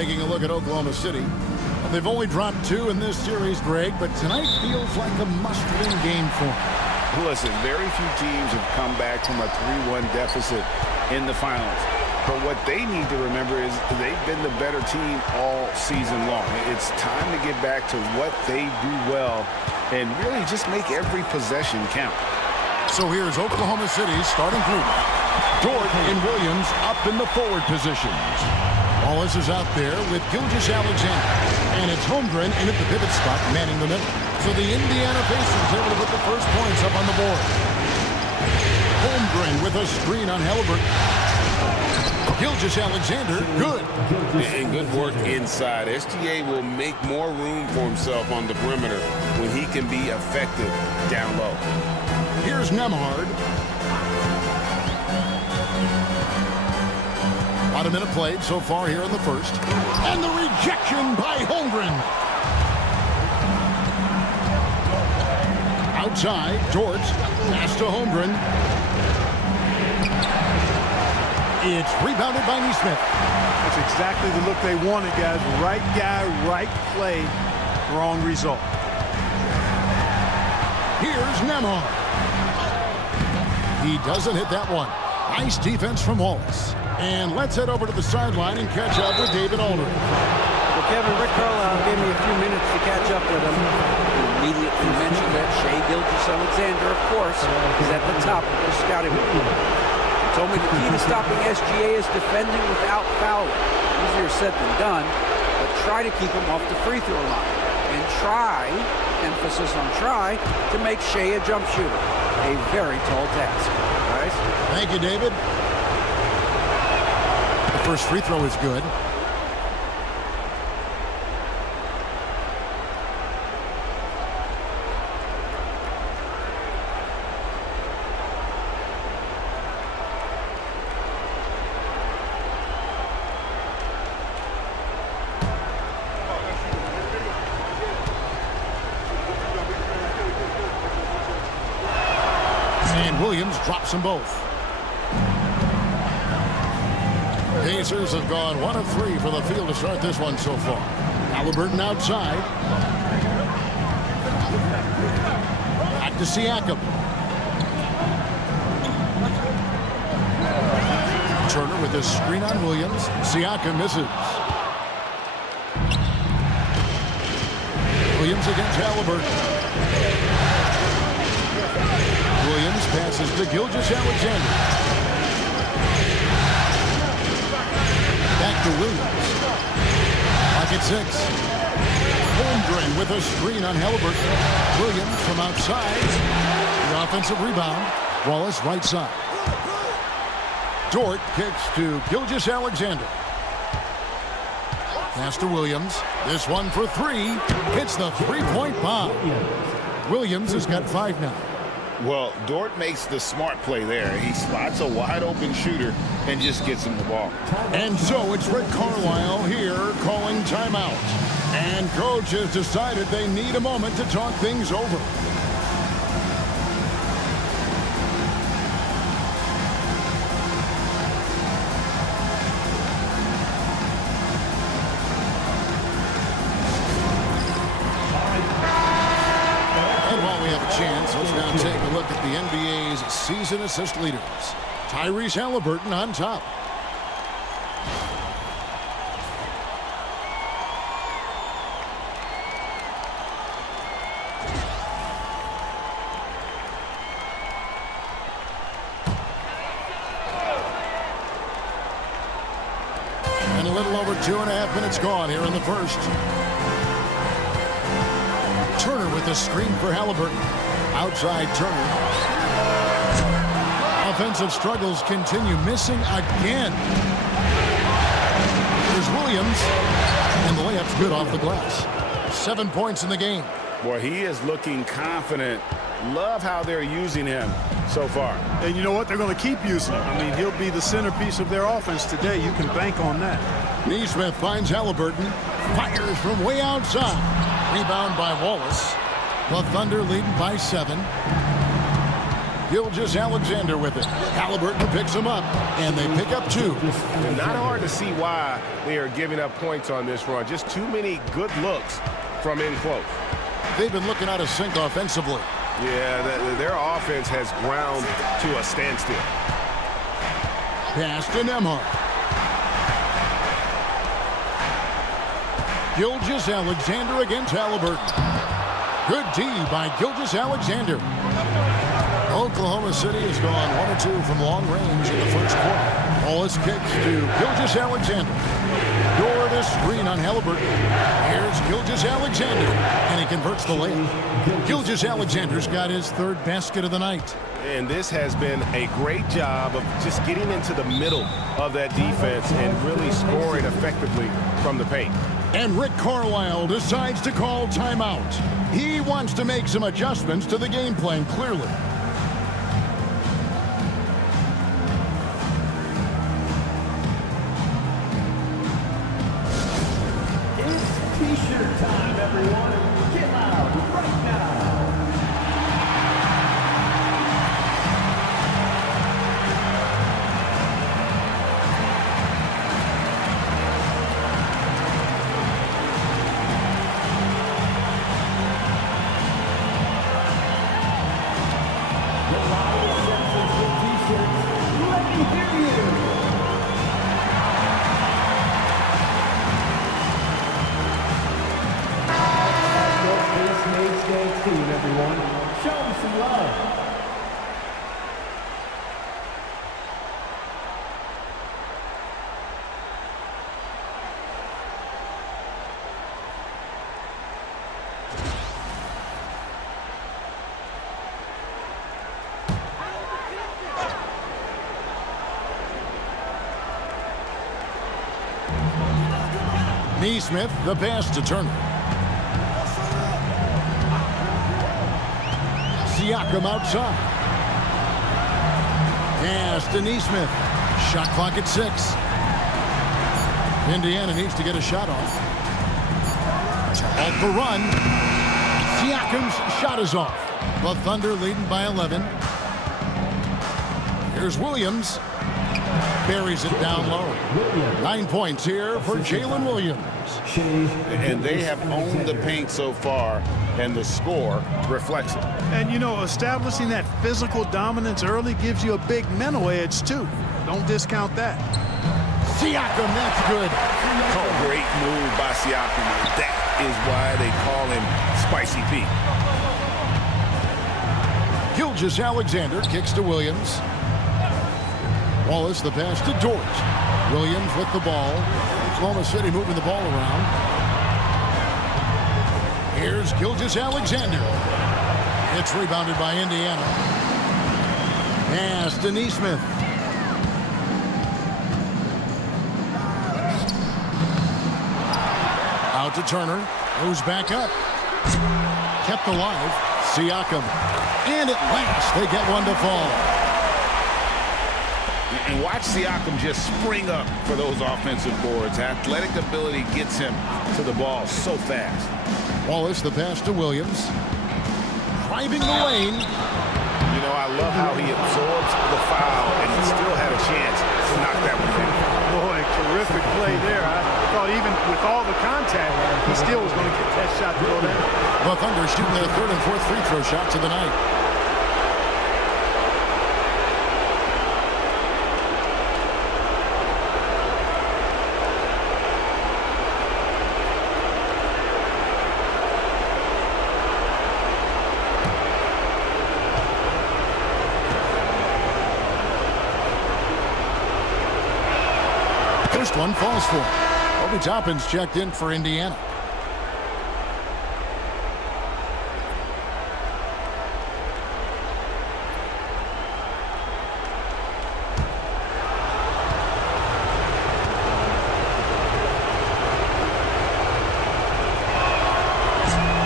Taking a look at Oklahoma City. They've only dropped 2 in this series, Greg, but tonight feels like a must-win game for them. Listen, very few teams have come back from a 3-1 deficit in the finals. But what they need to remember is they've been the better team all season long. It's time to get back to what they do well and really just make every possession count. So here's Oklahoma City's starting group. Dort and Williams up in the forward positions. Wallace is out there with Gilgeous-Alexander. And it's Holmgren in at the pivot spot, manning the middle. So the Indiana Pacers able to put the first points up on the board. Holmgren with a screen on Halliburton. Gilgeous-Alexander, good. And good work inside. SGA will make more room for himself on the perimeter when he can be effective down low. Here's Nembhard. About a minute played so far here in the first. And the rejection by Holmgren. Outside, Dort. Pass to Holmgren. It's rebounded by Neesmith. That's exactly the look they wanted, guys. Right guy, right play, wrong result. Here's Nembhard. He doesn't hit that one. Nice defense from Wallace. And let's head over to the sideline and catch up with David Aldridge. Well, Kevin, Rick Carlisle gave me a few minutes to catch up with him. He immediately mentioned that Shai Gilgeous-Alexander, of course, is at the top of their scouting report. He told me the key to stopping SGA is defending without fouling. Easier said than done, but try to keep him off the free throw line. And try, emphasis on try, to make Shai a jump shooter. A very tall task. Guys? Thank you, David. The first free throw is good. And Williams drops them both. Pacers have gone 1 of 3 for the field to start this one so far. Halliburton outside. Back to Siakam. Turner with a screen on Williams. Siakam misses. Williams against Halliburton. Williams passes to Gilgeous-Alexander. Back to Williams. Pocket 6. Holmgren with a screen on Halliburton. Williams from outside. The offensive rebound. Wallace right side. Dort kicks to Gilgeous-Alexander. Pass to Williams. This one for 3. Hits the three-point bomb. Williams has got 5 now. Well, Dort makes the smart play there. He spots a wide-open shooter and just gets him the ball. And so it's Rick Carlisle here calling timeout. And coach has decided they need a moment to talk things over. Let's now take a look at the NBA's season assist leaders. Tyrese Halliburton on top. And a little over 2.5 minutes gone here in the first. Turner with the screen for Halliburton. Outside Turner. Offensive struggles continue. Missing again. There's Williams. And the layup's good off the glass. 7 points in the game. Boy, he is looking confident. Love how they're using him so far. And you know what? They're going to keep using him. I mean, he'll be the centerpiece of their offense today. You can bank on that. Neesmith finds Halliburton. Fires from way outside. Rebound by Wallace. The Thunder leading by 7. Gilgeous-Alexander with it. Halliburton picks him up, and they pick up 2. And not hard to see why they are giving up points on this run. Just too many good looks from in close. They've been looking out of sync offensively. Yeah, their offense has ground to a standstill. Pass to Nembhard. Gilgeous-Alexander against Halliburton. Good D by Gilgeous-Alexander. Oklahoma City has gone 1 or 2 from long range in the first quarter. Wallace kicks to Gilgeous-Alexander. Door to screen on Halliburton. Here's Gilgeous-Alexander, and he converts the layup. Gilgeous-Alexander's got his 3rd basket of the night. And this has been a great job of just getting into the middle of that defense and really scoring effectively from the paint. And Rick Carlisle decides to call timeout. He wants to make some adjustments to the game plan, clearly. It's T-shirt time, everyone. Get loud right now. Everyone, show them some love. Neesmith, the pass to Turner. Siakam outside. Pass to Neesmith. Shot clock at 6. Indiana needs to get a shot off. Off the run. Siakam's shot is off. The Thunder leading by 11. Here's Williams. Buries it down low. 9 points here for Jalen Williams. And they have owned the paint so far, and the score reflects it. And, you know, establishing that physical dominance early gives you a big mental edge, too. Don't discount that. Siakam, that's good. Oh, great move by Siakam. That is why they call him Spicy Pete. Gilgeous-Alexander kicks to Williams. Wallace, the pass to Dort. Williams with the ball. Oklahoma City moving the ball around. Here's Gilgeous-Alexander. It's rebounded by Indiana. Pass to Neesmith. Out to Turner. Goes back up. Kept alive. Siakam. And at last, they get one to fall. And watch Siakam just spring up for those offensive boards. Athletic ability gets him to the ball so fast. Wallace, the pass to Williams. Driving the lane. You know, I love how he absorbs the foul and he still had a chance to knock that one down. Boy, terrific play there. I thought even with all the contact, he still was going to get that shot to go down. The Thunder shooting their 3rd and 4th free throw shots of the night. First one falls for him. Obi Toppin's checked in for Indiana.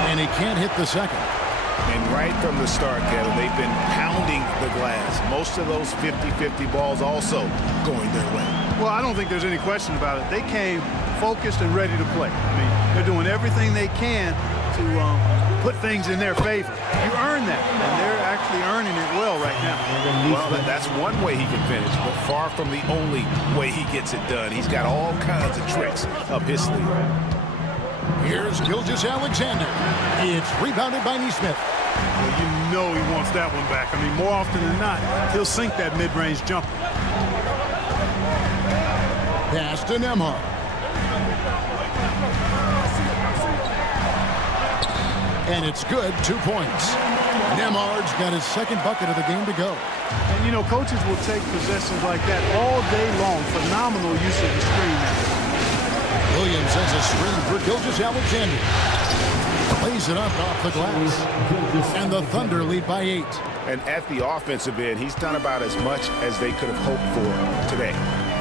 And he can't hit the second. And right from the start, Kevin, they've been pounding the glass. Most of those 50-50 balls also going their way. Well, I don't think there's any question about it. They came focused and ready to play. I mean, they're doing everything they can to put things in their favor. You earn that, and they're actually earning it well right now. Well, that's one way he can finish, but far from the only way he gets it done. He's got all kinds of tricks up his sleeve. Here's Gilgeous Alexander. It's rebounded by Neesmith. Well, you know he wants that one back. I mean, more often than not, he'll sink that mid-range jumper. Pass to Nembhard. And it's good, 2 points. Nembhard's got his second bucket of the game to go. And, you know, coaches will take possessions like that all day long. Phenomenal use of the screen. Williams has a screen for Gilgeous Alexander. Plays it up off the glass. And the Thunder lead by 8. And at the offensive end, he's done about as much as they could have hoped for today.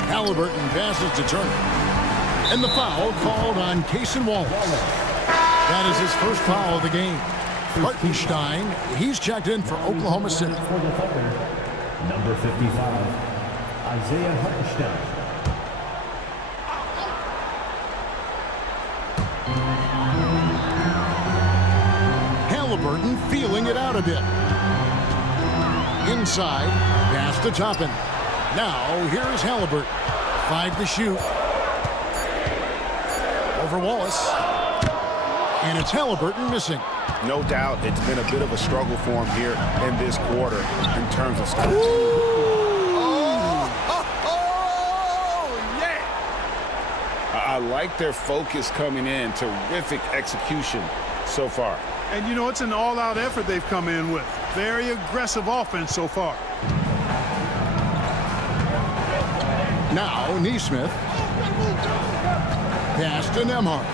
Halliburton passes to Turner. And the foul called on Cason Wallace. That is his first foul of the game. Hartenstein, he's checked in for Oklahoma City. Number 55, Isaiah Hartenstein. Halliburton feeling it out a bit. Inside, pass to Toppin. Now, here's Halliburton. 5 to shoot. Over Wallace. And it's Halliburton missing. No doubt it's been a bit of a struggle for him here in this quarter in terms of scoring. I like their focus coming in. Terrific execution so far. And, you know, it's an all-out effort they've come in with. Very aggressive offense so far. Now, Neesmith. Pass to Nembhard.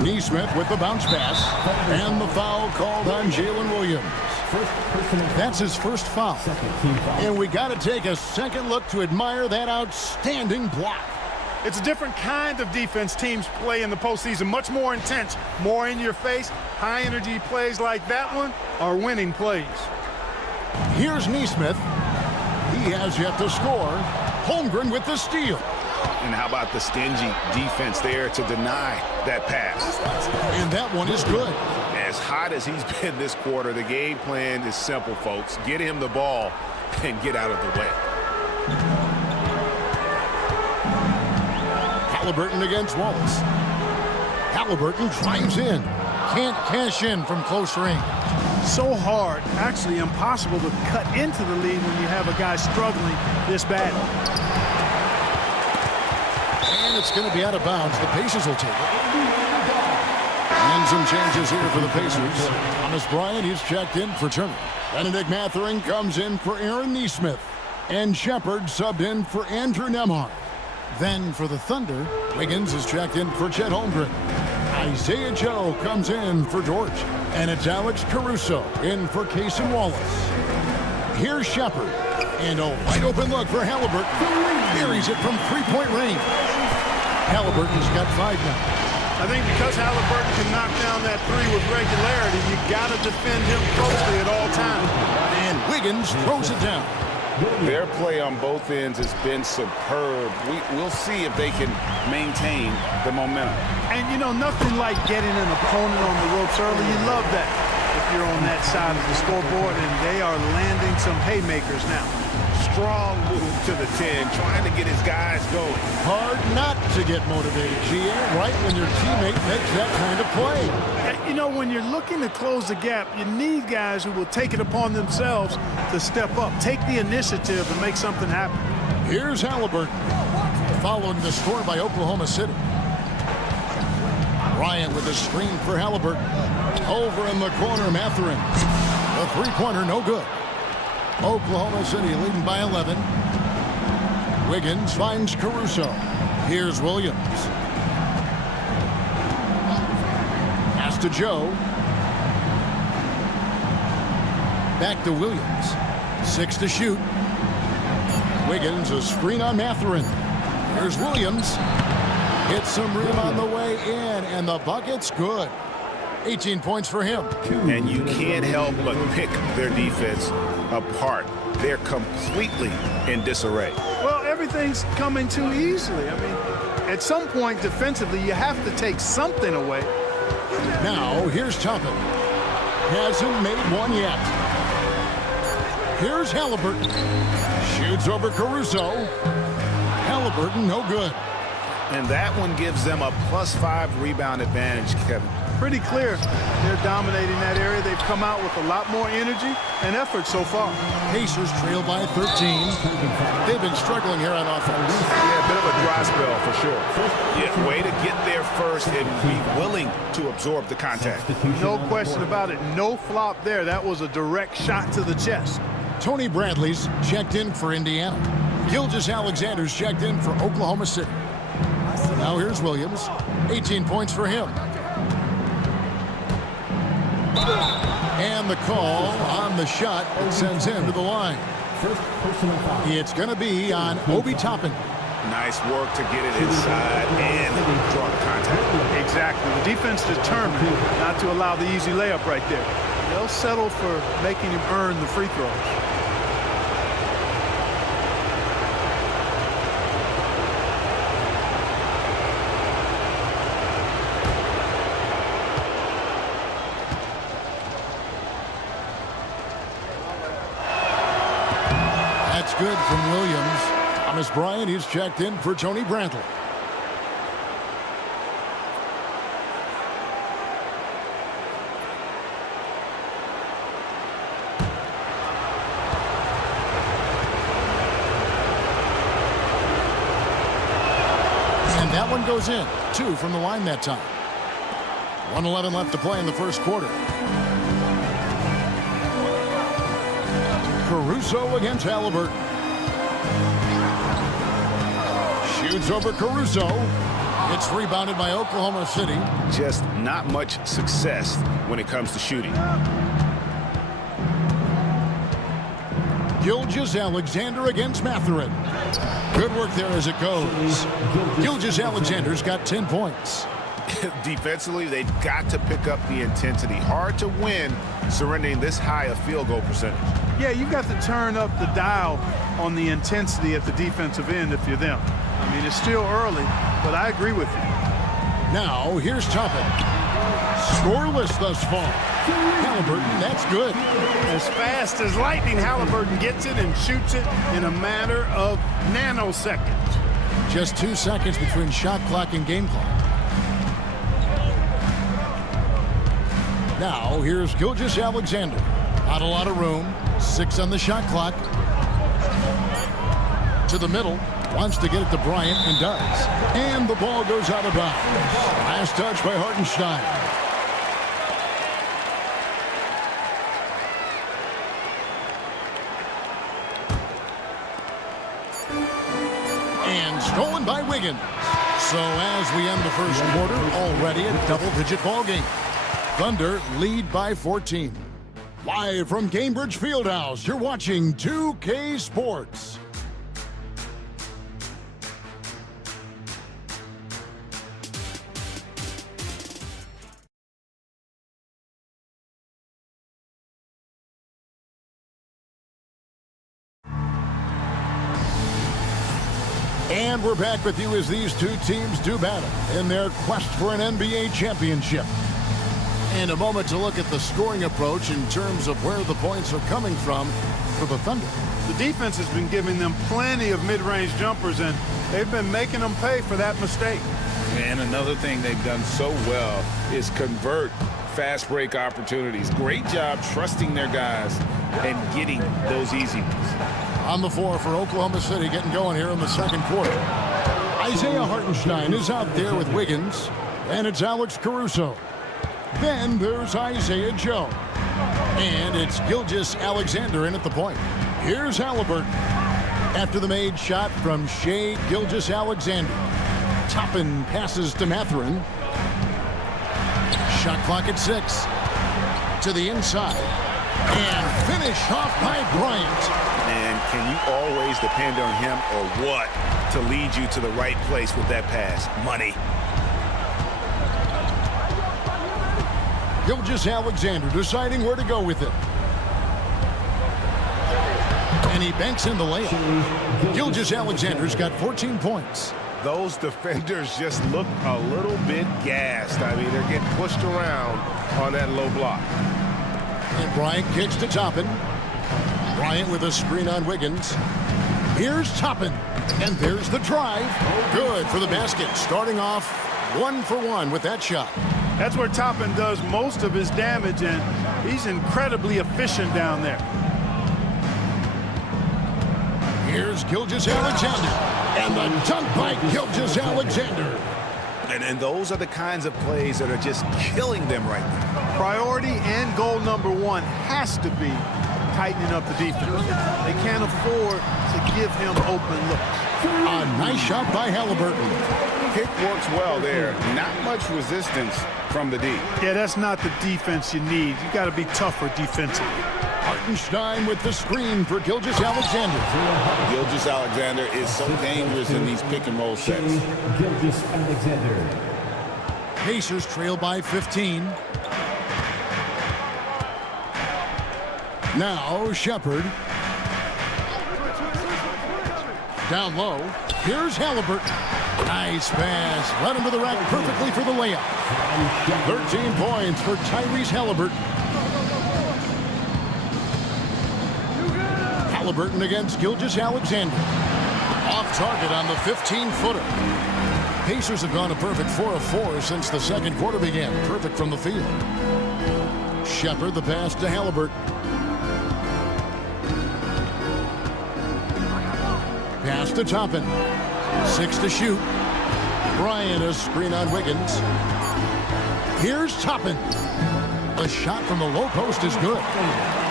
Neesmith with the bounce pass. And the foul called on Jalen Williams. That's his first foul. And we got to take a second look to admire that outstanding block. It's a different kind of defense teams play in the postseason. Much more intense, more in your face. High-energy plays like that one are winning plays. Here's Neesmith. He has yet to score. Holmgren with the steal. And how about the stingy defense there to deny that pass? And that one is good. As hot as he's been this quarter, the game plan is simple, folks. Get him the ball and get out of the way. Halliburton against Wallace. Halliburton drives in. Can't cash in from close range. So hard, actually impossible to cut into the lead when you have a guy struggling this bad. And it's going to be out of bounds. The Pacers will take it. And some changes here for the Pacers. Thomas Bryant, he's checked in for Turner. Benedict Mathurin comes in for Aaron Neesmith. And Shepard subbed in for Andrew Nembhard. Then for the Thunder, Wiggins is checked in for Chet Holmgren. Isaiah Joe comes in for George. And it's Alex Caruso in for Cason Wallace. Here's Shepard. And a wide open look for Halliburton. Buries it from three-point range. Halliburton's got 5 now. I think because Halliburton can knock down that three with regularity, you got to defend him closely at all times. And Wiggins throws it down. Their play on both ends has been superb. We'll see if they can maintain the momentum. And, you know, nothing like getting an opponent on the ropes early. You love that if you're on that side of the scoreboard, and they are landing some haymakers now. Strong move to the 10, trying to get his guys going. Hard not to get motivated, GA, right when your teammate makes that kind of play. You know, when you're looking to close the gap, you need guys who will take it upon themselves to step up, take the initiative and make something happen. Here's Halliburton, following the score by Oklahoma City. Bryant with the screen for Halliburton. Over in the corner, Mathurin. The three-pointer, no good. Oklahoma City leading by 11. Wiggins finds Caruso. Here's Williams. Pass to Joe. Back to Williams. 6 to shoot. Wiggins, a screen on Mathurin. Here's Williams. Hits some rim on the way in, and the bucket's good. 18 points for him. And you can't help but pick their defense apart. They're completely in disarray. Well, everything's coming too easily. I mean, at some point defensively, you have to take something away. Now, here's Toppin. Hasn't made one yet. Here's Halliburton. Shoots over Caruso. Halliburton, no good. And that one gives them a +5 rebound advantage, Kevin. Pretty clear. They're dominating that area. They've come out with a lot more energy and effort so far. Pacers trail by 13. They've been struggling here on offense. Yeah, a bit of a dry spell for sure. Yeah, way to get there first and be willing to absorb the contact. No question about it. No flop there. That was a direct shot to the chest. Tony Bradley's checked in for Indiana. Gilgeous-Alexander's checked in for Oklahoma City. Now here's Williams. 18 points for him. And the call on the shot that sends him to the line. It's going to be on Obi Toppin. Nice work to get it inside and draw the contact. Exactly. The defense determined not to allow the easy layup right there. They'll settle for making him earn the free throws. That's good from Williams. Thomas Bryant, he's checked in for Tony Bradley. And that one goes in. 2 from the line that time. 1:11 left to play in the first quarter. Caruso against Halliburton. Shoots over Caruso. It's rebounded by Oklahoma City. Just not much success when it comes to shooting. Gilgeous-Alexander against Mathurin. Good work there as it goes. Gilgeous-Alexander's got 10 points. Defensively, they've got to pick up the intensity. Hard to win surrendering this high a field goal percentage. Yeah, you've got to turn up the dial on the intensity at the defensive end if you're them. I mean, it's still early, but I agree with you. Now, here's Toppin. Scoreless thus far. Halliburton, that's good. As fast as lightning, Halliburton gets it and shoots it in a matter of nanoseconds. Just 2 seconds between shot clock and game clock. Now, here's Gilgeous-Alexander. Not a lot of room. 6 on the shot clock. To the middle. Wants to get it to Bryant and does. And the ball goes out of bounds. Last touch by Hartenstein. And stolen by Wiggins. So as we end the first quarter, already a double-digit ball game. Thunder lead by 14. Live from Cambridge Fieldhouse, you're watching 2K Sports. And we're back with you as these two teams do battle in their quest for an NBA championship. And a moment to look at the scoring approach in terms of where the points are coming from for the Thunder. The defense has been giving them plenty of mid-range jumpers, and they've been making them pay for that mistake. And another thing they've done so well is convert fast break opportunities. Great job trusting their guys and getting those easy ones. On the floor for Oklahoma City, getting going here in the second quarter. Isaiah Hartenstein is out there with Wiggins, and it's Alex Caruso. Then there's Isaiah Joe. And it's Gilgeous-Alexander in at the point. Here's Halliburton. After the made shot from Shai Gilgeous-Alexander. Toppin passes to Mathurin. Shot clock at 6. To the inside. And finish off by Bryant. And can you always depend on him or what to lead you to the right place with that pass? Money. Gilgeous-Alexander deciding where to go with it. And he banks in the layup. Gilgeous-Alexander's got 14 points. those defenders just look a little bit gassed. I mean, they're getting pushed around on that low block. And Bryant kicks to Toppin. Bryant with a screen on Wiggins. Here's Toppin. And there's the drive. Good for the basket. Starting off 1 for 1 with that shot. That's where Toppin does most of his damage, and he's incredibly efficient down there. Here's Gilgeous-Alexander. And the dunk by Gilgeous-Alexander. And those are the kinds of plays that are just killing them right now. Priority and goal number 1 has to be tightening up the defense. They can't afford to give him open looks. A nice shot by Halliburton. Pick works well there. Not much resistance from the D. Yeah, that's not the defense you need. You got to be tougher defensively. Hartenstein with the screen for Gilgeous-Alexander. Gilgeous-Alexander is so dangerous in these pick and roll sets. Gilgeous-Alexander. Pacers trail by 15. Now Shepherd. Down low. Here's Halliburton. Nice pass. Led him to the rack perfectly for the layup. 13 points for Tyrese Halliburton. Halliburton against Gilgeous-Alexander. Off target on the 15-footer. Pacers have gone a perfect 4 of 4 since the second quarter began. Perfect from the field. Shepherd the pass to Halliburton. Pass to Toppin. 6 to shoot. Bryant a screen on Wiggins. Here's Toppin. The shot from the low post is good.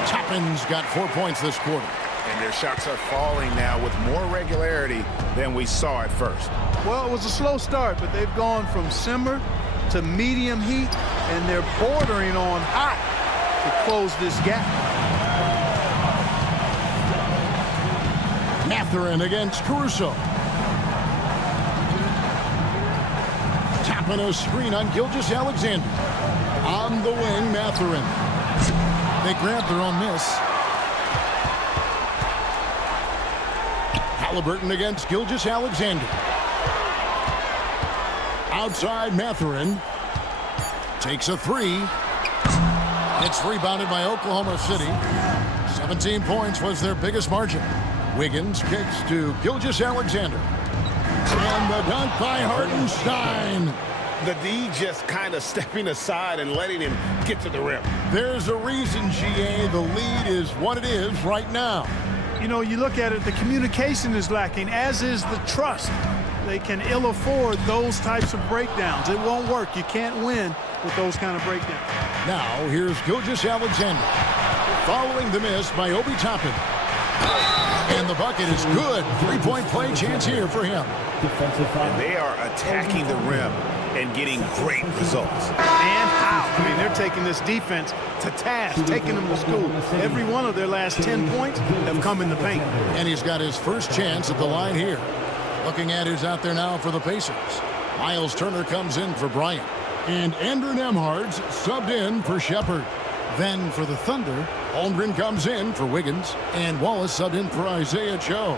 Toppin's got 4 points this quarter. And their shots are falling now with more regularity than we saw at first. Well, it was a slow start, but they've gone from simmer to medium heat, and they're bordering on hot to close this gap. Mathurin against Caruso. Tapping a screen on Gilgeous-Alexander. On the wing, Mathurin. They grab their own miss. Halliburton against Gilgeous-Alexander. Outside, Mathurin. Takes a 3. It's rebounded by Oklahoma City. 17 points was their biggest margin. Wiggins kicks to Gilgeous-Alexander. And the dunk by Hartenstein. The D just kind of stepping aside and letting him get to the rim. There's a reason, GA. The lead is what it is right now. You know, you look at it, the communication is lacking, as is the trust. They can ill afford those types of breakdowns. It won't work. You can't win with those kind of breakdowns. Now, here's Gilgeous-Alexander. Following the miss by Obi Toppin. And the bucket is good. 3-point play chance here for him. And they are attacking the rim and getting great results. And how? I mean, they're taking this defense to task, taking them to school. Every one of their last 10 points have come in the paint. And he's got his first chance at the line here. Looking at who's out there now for the Pacers. Miles Turner comes in for Bryant. And Andrew Nembhard's subbed in for Shepherd. Then for the Thunder, Holmgren comes in for Wiggins. And Wallace subbed in for Isaiah Joe.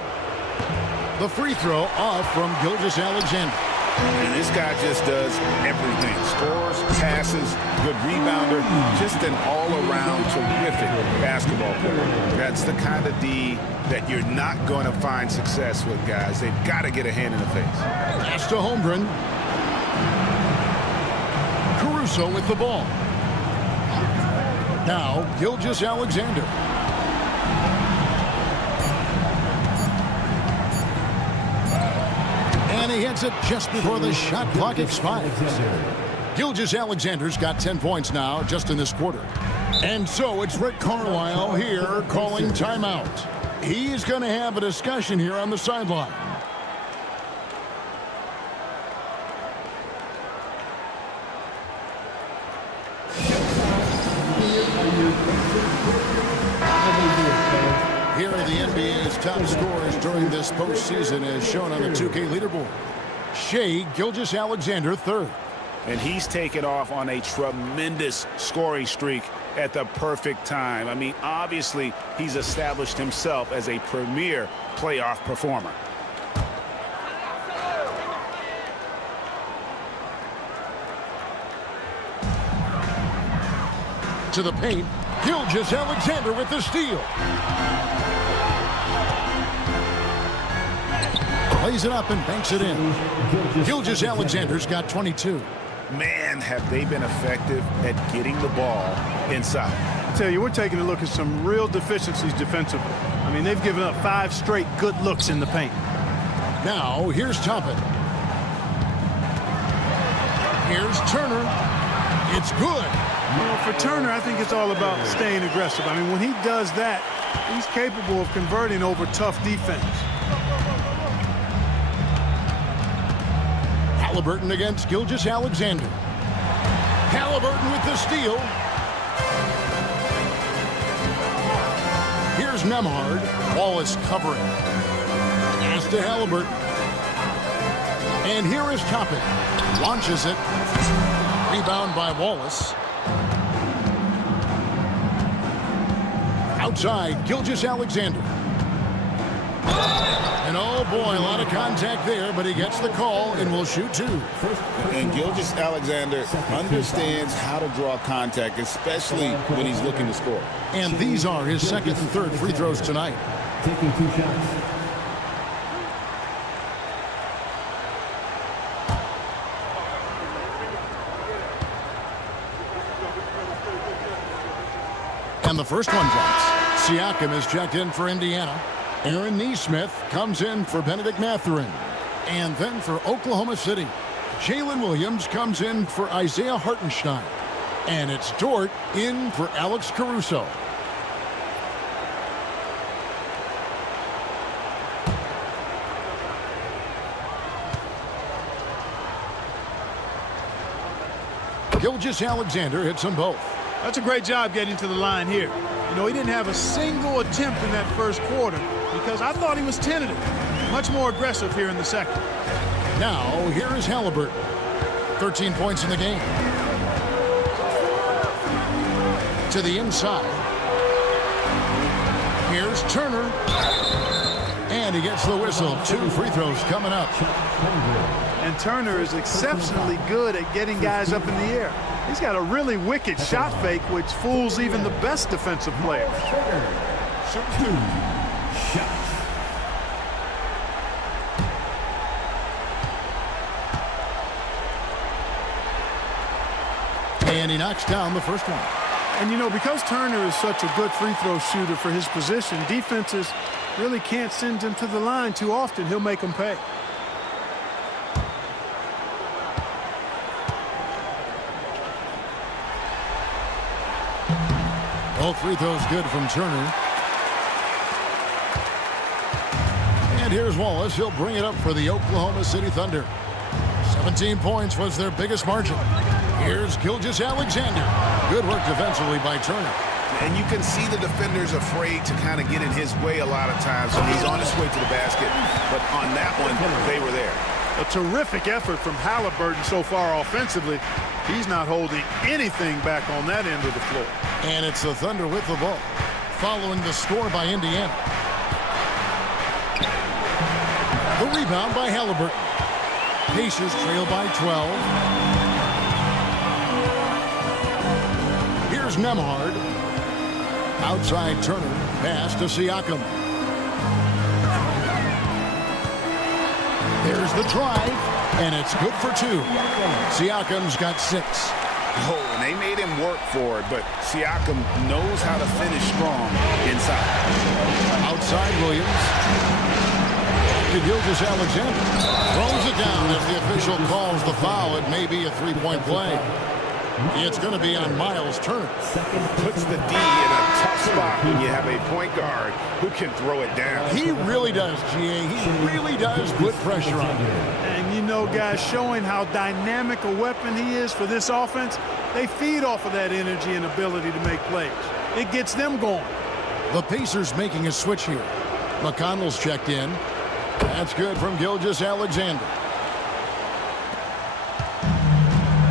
The free throw off from Gilgeous-Alexander. And this guy just does everything. Scores, passes, good rebounder, just an all-around terrific basketball player. That's the kind of D that you're not going to find success with, guys. They've got to get a hand in the face. Pass to Holmgren. Caruso with the ball. Now, Gilgeous-Alexander. And he hits it just before the shot clock expires. Gilgeous-Alexander's got 10 points now just in this quarter. And so it's Rick Carlisle here calling timeout. He's going to have a discussion here on the sideline. Here are the NBA's top scorers during this postseason as shown on the 2K leaderboard. Shai Gilgeous-Alexander, third. And he's taken off on a tremendous scoring streak at the perfect time. I mean, obviously, he's established himself as a premier playoff performer. To the paint, Gilgeous Alexander with the steal. Plays it up and banks it in. Gilgeous Alexander's got 22. Man, have they been effective at getting the ball inside. I tell you, we're taking a look at some real deficiencies defensively. I mean, they've given up 5 straight good looks in the paint. Now, here's Toppin. Here's Turner. It's good. You know, for Turner, I think it's all about staying aggressive. I mean, when he does that, he's capable of converting over tough defense. Halliburton against Gilgeous Alexander. Halliburton with the steal. Here's Nembhard. Wallace covering. Pass to Halliburton. And here is Toppin. Launches it. Rebound by Wallace. Outside, Gilgeous Alexander. And oh boy, a lot of contact there, but he gets the call and will shoot 2. And Gilgeous Alexander understands how to draw contact, especially when he's looking to score. And these are his second and third free throws tonight. Taking 2 shots. And the first one drops. Siakam is checked in for Indiana. Aaron Nesmith comes in for Benedict Mathurin. And then for Oklahoma City, Jalen Williams comes in for Isaiah Hartenstein. And it's Dort in for Alex Caruso. Gilgeous Alexander hits them both. That's a great job getting to the line here. You know, he didn't have a single attempt in that first quarter because I thought he was tentative. Much more aggressive here in the second. Now, here is Halliburton. 13 points in the game. To the inside. Here's Turner. And he gets the whistle. 2 free throws coming up. And Turner is exceptionally good at getting guys up in the air. He's got a really wicked shot fake, which fools even the best defensive players. 2 shots. And he knocks down the first one. And, you know, because Turner is such a good free throw shooter for his position, defenses really can't send him to the line too often. He'll make them pay. Both free throws good from Turner. And here's Wallace. He'll bring it up for the Oklahoma City Thunder. 17 points was their biggest margin. Here's Gilgeous Alexander. Good work defensively by Turner. And you can see the defenders afraid to kind of get in his way a lot of times when he's on his way to the basket. But on that one, they were there. A terrific effort from Halliburton so far offensively. He's not holding anything back on that end of the floor. And it's the Thunder with the ball, following the score by Indiana. The rebound by Halliburton. Pacers trail by 12. Here's Nembhard. Outside Turner. Pass to Siakam. There's the drive, and it's good for 2. Siakam's got 6. Oh, and they made him work for it, but Siakam knows how to finish strong inside. Outside Williams. To Gilgeous Alexander. Throws it down as the official calls the foul. It may be a 3-point play. It's going to be on Miles Turner. Puts the D in a tough spot when you have a point guard who can throw it down. He really does, G.A. He really does put pressure on him. And you know, guys, showing how dynamic a weapon he is for this offense, they feed off of that energy and ability to make plays. It gets them going. The Pacers making a switch here. McConnell's checked in. That's good from Gilgeous Alexander.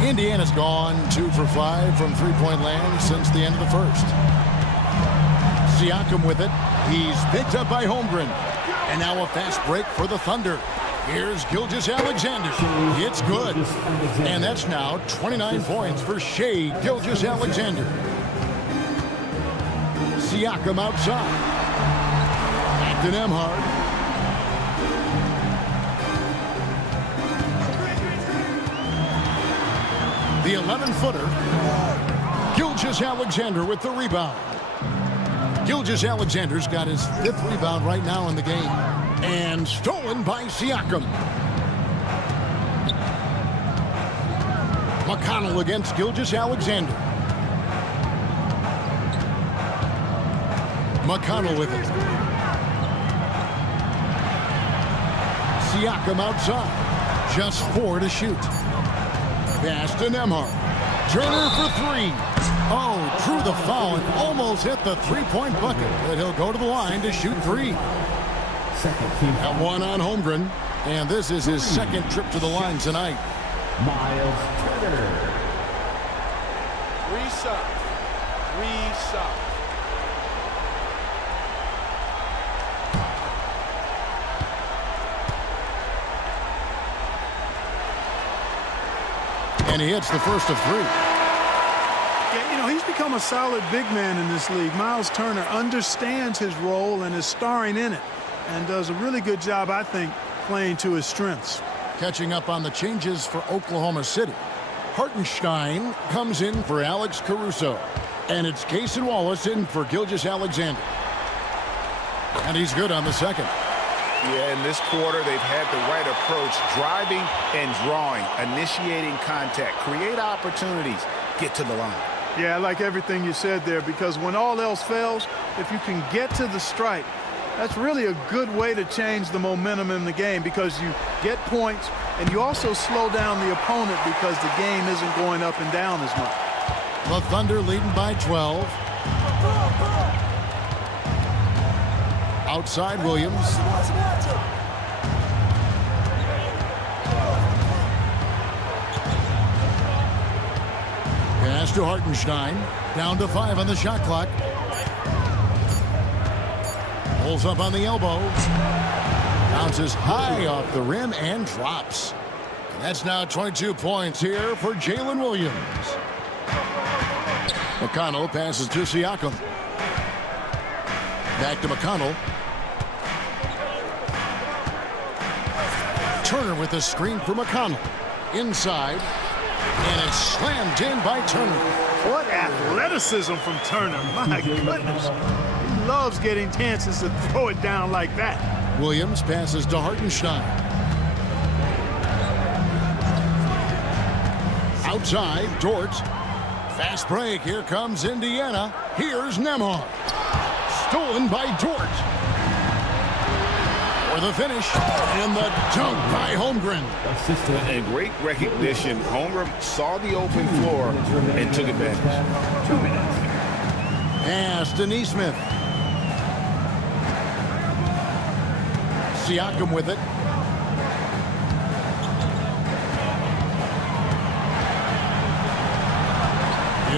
Indiana's gone 2 for 5 from three-point land since the end of the first. Siakam with it. He's picked up by Holmgren. And now a fast break for the Thunder. Here's Gilgeous Alexander. It's good. And that's now 29 points for Shai Gilgeous Alexander. Siakam outside. Back to Nembhard. The 11-footer. Gilgeous-Alexander with the rebound. Gilgeous-Alexander's got his 5th rebound right now in the game. And stolen by Siakam. McConnell against Gilgeous-Alexander. McConnell with it. Siakam outside. Just 4 to shoot. Pass to Nembhard. Turner for 3. Oh, drew the foul and almost hit the 3-point bucket. But he'll go to the line to shoot 3. That one on Holmgren. And this is his 2nd trip to the line tonight. Miles Turner. 3 shots. 3 shots. And he hits the first of 3. Yeah, you know, he's become a solid big man in this league. Miles Turner understands his role and is starring in it and does a really good job, I think, playing to his strengths. Catching up on the changes for Oklahoma City. Hartenstein comes in for Alex Caruso. And it's Cason Wallace in for Gilgeous-Alexander. And he's good on the 2nd. Yeah, in this quarter, they've had the right approach, driving and drawing, initiating contact, create opportunities, get to the line. Yeah, I like everything you said there, because when all else fails, if you can get to the stripe, that's really a good way to change the momentum in the game, because you get points and you also slow down the opponent because the game isn't going up and down as much. The Thunder leading by 12. Outside Williams. Pass to Hartenstein. Down to 5 on the shot clock. Pulls up on the elbow. Bounces high off the rim and drops. And that's now 22 points here for Jalen Williams. McConnell passes to Siakam. Back to McConnell. Turner with a screen for McConnell. Inside. And it's slammed in by Turner. What athleticism from Turner. My goodness. He loves getting chances to throw it down like that. Williams passes to Hartenstein. Outside, Dort. Fast break. Here comes Indiana. Here's Nembhard. Stolen by Dort. For the finish. And the dunk by Holmgren. And great recognition. Holmgren saw the open floor and took advantage. 2 minutes. Pass to Nesmith. Siakam with it.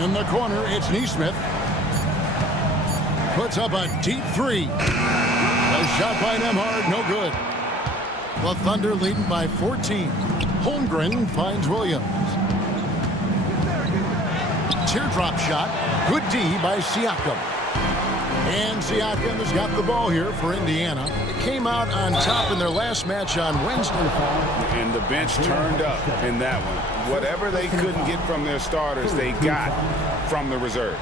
In the corner, it's Nesmith. Puts up a deep 3. A shot by Nembhard, no good. The Thunder leading by 14. Holmgren finds Williams. Teardrop shot. Good D by Siakam. And Siakam has got the ball here for Indiana. It came out on top in their last match on Wednesday. And the bench turned up in that one. Whatever they couldn't get from their starters, they got from the reserves.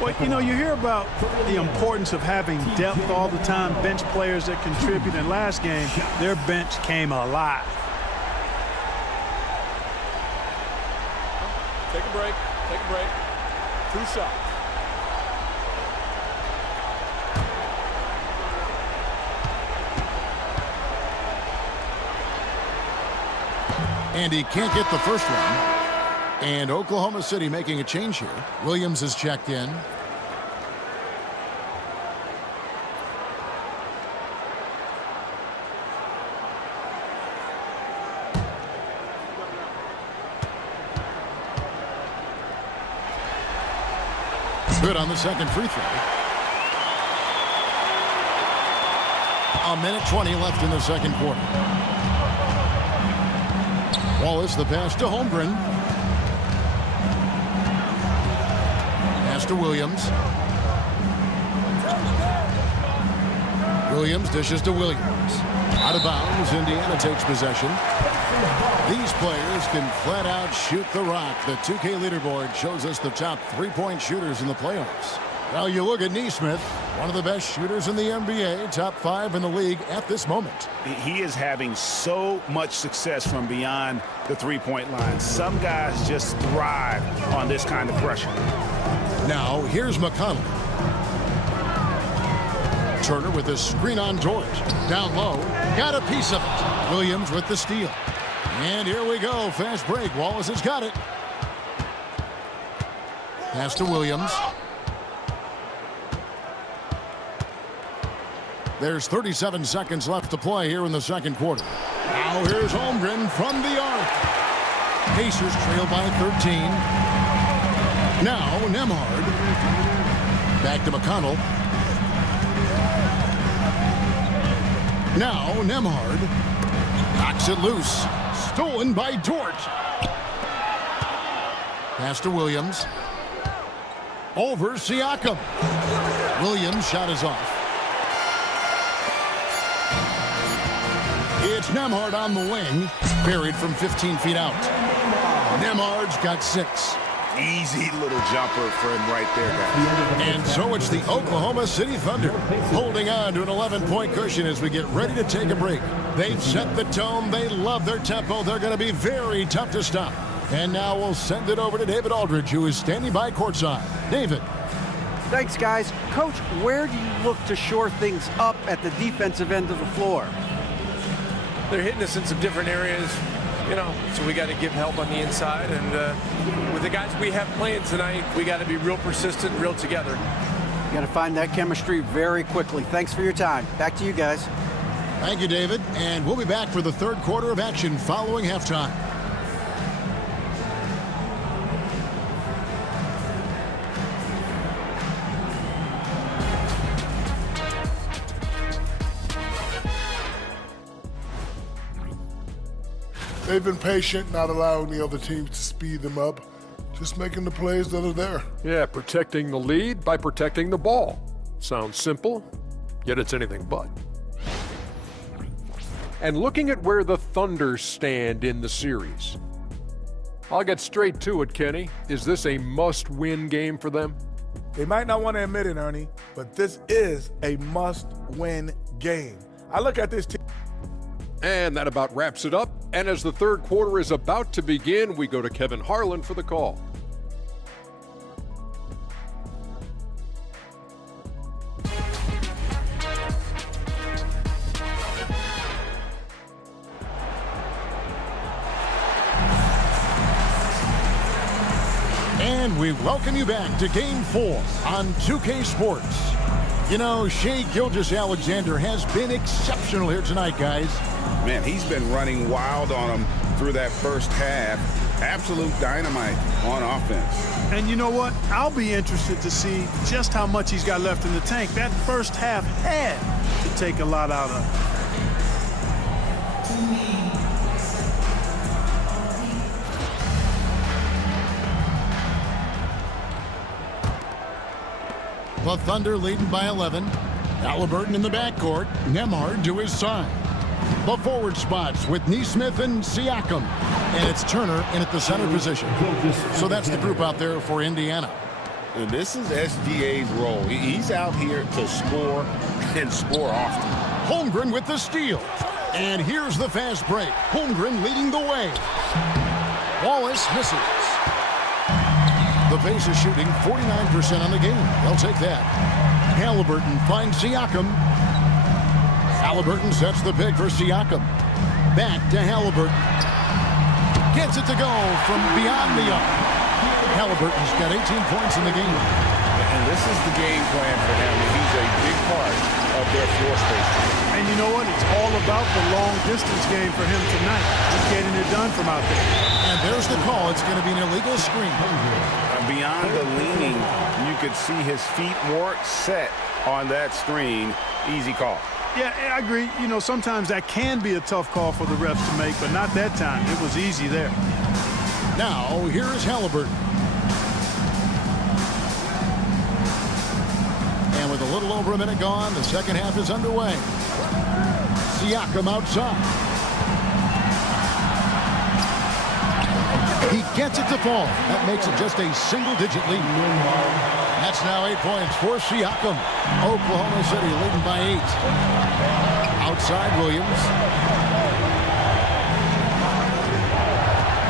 Well, you know, you hear about the importance of having depth all the time, bench players that contribute. In last game, their bench came alive. Take a break. Take a break. 2 shots. And he can't get the first one. And Oklahoma City making a change here. Williams is checked in. Good on the second free throw. 1:20 left in the second quarter. Wallace, the pass to Holmgren. Pass to Williams. Williams dishes to Williams. Out of bounds, Indiana takes possession. These players can flat out shoot the rock. The 2K leaderboard shows us the top three-point shooters in the playoffs. Well, you look at Nesmith, one of the best shooters in the NBA, top 5 in the league at this moment. He is having so much success from beyond the three-point line. Some guys just thrive on this kind of pressure. Now, here's McConnell. Turner with a screen on Dort. Down low, got a piece of it. Williams with the steal. And here we go, fast break. Wallace has got it. Pass to Williams. There's 37 seconds left to play here in the second quarter. Now here's Holmgren from the arc. Pacers trail by 13. Now Nembhard. Back to McConnell. Now Nembhard. Knocks it loose. Stolen by Dort. Pass to Williams. Over Siakam. Williams' shot is off. It's Nembhard on the wing. Buried from 15 feet out. Nembhard's got 6. Easy little jumper for him right there, guys. And so it's the Oklahoma City Thunder holding on to an 11-point cushion as we get ready to take a break. They've set the tone. They love their tempo. They're going to be very tough to stop. And now we'll send it over to David Aldridge, who is standing by courtside. David. Thanks, guys. Coach, where do you look to shore things up at the defensive end of the floor? They're hitting us in some different areas, so we got to give help on the inside. And with the guys we have playing tonight, we got to be real persistent, real together. You got to find that chemistry very quickly. Thanks for your time. Back to you guys. Thank you, David. And we'll be back for the third quarter of action following halftime. They've been patient, not allowing the other teams to speed them up, just making the plays that are there. Yeah, protecting the lead by protecting the ball. Sounds simple, yet it's anything but. And looking at where the Thunder stand in the series. I'll get straight to it, Kenny. Is this a must-win game for them? They might not want to admit it, Ernie, but this is a must-win game. I look at this team. And that about wraps it up. And as the third quarter is about to begin, we go to Kevin Harlan for the call. And we welcome you back to Game 4 on 2K Sports. Shai Gilgeous-Alexander has been exceptional here tonight, guys. Man, he's been running wild on them through that first half. Absolute dynamite on offense. And you know what? I'll be interested to see just how much he's got left in the tank. That first half had to take a lot out of him. The Thunder leading by 11. Halliburton in the backcourt. Nembhard to his side. The forward spots with Nesmith and Siakam. And it's Turner in at the center position. So that's the group out there for Indiana. And this is SGA's role. He's out here to score and score often. Holmgren with the steal. And here's the fast break. Holmgren leading the way. Wallace misses. The Pacers shooting 49% on the game. They'll take that. Halliburton finds Siakam. Halliburton sets the pick for Siakam. Back to Halliburton. Gets it to go from beyond the arc. Halliburton's got 18 points in the game. And this is the game plan for him. He's a big part of their floor space. And you know what? It's all about the long-distance game for him tonight. He's getting it done from out there. And there's the call. It's going to be an illegal screen. Beyond the leaning, you could see his feet weren't set on that screen. Easy call. Yeah, I agree. Sometimes that can be a tough call for the refs to make, but not that time. It was easy there. Now, here is Halliburton. And with a little over a minute gone. The second half is underway. Siakam outside. He gets it to fall. That makes it just a single-digit lead. That's now 8 points for Siakam. Oklahoma City leading by 8. Outside Williams.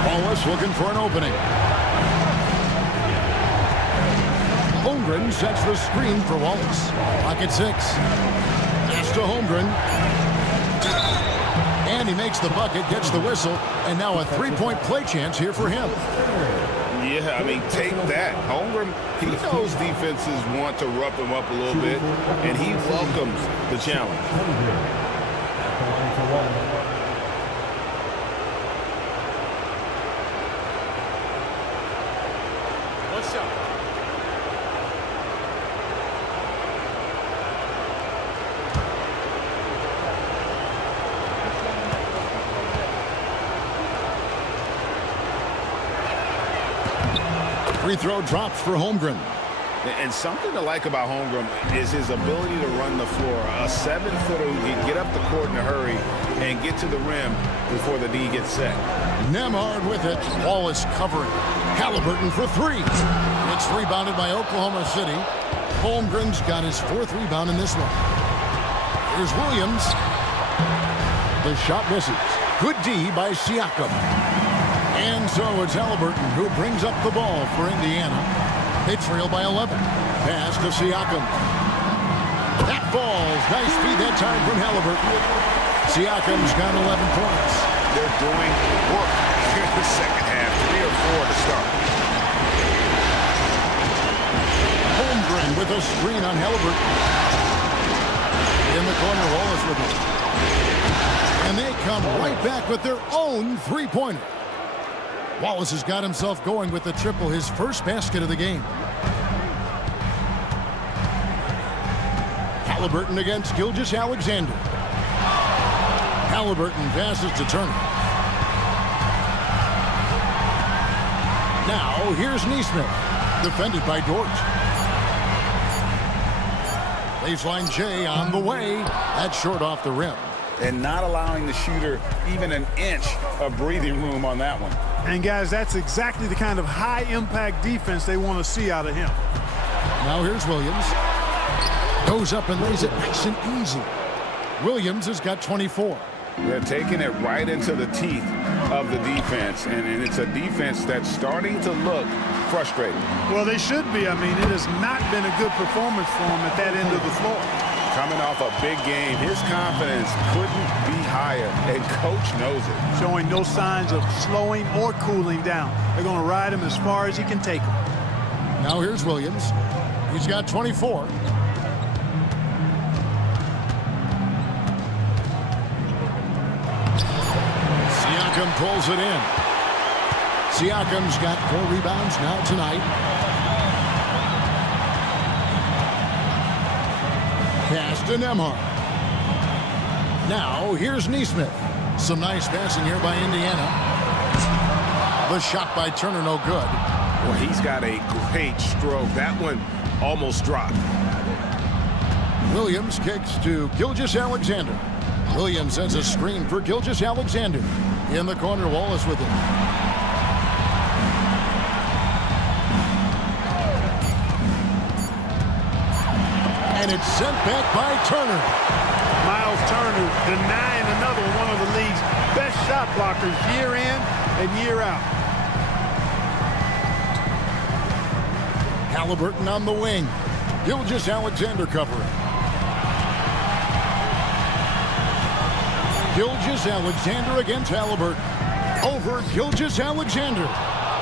Wallace looking for an opening. Holmgren sets the screen for Wallace. Pocket 6. Pass to Holmgren. And he makes the bucket, gets the whistle, and now a three-point play chance here for him. Yeah, I mean, take that. Holmgren, he knows defenses want to rough him up a little bit, and he welcomes the challenge. What's up? Free throw drops for Holmgren. And something to like about Holmgren is his ability to run the floor. A 7-footer who can get up the court in a hurry and get to the rim before the D gets set. Nemhard with it. Wallace covering. Halliburton for 3. It's rebounded by Oklahoma City. Holmgren's got his 4th rebound in this one. Here's Williams. The shot misses. Good D by Siakam. And so it's Halliburton who brings up the ball for Indiana. They trail by 11. Pass to Siakam. That falls. Nice feed that time from Halliburton. Siakam's got 11 points. They're doing work here in the second half. 3 or 4 to start. Holmgren with a screen on Halliburton. In the corner, Wallace with it. And they come right back with their own three-pointer. Wallace has got himself going with the triple, his first basket of the game. Halliburton against Gilgeous-Alexander. Halliburton passes to Turner. Now, here's Neesmith, defended by Dort. Baseline J on the way. That's short off the rim. And not allowing the shooter even an inch of breathing room on that one. And, guys, that's exactly the kind of high-impact defense they want to see out of him. Now here's Williams. Goes up and lays it nice and easy. Williams has got 24. They're taking it right into the teeth of the defense, and it's a defense that's starting to look frustrated. Well, they should be. I mean, it has not been a good performance for them at that end of the floor. Coming off a big game, his confidence couldn't be higher, and Coach knows it. Showing no signs of slowing or cooling down. They're going to ride him as far as he can take him. Now here's Williams. He's got 24. Siakam pulls it in. Siakam's got 4 rebounds now tonight. Pass to Nemhard. Now here's Neesmith. Some nice passing here by Indiana. The shot by Turner, no good. Well, he's got a great stroke. That one almost dropped. Williams kicks to Gilgeous-Alexander. Williams sends a screen for Gilgeous-Alexander. In the corner, Wallace with it. And it's sent back by Turner. Miles Turner denying another one of the league's best shot blockers year in and year out. Halliburton on the wing. Gilgeous-Alexander covering. Gilgeous-Alexander against Halliburton. Over Gilgeous-Alexander.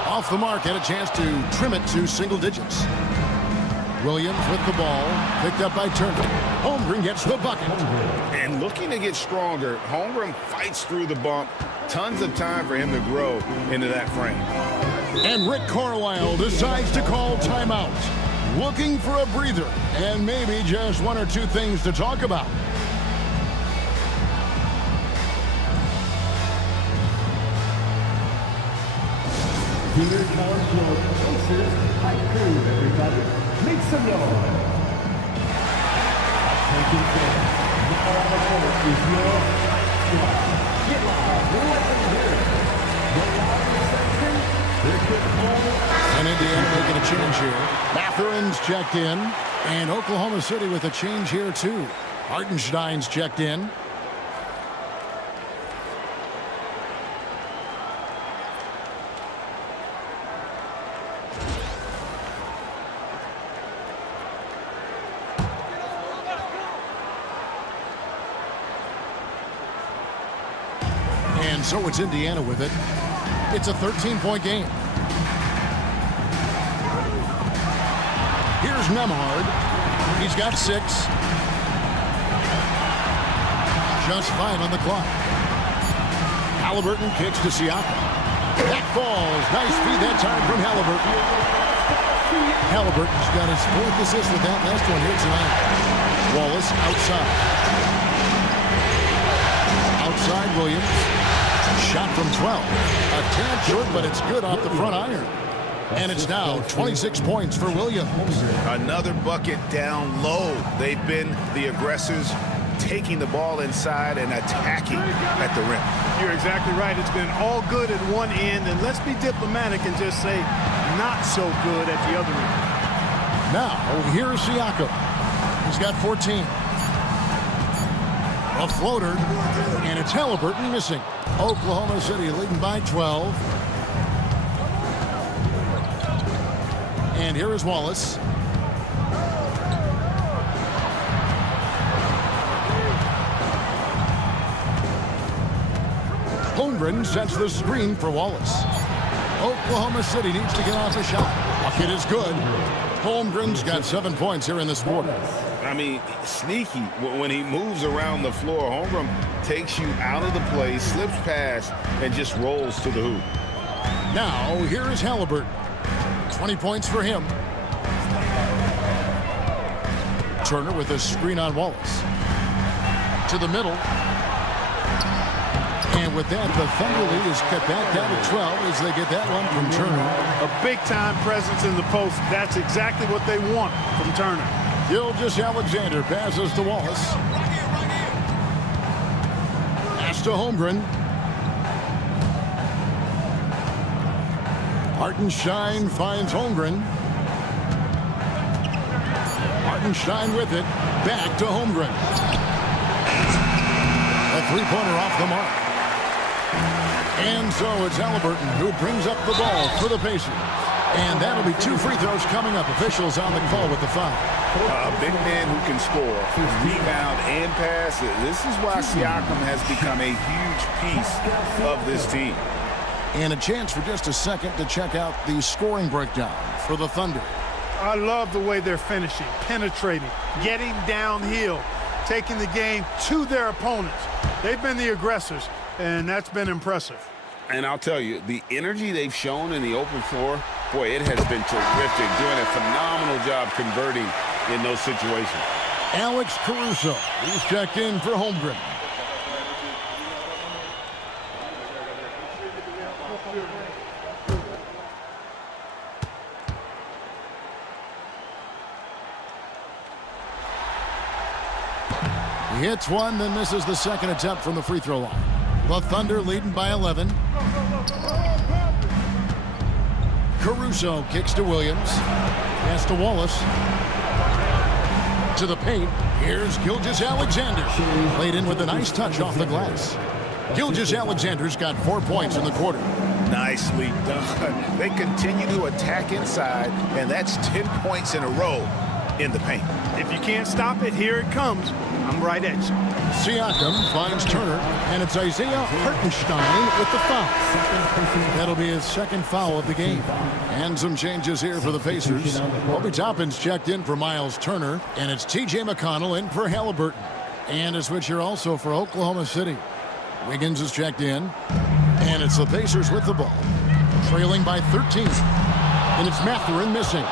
Off the mark, had a chance to trim it to single digits. Williams with the ball, picked up by Turner. Holmgren gets the bucket. And looking to get stronger, Holmgren fights through the bump. Tons of time for him to grow into that frame. And Rick Carlisle decides to call timeout. Looking for a breather and maybe just 1 or 2 things to talk about. Here comes your PACERS high crew, everybody. Make some noise. Now on the court is your squad. Get loud. Let them hear it. The loudest section, they're putting home. And Indiana making a change here. Mathurin's checked in. And Oklahoma City with a change here, too. Hartenstein's checked in. And so it's Indiana with it. It's a 13-point game. Here's Nembhard. He's got 6. Just 5 on the clock. Halliburton kicks to Siakam. That falls. Nice feed that time from Halliburton. Halliburton's got his 4th assist with that last one here tonight. Wallace outside. Outside Williams. Shot from 12. A tad short, but it's good off the front iron. And it's now 26 points for Williams. Another bucket down low. They've been the aggressors, taking the ball inside and attacking at the rim. You're exactly right. It's been all good at one end, and let's be diplomatic and just say not so good at the other end. Now, here's Siakam. He's got 14. A floater, and it's Halliburton missing. Oklahoma City leading by 12. And here is Wallace. Holmgren sets the screen for Wallace. Oklahoma City needs to get off a shot. Bucket is good. Holmgren's got 7 points here in this quarter. I mean, sneaky when he moves around the floor. Holmgren takes you out of the play, slips past, and just rolls to the hoop. Now, here is Halliburton. 20 points for him. Turner with a screen on Wallace. To the middle. And with that, the Thunder lead is cut back down to 12 as they get that one from Turner. A big-time presence in the post. That's exactly what they want from Turner. Gilgeous-Alexander passes to Wallace. Pass to Holmgren. Hartenstein finds Holmgren. Hartenstein with it. Back to Holmgren. A three-pointer off the mark. And so it's Halliburton who brings up the ball for the Pacers. And that'll be 2 free throws coming up. Officials on the call with the foul. A big man who can score, rebound, and pass. This is why Siakam has become a huge piece of this team. And a chance for just a second to check out the scoring breakdown for the Thunder. I love the way they're finishing, penetrating, getting downhill, taking the game to their opponents. They've been the aggressors, and that's been impressive. And I'll tell you, the energy they've shown in the open floor, boy, it has been terrific, doing a phenomenal job converting in those situations. Alex Caruso, he's checked in for Holmgren. He hits one, then misses the second attempt from the free throw line. The Thunder leading by 11. Caruso kicks to Williams. Pass to Wallace. To the paint. Here's Gilgeous-Alexander. Played in with a nice touch off the glass. Gilgeous-Alexander's got 4 points in the quarter. Nicely done. They continue to attack inside, and that's 10 points in a row in the paint. If you can't stop it, here it comes. I'm right at you. Siakam finds Turner, and it's Isaiah Hartenstein with the foul. That'll be his second foul of the game. And some changes here for the Pacers. Obi Toppin's checked in for Miles Turner, and it's T.J. McConnell in for Halliburton. And a switch here also for Oklahoma City. Wiggins is checked in, and it's the Pacers with the ball. Trailing by 13, and it's Mathurin missing.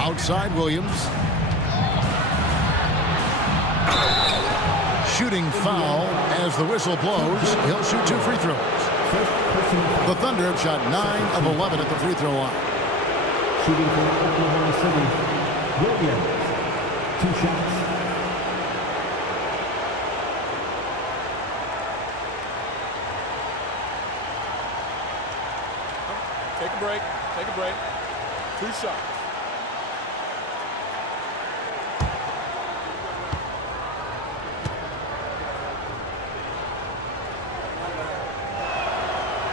Outside Williams. Shooting foul as the whistle blows. He'll shoot 2 free throws. The Thunder have shot 9 of 11 at the free throw line. Shooting for Oklahoma City, Williams. 2 shots. Take a break. Take a break. 2 shots.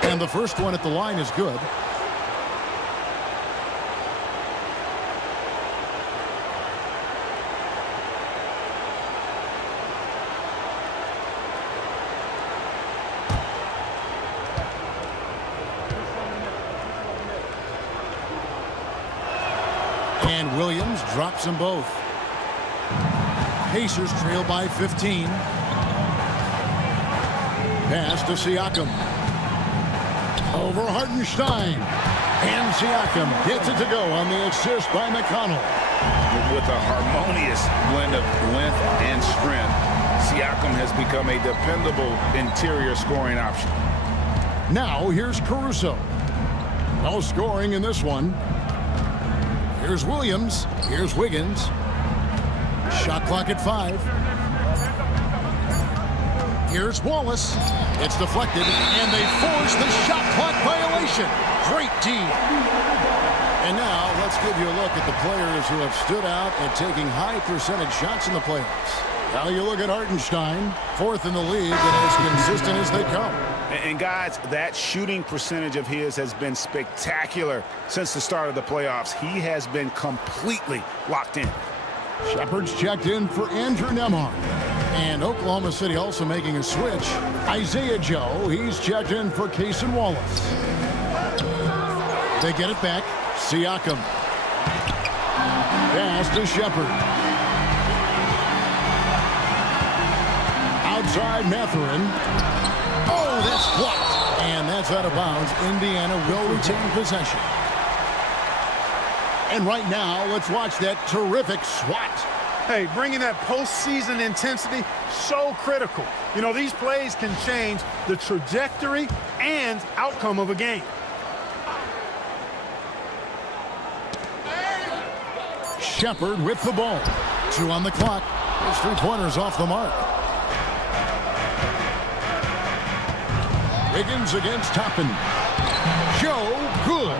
And the first one at the line is good. And Williams drops them both. Pacers trail by 15. Pass to Siakam. Over Hartenstein. And Siakam gets it to go on the assist by McConnell. With a harmonious blend of length and strength, Siakam has become a dependable interior scoring option. Now here's Caruso. No scoring in this one. Here's Williams. Here's Wiggins. Shot clock at 5. Here's Wallace. It's deflected, and they force the shot clock violation. Great team. And now let's give you a look at the players who have stood out at taking high percentage shots in the playoffs. Now you look at Hartenstein, 4th in the league and as consistent as they come. And guys, that shooting percentage of his has been spectacular since the start of the playoffs. He has been completely locked in. Shepard's checked in for Andrew Nembhard. And Oklahoma City also making a switch. Isaiah Joe, he's checked in for Cason Wallace. They get it back. Siakam. Pass to Shepard. Outside Mathurin. Oh, that's blocked. And that's out of bounds. Indiana will retain possession. And right now, let's watch that terrific swat. Hey, bringing that postseason intensity, so critical. You know, these plays can change the trajectory and outcome of a game. Shepard with the ball. 2 on the clock. His 3-pointers off the mark. Wiggins against Toppin. Joe, good.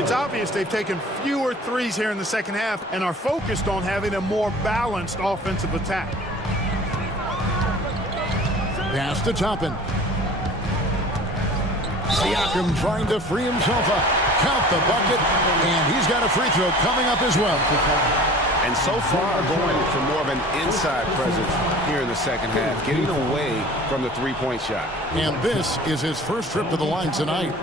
It's obvious they've taken fewer threes here in the second half and are focused on having a more balanced offensive attack. Pass to Toppin. Siakam trying to free himself up. Count the bucket, and he's got a free throw coming up as well. And so far, going for more of an inside presence here in the second half, getting away from the three-point shot. And this is his first trip to the line tonight.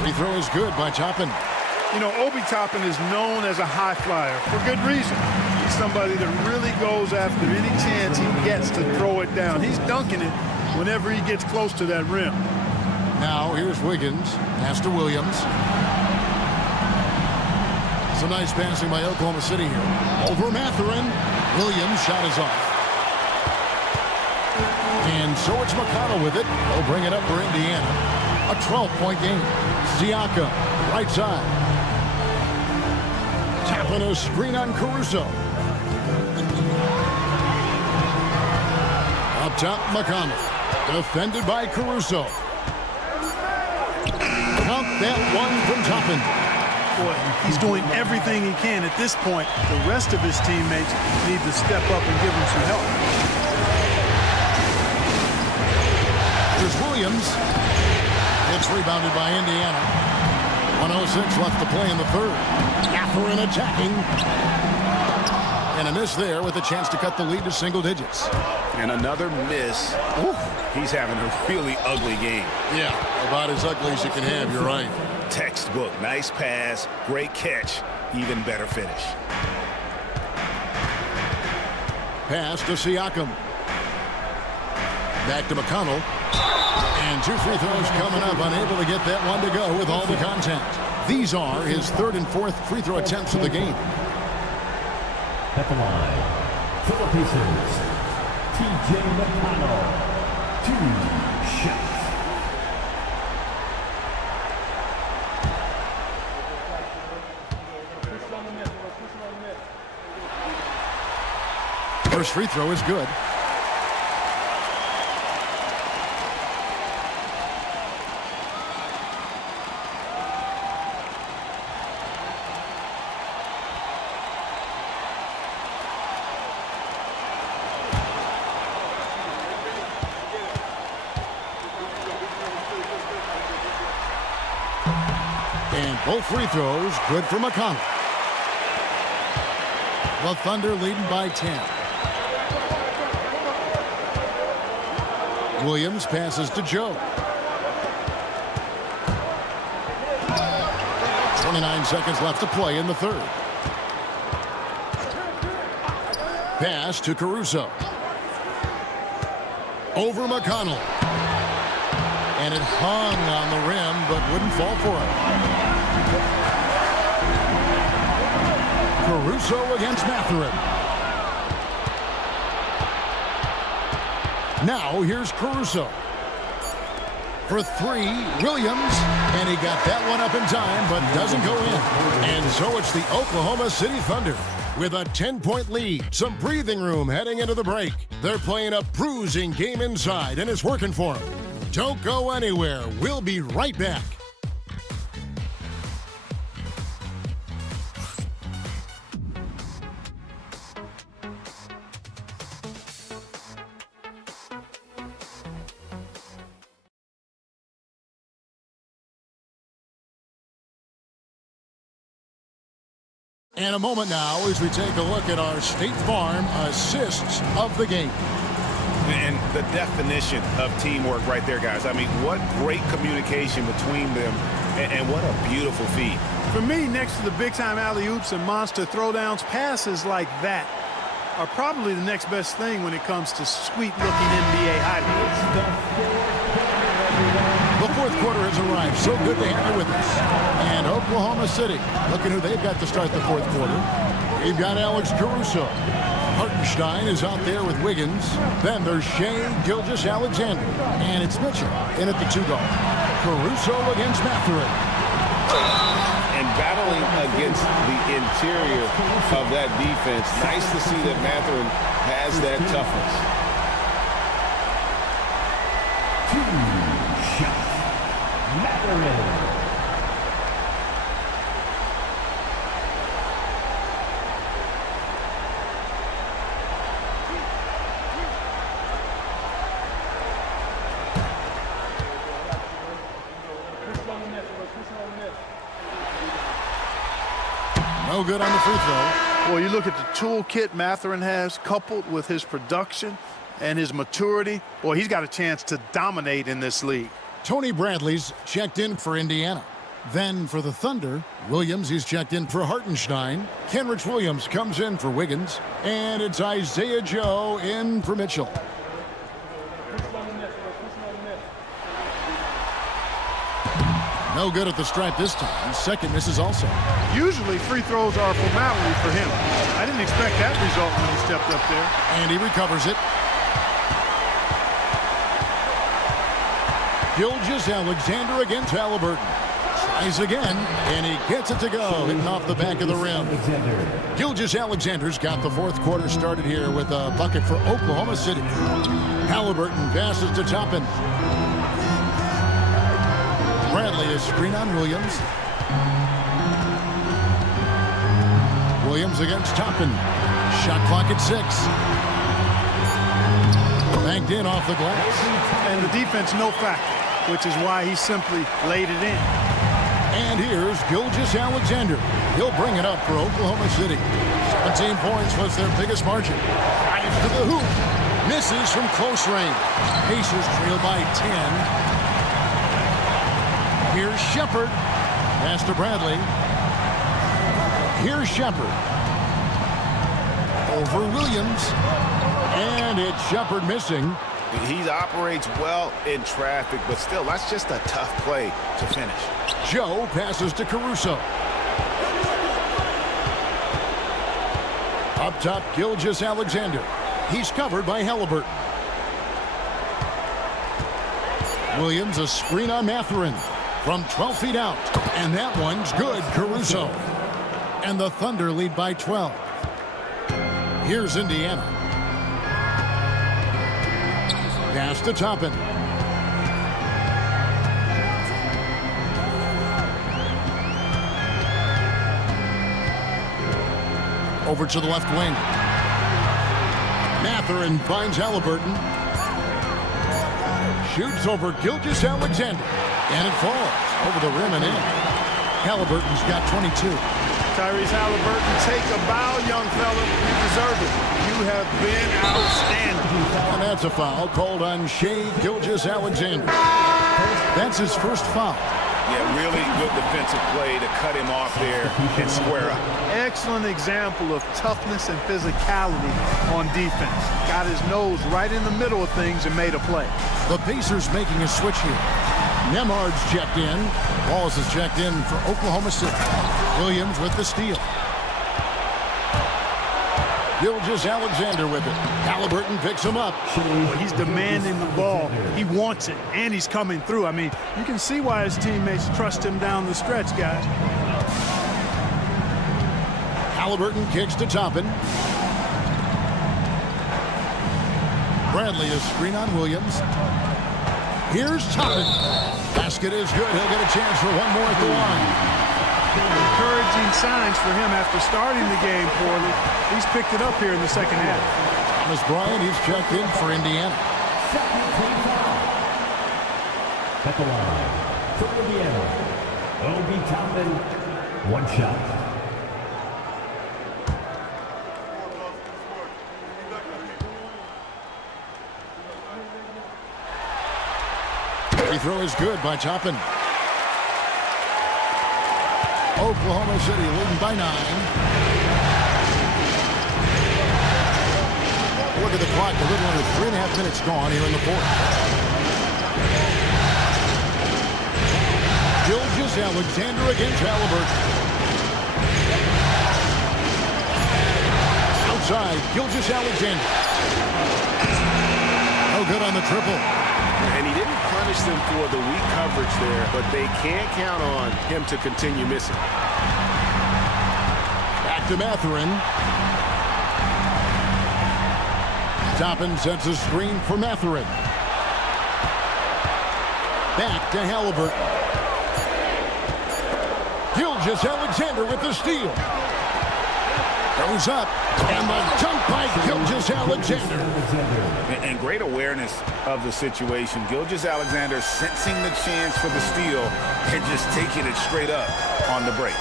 Free throw is good by Toppin. You know, Obi Toppin is known as a high flyer for good reason. He's somebody that really goes after any chance he gets to throw it down. He's dunking it whenever he gets close to that rim. Now here's Wiggins. Pass to Williams. Some nice passing by Oklahoma City here. Over Mathurin. Williams' shot is off. And so it's McConnell with it. He'll bring it up for Indiana. A 12-point game. Siakam, right side. Tapping a screen on Caruso. Up top, McConnell. Defended by Caruso. Count that one from Toppin. Boy, he's doing everything he can at this point. The rest of his teammates need to step up and give him some help. Here's Williams. It's rebounded by Indiana. 1:06 left to play in the third. Mathurin attacking. And a miss there with a chance to cut the lead to single digits. And another miss. Ooh, he's having a really ugly game. Yeah, about as ugly as you can have, you're right. Textbook. Nice pass, great catch, even better finish. Pass to Siakam. Back to McConnell. And 2 free throws coming up, unable to get that one to go with all the contact. These are his third and fourth free throw attempts of the game. At the line, for the Pacers, T.J. McConnell, 2 shots. First free throw is good. And both free throws good for McConnell. The Thunder leading by 10. Williams passes to Joe. 29 seconds left to play in the third. Pass to Caruso. Over McConnell. And it hung on the rim, but wouldn't fall for it. Caruso against Mathurin. Now here's Caruso. For three, Williams. And he got that one up in time, but doesn't go in. And so it's the Oklahoma City Thunder with a 10-point lead. Some breathing room heading into the break. They're playing a bruising game inside, and it's working for them. Don't go anywhere. We'll be right back. And a moment now as we take a look at our State Farm assists of the game. And the definition of teamwork right there, guys. I mean, what great communication between them, and what a beautiful feed. For me, next to the big-time alley-oops and monster throwdowns, passes like that are probably the next best thing when it comes to sweet-looking NBA highlights. The fourth quarter has arrived. So good to have you with us. And Oklahoma City, looking who they've got to start the fourth quarter. We've got Alex Caruso. Hartenstein is out there with Wiggins. Then there's Shea Gilgeous-Alexander. And it's Mitchell in at the 2-guard. Caruso against Mathurin. And battling against the interior of that defense. Nice to see that Mathurin has that toughness. 2 shots. Mathurin. No good on the free throw. Well, you look at the toolkit Mathurin has, coupled with his production and his maturity. Boy, he's got a chance to dominate in this league. Tony Bradley's checked in for Indiana. Then for the Thunder, Williams is checked in for Hartenstein. Kenrich Williams comes in for Wiggins. And it's Isaiah Joe in for Mitchell. No good at the stripe this time. Second misses also. Usually free throws are a formality for him. I didn't expect that result when he stepped up there. And he recovers it. Gilgeous-Alexander against Halliburton. Tries again, and he gets it to go, hitting off the back of the rim. Gilgeous-Alexander's got the fourth quarter started here with a bucket for Oklahoma City. Halliburton passes to Toppin. Bradley is screen on Williams. Williams against Toppin. Shot clock at 6. Banked in off the glass. And the defense no factor, which is why he simply laid it in. And here's Gilgeous-Alexander. He'll bring it up for Oklahoma City. 17 points was their biggest margin. Drives to the hoop. Misses from close range. Pacers trail by 10. Here's Shepard. Pass to Bradley. Here's Shepard. Over Williams. And it's Shepard missing. He operates well in traffic, but still, that's just a tough play to finish. Joe passes to Caruso. Up top, Gilgeous-Alexander. He's covered by Halliburton. Williams, a screen on Mathurin from 12 feet out. And that one's good, Caruso. And the Thunder lead by 12. Here's Indiana. Pass to Toppin. Over to the left wing. Mathurin finds Halliburton. Shoots over Gilgeous-Alexander. And it falls over the rim and in. Halliburton's got 22. Tyrese Halliburton, take a bow, young fella. You deserve it. You have been outstanding. And that's a foul called on Shai Gilgeous-Alexander. That's his first foul. Yeah, really good defensive play to cut him off there and square up. Excellent example of toughness and physicality on defense. Got his nose right in the middle of things and made a play. The Pacers making a switch here. Nembhard's checked in. Wallace is checked in for Oklahoma City. Williams with the steal. Gilgeous-Alexander with it. Halliburton picks him up. He's demanding the ball. He wants it, and he's coming through. I mean, you can see why his teammates trust him down the stretch, guys. Halliburton kicks to Toppin. Bradley is screen on Williams. Here's Toppin. Basket is good. He'll get a chance for one more at the line. Encouraging signs for him after starting the game poorly. He's picked it up here in the second half. Thomas Bryant, he's checked in for Indiana. At the line, for Indiana, Obi Toppin, one shot. Free throw is good by Toppin. Oklahoma City leading by 9. Look at the clock. A little under 3.5 minutes gone here in the fourth. Gilgeous-Alexander against Halliburton. Outside, Gilgeous-Alexander. No good on the triple. And he didn't punish them for the weak coverage there, but they can't count on him to continue missing. Back to Mathurin. Toppin sets a screen for Mathurin. Back to Halliburton. Gilgeous-Alexander with the steal. Goes up, and the dunk by Gilgeous-Alexander. And great awareness of the situation. Gilgeous-Alexander sensing the chance for the steal and just taking it straight up on the break.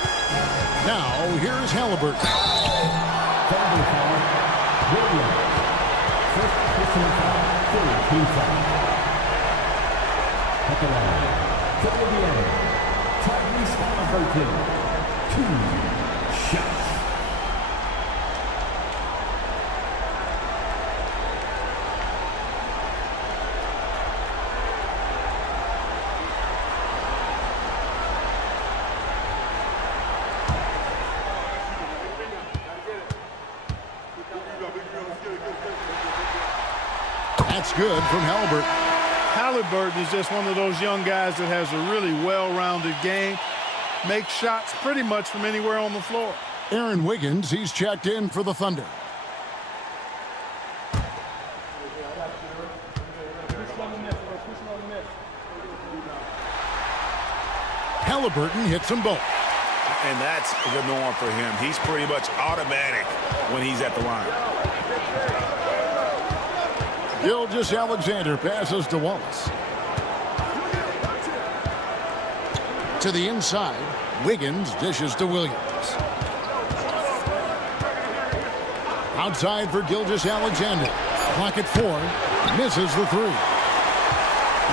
Now, here's Halliburton. First personal foul, 13 foul. At the line, for Indiana, Tyrese Halliburton, 2 shots. That's good from Halliburton. Halliburton is just one of those young guys that has a really well-rounded game. Makes shots pretty much from anywhere on the floor. Aaron Wiggins, he's checked in for the Thunder. Halliburton hits them both. And that's the norm for him. He's pretty much automatic when he's at the line. Gilgeous-Alexander passes to Wallace. To the inside, Wiggins dishes to Williams. Outside for Gilgeous-Alexander. Clock at 4. Misses the 3.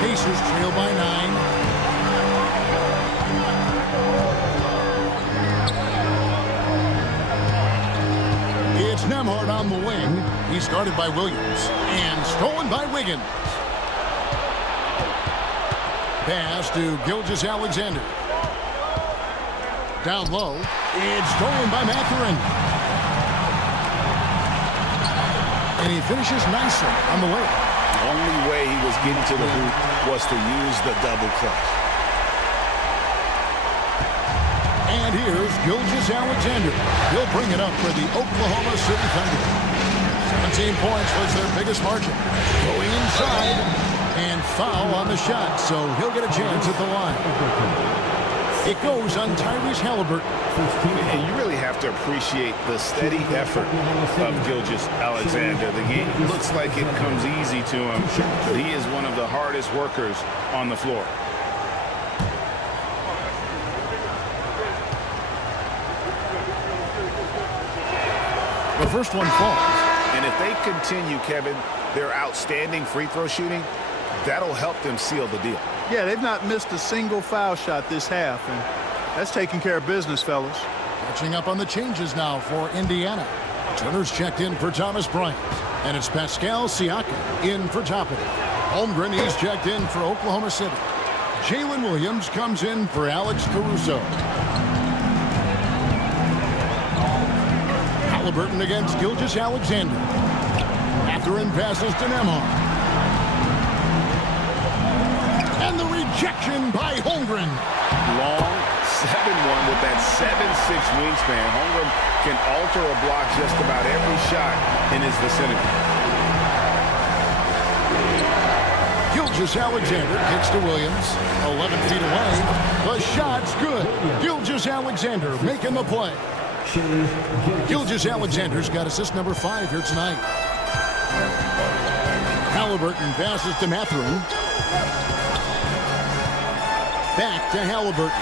Pacers trail by 9. It's Nembhard on the wing. He's guarded by Williams. And stolen by Wiggins. Pass to Gilgeous-Alexander. Down low. It's stolen by Mathurin. And he finishes nicely on the way. The only way he was getting to the hoop was to use the double clutch. And here's Gilgeous Alexander. He'll bring it up for the Oklahoma City Thunder. 17 points was their biggest margin. Going inside and foul on the shot, so he'll get a chance at the line. It goes on Tyrese Halliburton. And you really have to appreciate the steady effort of Gilgeous Alexander. The game looks like it comes easy to him, but he is one of the hardest workers on the floor. The first one falls. And if they continue, Kevin, their outstanding free throw shooting, that'll help them seal the deal. Yeah, they've not missed a single foul shot this half, and that's taking care of business, fellas. Catching up on the changes now for Indiana. Turner's checked in for Thomas Bryant, and it's Pascal Siakam in for Toppin. Holmgren, he's checked in for Oklahoma City. Jalen Williams comes in for Alex Caruso. Halliburton against Gilgeous Alexander. Mathurin passes to Nembhard. And the rejection by Holmgren. Long 7-1 with that 7'6" wingspan. Holmgren can alter a block just about every shot in his vicinity. Gilgeous Alexander kicks to Williams. 11 feet away. The shot's good. Gilgeous Alexander making the play. Gilgeous Alexander's got assist number 5 here tonight. Halliburton passes to Mathurin. Back to Halliburton.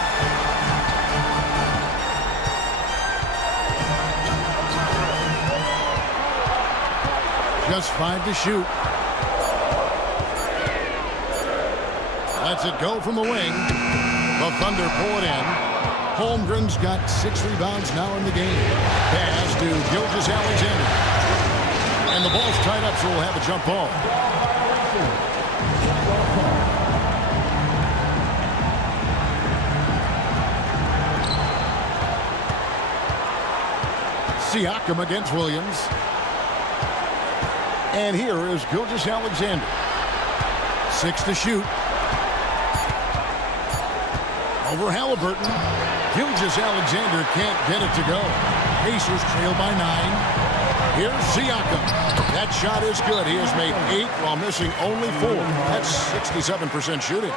Just 5 to shoot. Lets it go from the wing. The Thunder pull it in. Holmgren's got 6 rebounds now in the game. Pass to Gilgeous Alexander. And the ball's tied up, so we'll have a jump ball. Siakam against Williams. And here is Gilgeous Alexander. 6 to shoot. Over Halliburton. Gilgeous Alexander can't get it to go. Pacers trail by 9. Here's Siakam. That shot is good. He has made 8 while missing only 4. That's 67% shooting.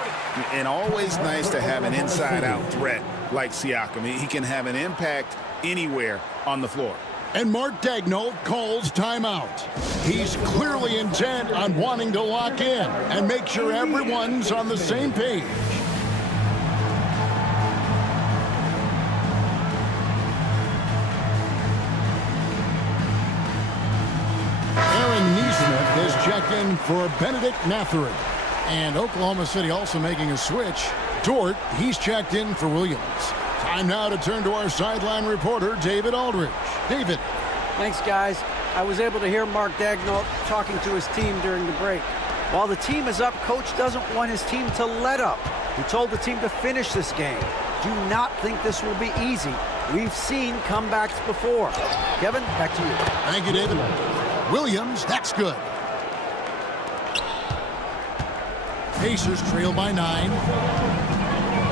And always nice to have an inside-out threat like Siakam. He can have an impact anywhere on the floor. And Mark Daigneault calls timeout. He's clearly intent on wanting to lock in and make sure everyone's on the same page. Is checked in for Benedict Mathurin. And Oklahoma City also making a switch. Dort, he's checked in for Williams. Time now to turn to our sideline reporter, David Aldridge. David. Thanks, guys. I was able to hear Mark Daigneault talking to his team during the break. While the team is up, Coach doesn't want his team to let up. He told the team to finish this game. Do not think this will be easy. We've seen comebacks before. Kevin, back to you. Thank you, David. Williams, that's good. Pacers trail by 9.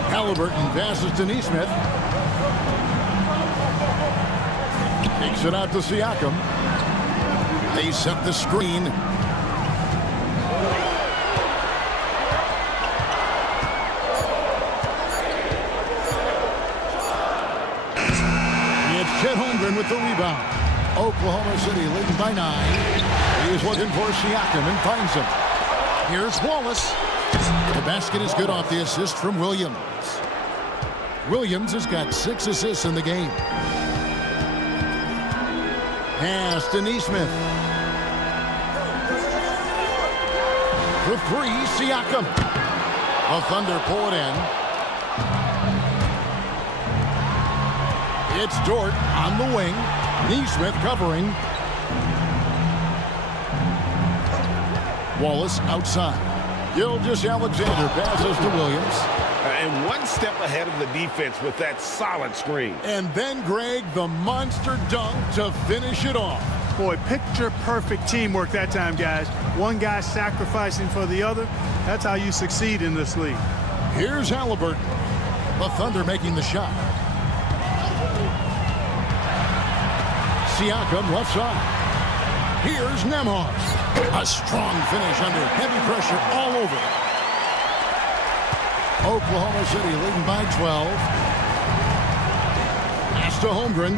Halliburton passes to Nesmith. Takes it out to Siakam. They set the screen. It's Chet Holmgren with the rebound. Oklahoma City leading by 9. He is looking for Siakam and finds him. Here's Wallace. The basket is good off the assist from Williams. Williams has got 6 assists in the game. Pass to Nesmith. For 3, Siakam. The Thunder pull it in. It's Dort on the wing. Nesmith covering. Wallace outside. Gilgeous Alexander passes to Williams. And one step ahead of the defense with that solid screen. And then, Greg, the monster dunk to finish it off. Boy, picture-perfect teamwork that time, guys. One guy sacrificing for the other. That's how you succeed in this league. Here's Halliburton. The Thunder making the shot. Siakam left side. Here's Nembhard. A strong finish under heavy pressure all over. Oklahoma City leading by 12. Pass to Holmgren.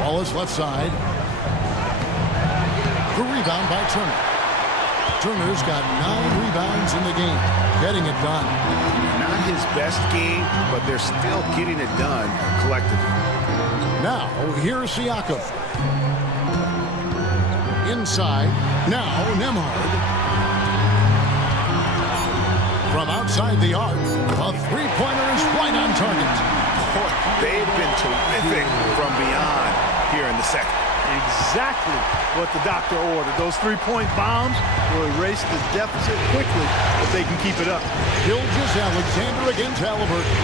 Wallace left side. The rebound by Turner. Turner's got 9 rebounds in the game. Getting it done. Not his best game, but they're still getting it done collectively. Now, here's Siakam. Inside. Now, Nembhard. From outside the arc, a three-pointer is right on target. Boy, they've been terrific from beyond here in the second. Exactly what the doctor ordered. Those three-point bombs will erase the deficit quickly if they can keep it up. Gilgeous-Alexander against Halliburton.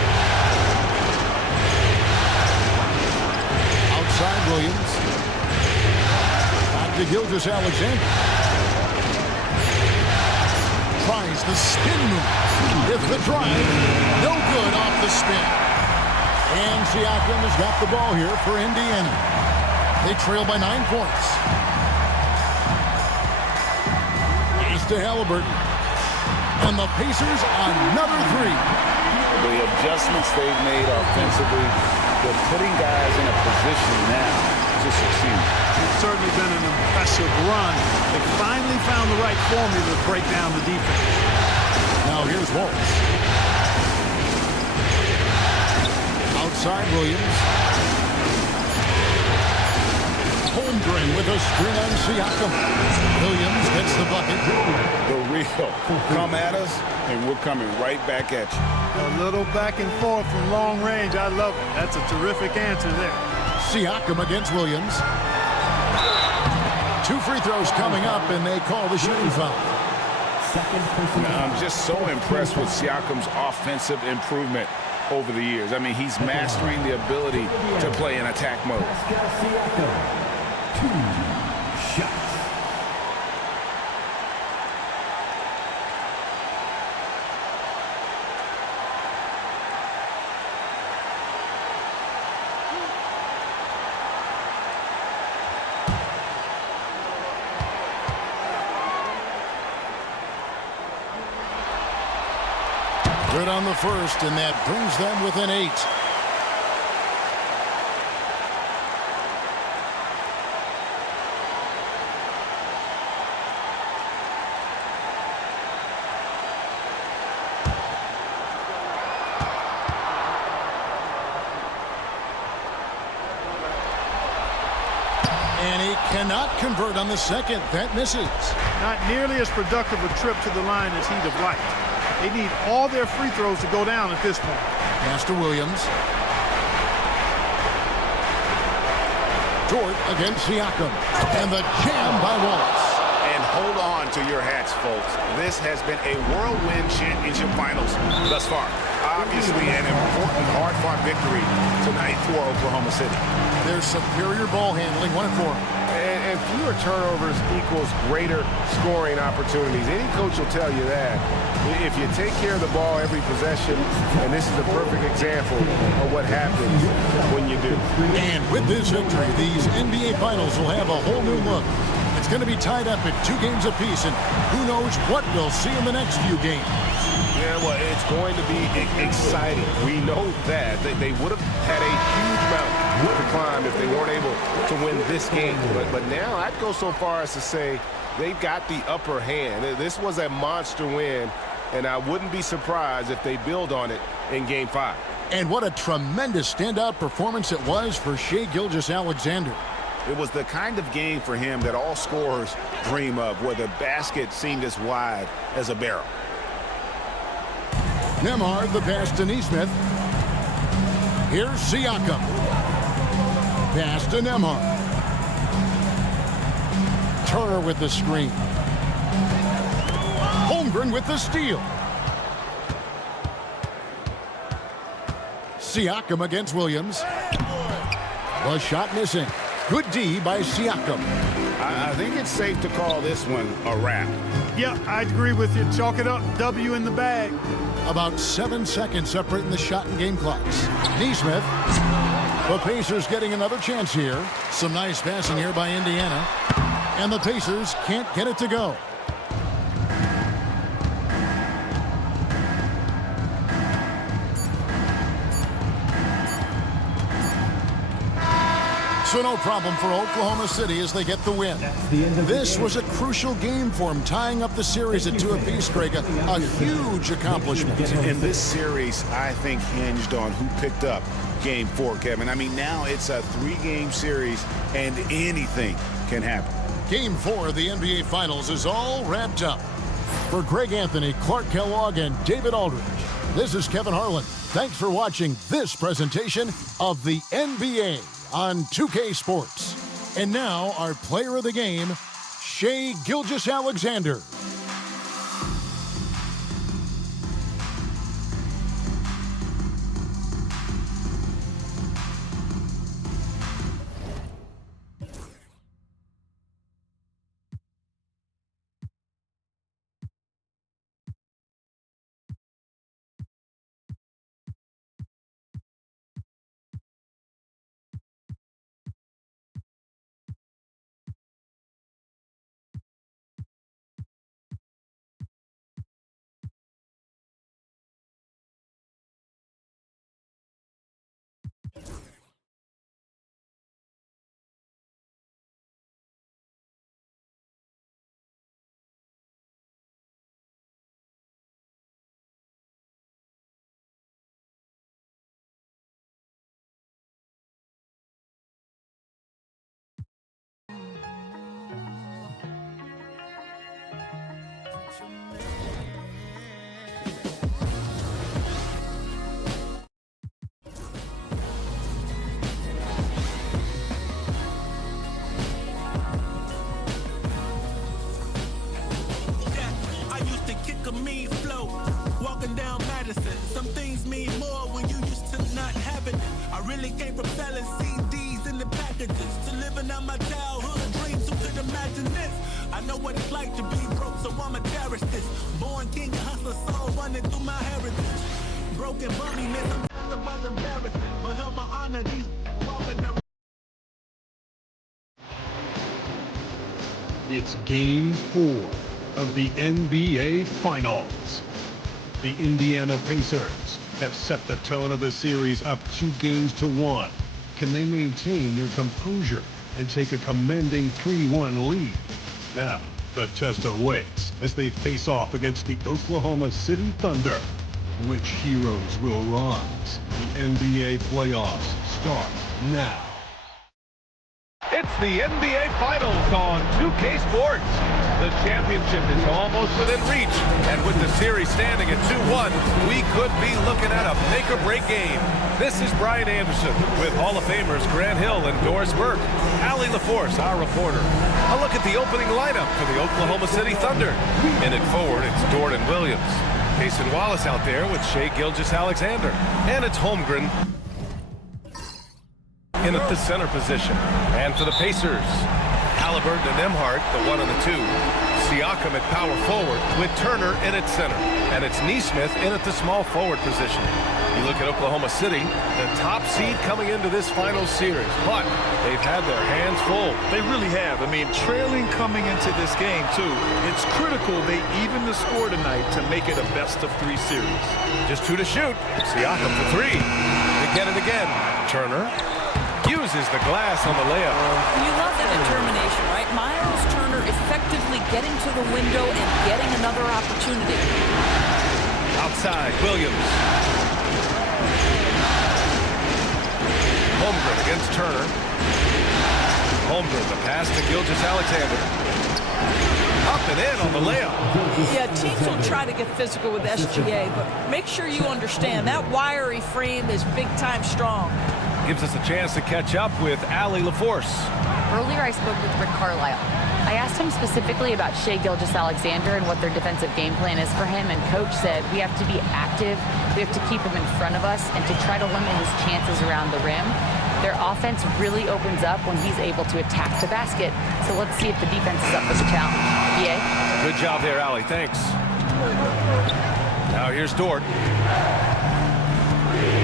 Outside Williams. Back to Gilgeous-Alexander. Tries the spin move. With the drive, no good off the spin. And Siakam has got the ball here for Indiana. They trail by 9 points. Pass to Halliburton. And the Pacers another 3. The adjustments they've made offensively, they're putting guys in a position now to succeed. It's certainly been an impressive run. They finally found the right formula to break down the defense. Now here's Wallace. Outside Williams. Holmgren with a string on Siakam. Williams gets the bucket. The real. Come at us, and we're coming right back at you. A little back and forth from long range. I love it. That's a terrific answer there. Siakam against Williams. 2 free throws coming up, and they call the shooting foul. I'm just so impressed with Siakam's offensive improvement over the years. I mean, he's mastering the ability to play in attack mode. 2 shots. Good on the first, and that brings them within 8. And he cannot convert on the second. That misses. Not nearly as productive a trip to the line as he'd have liked. They need all their free throws to go down at this point. Pass to Williams. Dort against Siakam. And the jam by Wallace. And hold on to your hats, folks. This has been a whirlwind championship finals thus far. Obviously an important, hard-fought victory tonight for Oklahoma City. Their superior ball handling, 1-4. And fewer turnovers equals greater scoring opportunities. Any coach will tell you that. If you take care of the ball every possession, and this is a perfect example of what happens when you do. And with this victory, these NBA Finals will have a whole new look. It's going to be tied up at 2 games apiece, and who knows what we'll see in the next few games. Yeah, well, it's going to be exciting. We know that. They would have had a huge mountain to climb if they weren't able to win this game. But now I'd go so far as to say they've got the upper hand. This was a monster win, and I wouldn't be surprised if they build on it in Game 5. And what a tremendous standout performance it was for Shai Gilgeous-Alexander. It was the kind of game for him that all scorers dream of, where the basket seemed as wide as a barrel. Nembhard, the pass to Nesmith. Here's Siakam. Pass to Nembhard. Turner with the screen. Holmgren with the steal. Siakam against Williams. The shot missing. Good D by Siakam. I think it's safe to call this one a wrap. Yeah, I agree with you. Chalk it up. W in the bag. About 7 seconds separating the shot and game clocks. Neesmith. The Pacers getting another chance here. Some nice passing here by Indiana. And the Pacers can't get it to go. So no problem for Oklahoma City as they get the win. This was a crucial game for them, tying up the series at 2 apiece, Greg. A huge accomplishment. And this series, I think, hinged on who picked up Game 4, Kevin. I mean, now it's a 3-game series, and anything can happen. Game 4 of the NBA Finals is all wrapped up. For Greg Anthony, Clark Kellogg, and David Aldridge, this is Kevin Harlan. Thanks for watching this presentation of the NBA on 2K Sports. And now, our player of the game, Shai Gilgeous-Alexander. It's Game 4 of the NBA Finals. The Indiana Pacers have set the tone of the series up 2-1. Can they maintain their composure and take a commanding 3-1 lead? Now, the test awaits as they face off against the Oklahoma City Thunder. Which heroes will rise? The NBA playoffs start now. It's the NBA Finals on 2K Sports. The championship is almost within reach, and with the series standing at 2-1, we could be looking at a make-or-break game. This is Brian Anderson with Hall of Famers Grant Hill and Doris Burke. Allie LaForce, our reporter. A look at the opening lineup for the Oklahoma City Thunder. In it forward, it's Jordan Williams. Cason Wallace out there with Shai Gilgeous-Alexander. And it's Holmgren in at the center position. And for the Pacers, Halliburton and Nembhard, the 1 and the 2. Siakam at power forward with Turner in at center. And it's Neesmith in at the small forward position. You look at Oklahoma City, the top seed coming into this finals series, but they've had their hands full. They really have. I mean, trailing coming into this game, too. It's critical they even the score tonight to make it a best-of-3 series. Just 2 to shoot. Siakam for 3. They get it again. Turner uses the glass on the layup. You love the determination, right? Miles Turner effectively getting to the window and getting another opportunity. Outside, Williams. Holmgren against Turner. Holmgren, the pass to Gilgeous-Alexander. Up and in on the layup. Yeah, teams will try to get physical with SGA, but make sure you understand that wiry frame is big-time strong. Gives us a chance to catch up with Allie LaForce. Earlier, I spoke with Rick Carlisle. I asked him specifically about Shai Gilgeous-Alexander and what their defensive game plan is for him, and Coach said we have to be active, we have to keep him in front of us, and to try to limit his chances around the rim. Their offense really opens up when he's able to attack the basket. So let's see if the defense is up for the challenge. BA? Good job there, Allie. Thanks. Now here's Dort.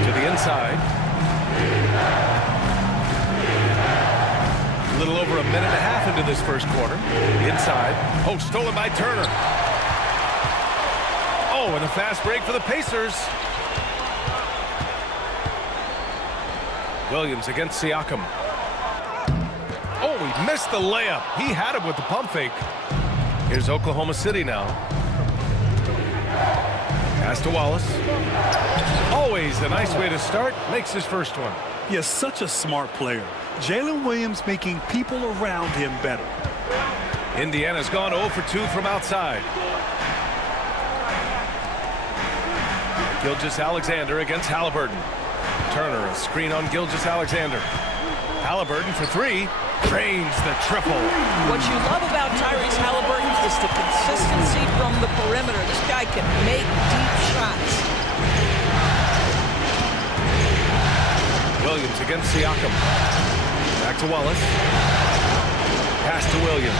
To the inside. A little over a minute and a half into this first quarter. Inside. Oh, stolen by Turner. Oh, and a fast break for the Pacers. Williams against Siakam. Oh, he missed the layup. He had him with the pump fake. Here's Oklahoma City now. Pass to Wallace. Always a nice way to start. Makes his first one. He is such a smart player. Jalen Williams making people around him better. Indiana's gone 0 for 2 from outside. Gilgeous-Alexander against Halliburton. Turner, a screen on Gilgeous-Alexander. Halliburton for 3. Drains the triple. What you love about Tyrese Halliburton is the consistency from the perimeter. This guy can make deep shots. Williams against Siakam. Back to Wallace. Pass to Williams.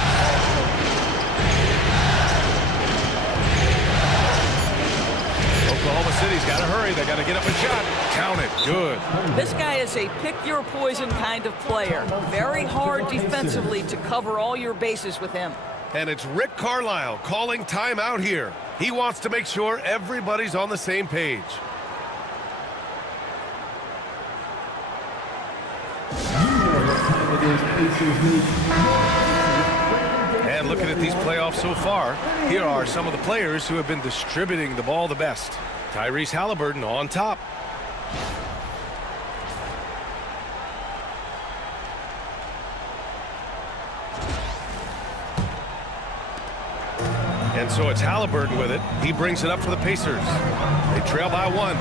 Oklahoma City's got to hurry. They got to get up a shot. Count it. Good. This guy is a pick-your-poison kind of player. Very hard defensively to cover all your bases with him. And it's Rick Carlisle calling timeout here. He wants to make sure everybody's on the same page. And looking at these playoffs so far, here are some of the players who have been distributing the ball the best. Tyrese Halliburton on top. And so it's Halliburton with it. He brings it up for the Pacers. They trail by 1.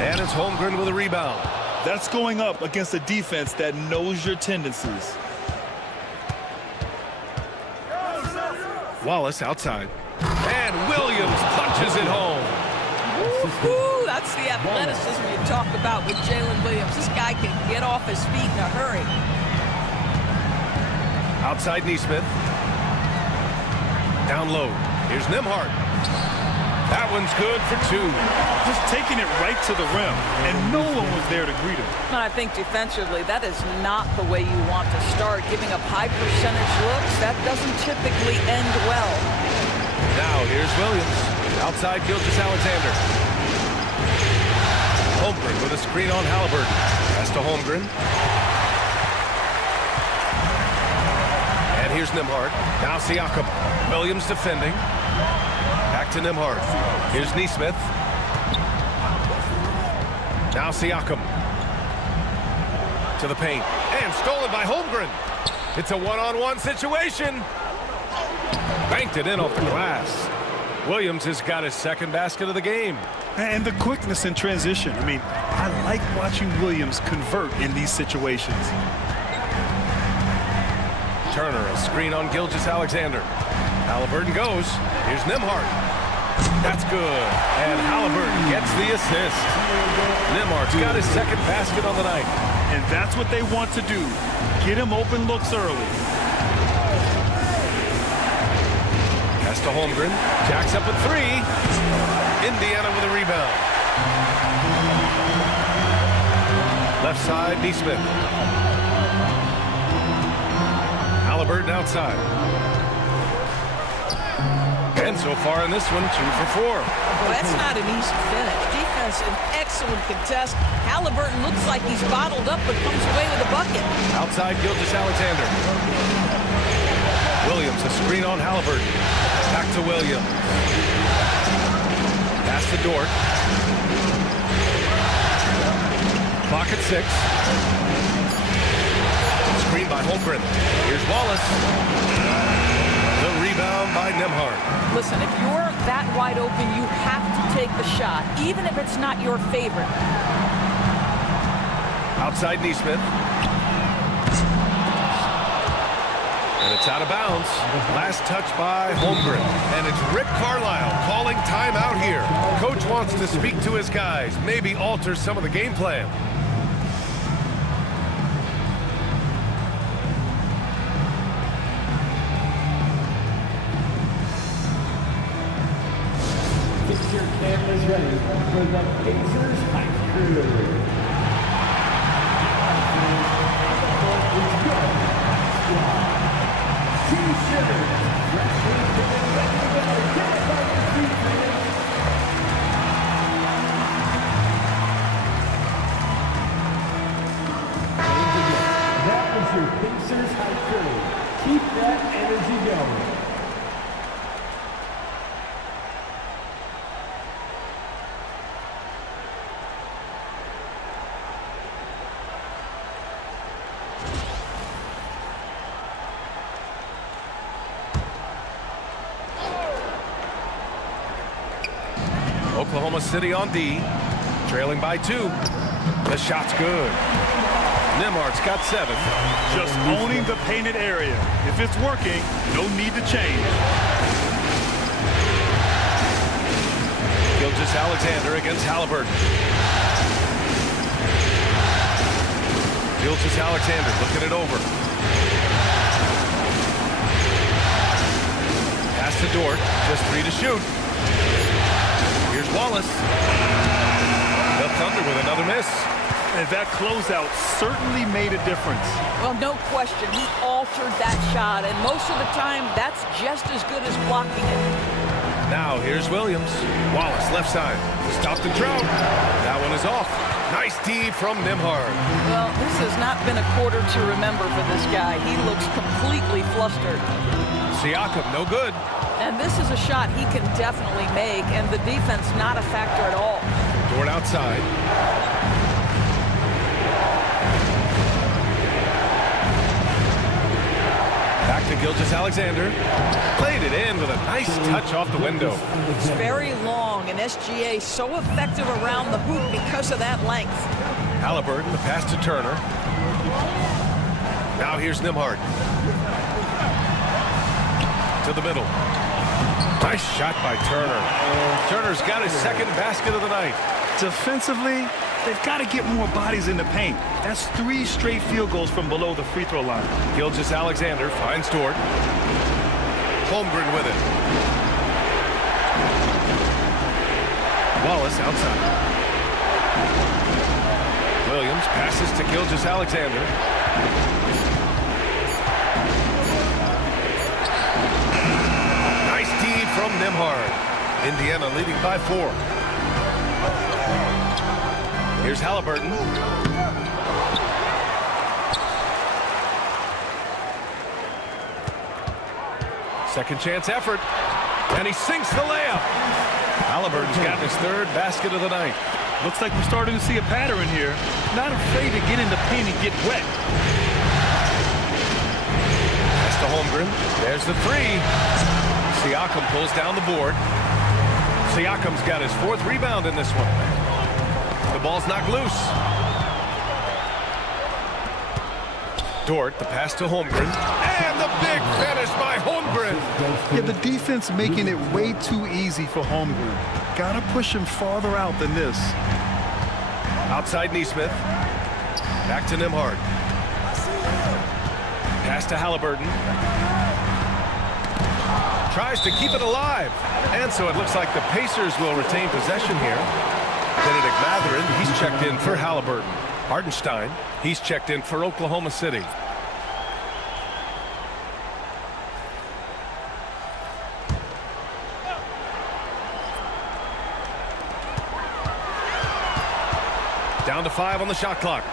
And it's Holmgren with a rebound. That's going up against a defense that knows your tendencies. Wallace outside. And Williams punches it home. Woo-hoo, that's the athleticism you talk about with Jalen Williams. This guy can get off his feet in a hurry. Outside Neesmith. Down low. Here's Nembhard. That one's good for 2. Just taking it right to the rim, and no one was there to greet him. And I think defensively, that is not the way you want to start. Giving up high percentage looks, that doesn't typically end well. Now here's Williams. Outside Gilgeous-Alexander. Holmgren with a screen on Halliburton. Pass to Holmgren. And here's Nembhard. Now Siakam. Williams defending. Back to Nembhard. Here's Neesmith. Now Siakam. To the paint. And stolen by Holmgren. It's a one-on-one situation. Banked it in off the glass. Williams has got his second basket of the game. And the quickness in transition. I mean, I like watching Williams convert in these situations. Turner, a screen on Gilgeous-Alexander. Halliburton goes. Here's Nembhard. That's good. And Halliburton gets the assist. Nembhard's got his second basket on the night. And that's what they want to do. Get him open looks early. Pass to Holmgren. Jacks up at 3. Indiana with a rebound. Left side, Neesmith. Halliburton outside. And so far in this one, 2 for 4. Well, that's not an easy finish. Defense, an excellent contest. Halliburton looks like he's bottled up, but comes away with a bucket. Outside Gilgeous-Alexander. Williams, a screen on Halliburton. Back to Williams. Pass to Dort. Clock at 6. Screen by Holmgren. Here's Wallace. The rebound by Nembhard. Listen, if you're that wide open, you have to take the shot, even if it's not your favorite. Outside Neesmith. It's out of bounds. Last touch by Holmgren. And it's Rick Carlisle calling timeout here. Coach wants to speak to his guys, maybe alter some of the game plan. Get your cameras ready for the Pacers High Crew. That was your Pacers High Crew. Keep that energy going. Oklahoma City on D, trailing by 2. The shot's good. Nembhard's got 7. Just owning the painted area. If it's working, no need to change. Gilgeous-Alexander against Halliburton. Gilgeous-Alexander looking it over. Pass to Dort, just 3 to shoot. Here's Wallace. The Thunder with another miss. And that closeout certainly made a difference. Well, no question. He altered that shot, and most of the time, that's just as good as blocking it. Now here's Williams. Wallace left side. Stopped the drought. That one is off. Nice D from Nembhard. Well, this has not been a quarter to remember for this guy. He looks completely flustered. Siakam, no good. And this is a shot he can definitely make, and the defense not a factor at all. Dort outside. Back to Gilgeous-Alexander. Played it in with a nice touch off the window. It's very long, and SGA so effective around the hoop because of that length. Halliburton, the pass to Turner. Now here's Nembhard. To the middle. Nice shot by Turner. Turner's got his second basket of the night. Defensively, they've got to get more bodies in the paint. That's 3 straight field goals from below the free throw line. Gilgeous-Alexander finds Dort. Holmgren with it. Wallace outside. Williams passes to Gilgeous-Alexander. Nice D from Nembhard. Indiana leading by 4. Here's Halliburton. Second chance effort. And he sinks the layup. Halliburton's got his 3rd basket of the night. Looks like we're starting to see a pattern here. Not afraid to get in the paint and get wet. That's to Holmgren. There's the 3. Siakam pulls down the board. Siakam's got his 4th rebound in this one. The ball's knocked loose. Dort, the pass to Holmgren. And the big finish by Holmgren. Yeah, the defense making it way too easy for Holmgren. Gotta push him farther out than this. Outside Nesmith. Back to Nembhard. Pass to Halliburton. Tries to keep it alive. And so it looks like the Pacers will retain possession here. Benedict Mathurin, he's checked in for Halliburton. Hartenstein, he's checked in for Oklahoma City. Down to 5 on the shot clock.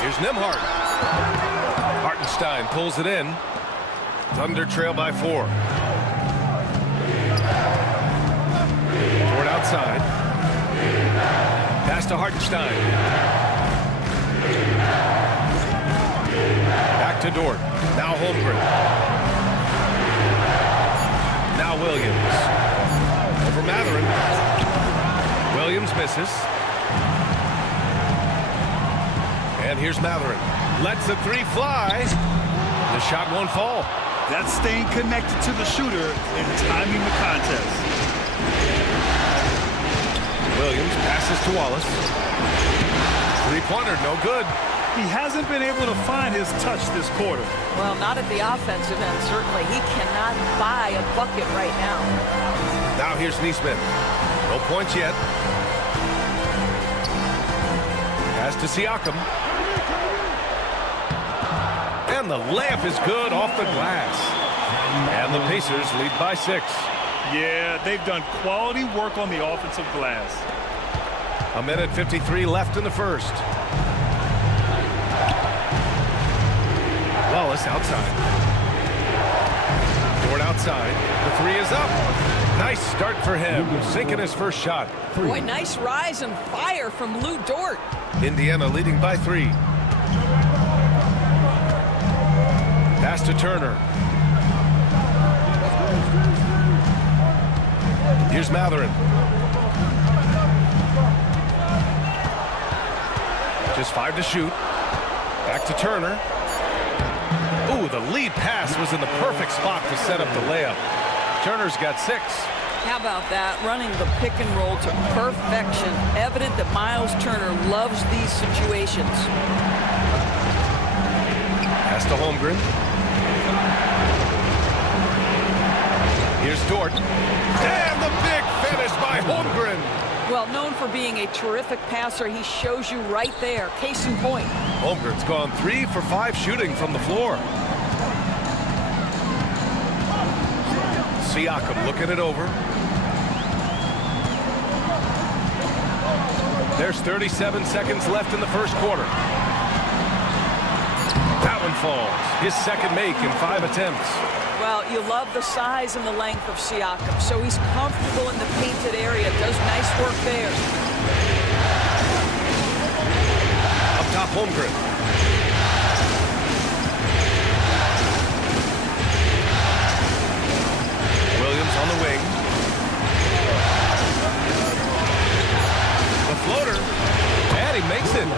Here's Nembhard. Hartenstein pulls it in. Thunder trail by 4. Dort outside. Pass to Hartenstein. Back to Dort. Now Holmgren. Now Williams. Over Mathurin. Williams misses. And here's Matherin. Lets the three fly. The shot won't fall. That's staying connected to the shooter and timing the contest. Williams passes to Wallace. Three-pointer, no good. He hasn't been able to find his touch this quarter. Well, not at the offensive end, certainly. He cannot buy a bucket right now. Now here's Neesmith. No points yet. Pass to Siakam. And the layup is good off the glass. And the Pacers lead by 6. Yeah, they've done quality work on the offensive glass. 1:53 left in the first. Wallace outside. Dort outside. The three is up. Nice start for him. Sinking his first shot. Boy, nice rise and fire from Lou Dort. Indiana leading by 3. Pass to Turner. Here's Matherin. Just 5 to shoot. Back to Turner. Ooh, the lead pass was in the perfect spot to set up the layup. Turner's got 6. How about that? Running the pick and roll to perfection. Evident that Miles Turner loves these situations. Pass to Holmgren. Here's Dort. And the big finish by Holmgren. Well, known for being a terrific passer, he shows you right there. Case in point. Holmgren's gone 3 for 5 shooting from the floor. Siakam looking it over. There's 37 seconds left in the first quarter. That one falls. His second make in 5 attempts. Well, you love the size and the length of Siakam, so he's comfortable in the painted area. Does nice work there. Up top, Holmgren. Williams on the wing. The floater. And he makes it.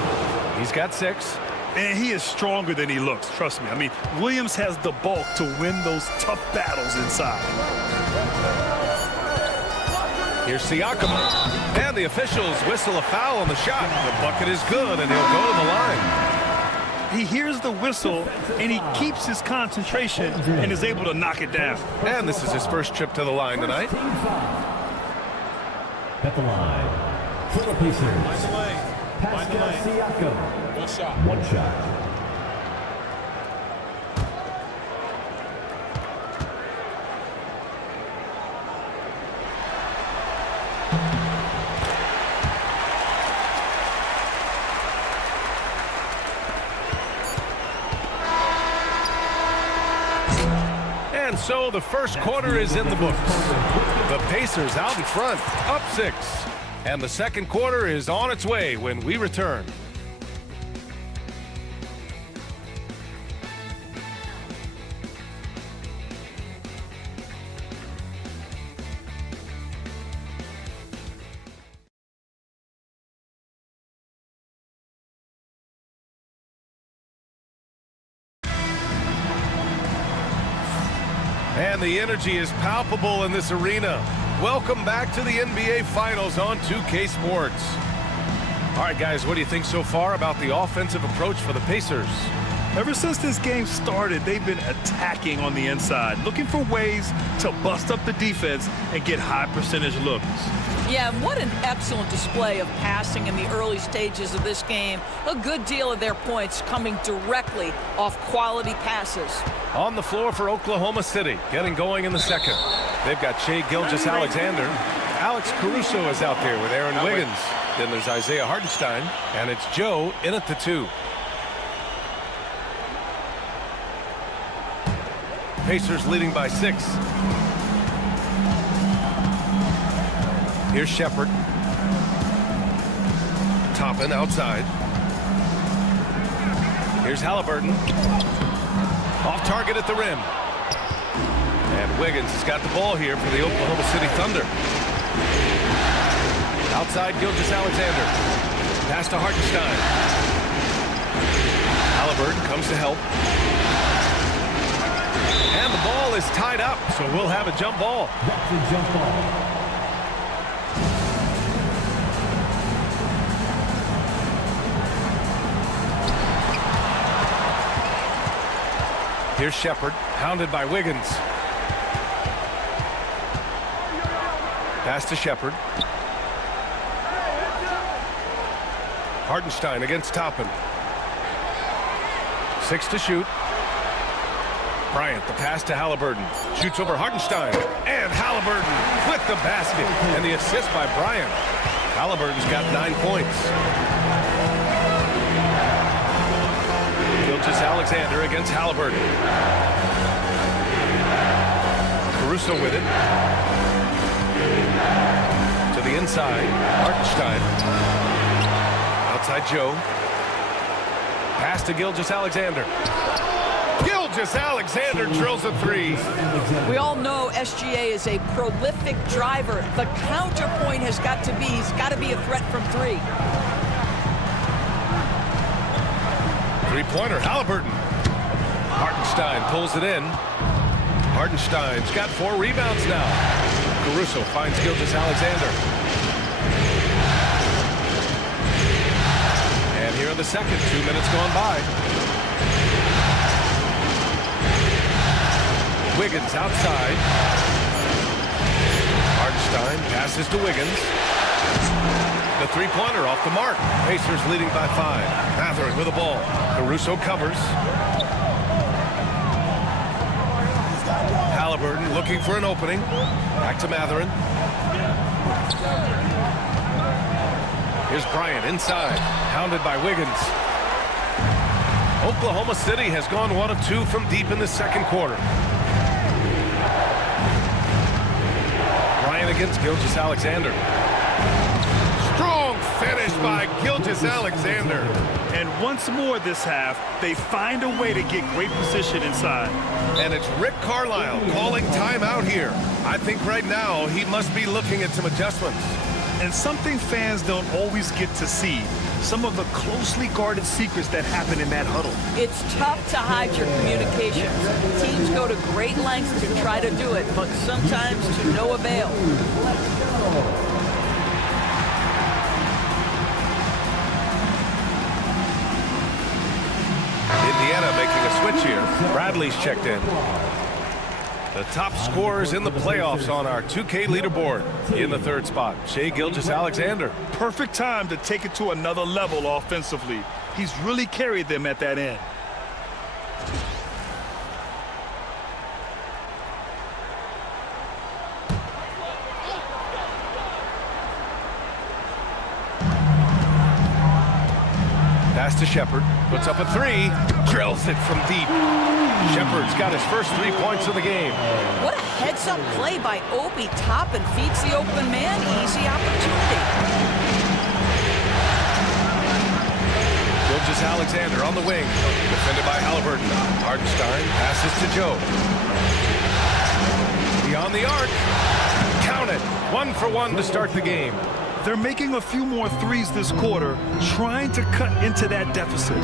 He's got 6. And he is stronger than he looks, trust me. I mean, Williams has the bulk to win those tough battles inside. Here's Siakam. And the officials whistle a foul on the shot. The bucket is good, and he'll go to the line. He hears the whistle, and he keeps his concentration and is able to knock it down. And this is his first trip to the line tonight. At the line, for the Pacers, Pascal Siakam. One shot. And so the first quarter is in the books. The Pacers out in front, up 6. And the second quarter is on its way when we return. And the energy is palpable in this arena. Welcome back to the NBA Finals on 2K Sports. All right, guys, what do you think so far about the offensive approach for the Pacers? Ever since this game started, they've been attacking on the inside, looking for ways to bust up the defense and get high percentage looks. Yeah, and what an excellent display of passing in the early stages of this game. A good deal of their points coming directly off quality passes. On the floor for Oklahoma City, getting going in the second. They've got Shai Gilgeous-Alexander. Alex Caruso is out there with Aaron Wiggins. Then there's Isaiah Hartenstein, and it's Joe in at the 2. Pacers leading by 6. Here's Shepard. Toppin outside. Here's Halliburton. Off target at the rim. And Wiggins has got the ball here for the Oklahoma City Thunder. Outside Gilgeous-Alexander. Pass to Hartenstein. Halliburton comes to help. And the ball is tied up, so we'll have a jump ball. That's a jump ball. Here's Shepard, hounded by Wiggins. Pass to Shepard. Hartenstein against Toppin. 6 to shoot. Bryant, the pass to Halliburton. Shoots over Hartenstein. And Halliburton with the basket. And the assist by Bryant. Halliburton's got 9 points. Gilgeous-Alexander against Halliburton. Caruso with it. To the inside. Hartenstein. Outside Joe. Pass to Gilgeous-Alexander. Gilgeous-Alexander drills a 3. We all know SGA is a prolific driver. The counterpoint has got to be, he's got to be a threat from 3. Three-pointer, Halliburton. Hartenstein pulls it in. Hartenstein's got 4 rebounds now. Caruso finds Gilgeous-Alexander. And here in the second, 2 minutes gone by. Wiggins outside. Hartenstein passes to Wiggins. The three-pointer off the mark. Pacers leading by 5. Mathurin with the ball. Caruso covers. Halliburton looking for an opening. Back to Mathurin. Here's Bryant inside. Hounded by Wiggins. Oklahoma City has gone 1 of 2 from deep in the second quarter. Bryant against Gilgeous-Alexander. Strong finish by Gilgeous-Alexander. And once more this half, they find a way to get great position inside. And it's Rick Carlisle calling timeout here. I think right now he must be looking at some adjustments. And something fans don't always get to see. Some of the closely guarded secrets that happen in that huddle. It's tough to hide your communications. Teams go to great lengths to try to do it, but sometimes to no avail. Indiana making a switch here. Bradley's checked in. The top scorers in the playoffs on our 2K leaderboard. In the third spot, Shai Gilgeous-Alexander. Perfect time to take it to another level offensively. He's really carried them at that end. Pass to Shepard. Puts up a 3. Drills it from deep. Shepard's got his first 3 points of the game. What a heads-up play by Obi. Toppin feeds the open man. Easy opportunity. Gilgeous-Alexander on the wing. Defended by Halliburton. Hartenstein passes to Joe. Beyond the arc. Count it. 1 for 1 to start the game. They're making a few more threes this quarter, trying to cut into that deficit.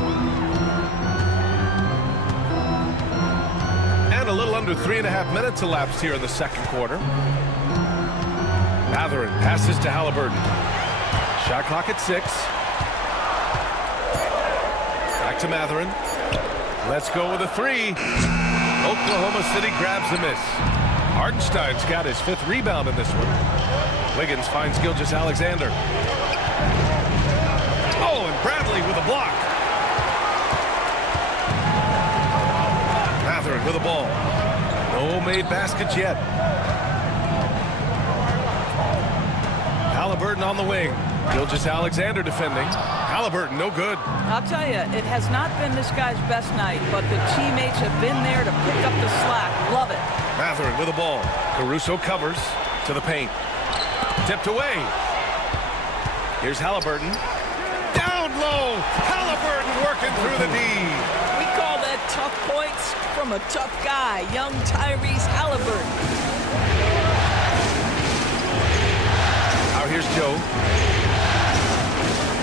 And a little under 3.5 minutes elapsed here in the second quarter. Mathurin passes to Halliburton. Shot clock at 6. Back to Mathurin. Let's go with a 3. Oklahoma City grabs the miss. Hartenstein's got his 5th rebound in this one. Wiggins finds Gilgeous-Alexander. Oh, and Bradley with a block. Mathurin with the ball. No made baskets yet. Halliburton on the wing. Gilgeous-Alexander defending. Halliburton, no good. I'll tell you, it has not been this guy's best night, but the teammates have been there to pick up the slack. Love it. Mathurin with the ball. Caruso covers to the paint. Tipped away. Here's Halliburton. Down low. Halliburton working through the D. We call that tough points from a tough guy, young Tyrese Halliburton. Now here's Joe.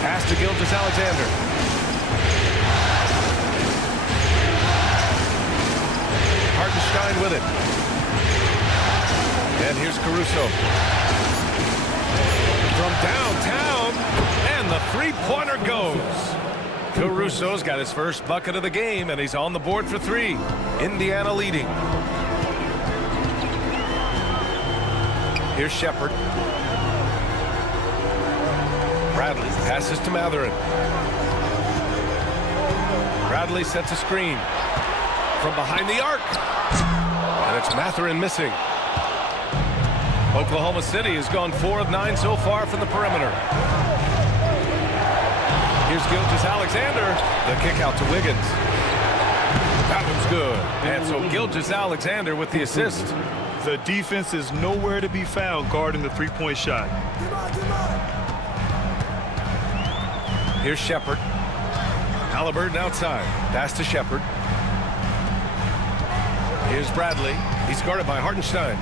Pass to Gilgeous-Alexander. with it. And here's Caruso. From downtown, and the three-pointer goes. Caruso's got his first bucket of the game, and he's on the board for 3. Indiana leading. Here's Shepard. Bradley passes to Matherin. Bradley sets a screen from behind the arc. And it's Matherin missing. Oklahoma City has gone 4 of 9 so far from the perimeter. Here's Gilgeous-Alexander. The kick out to Wiggins. That one's good. And so Gilgeous-Alexander with the assist. The defense is nowhere to be found guarding the three-point shot. Here's Shepard. Halliburton outside. Pass to Shepard. Here's Bradley. He's guarded by Hartenstein.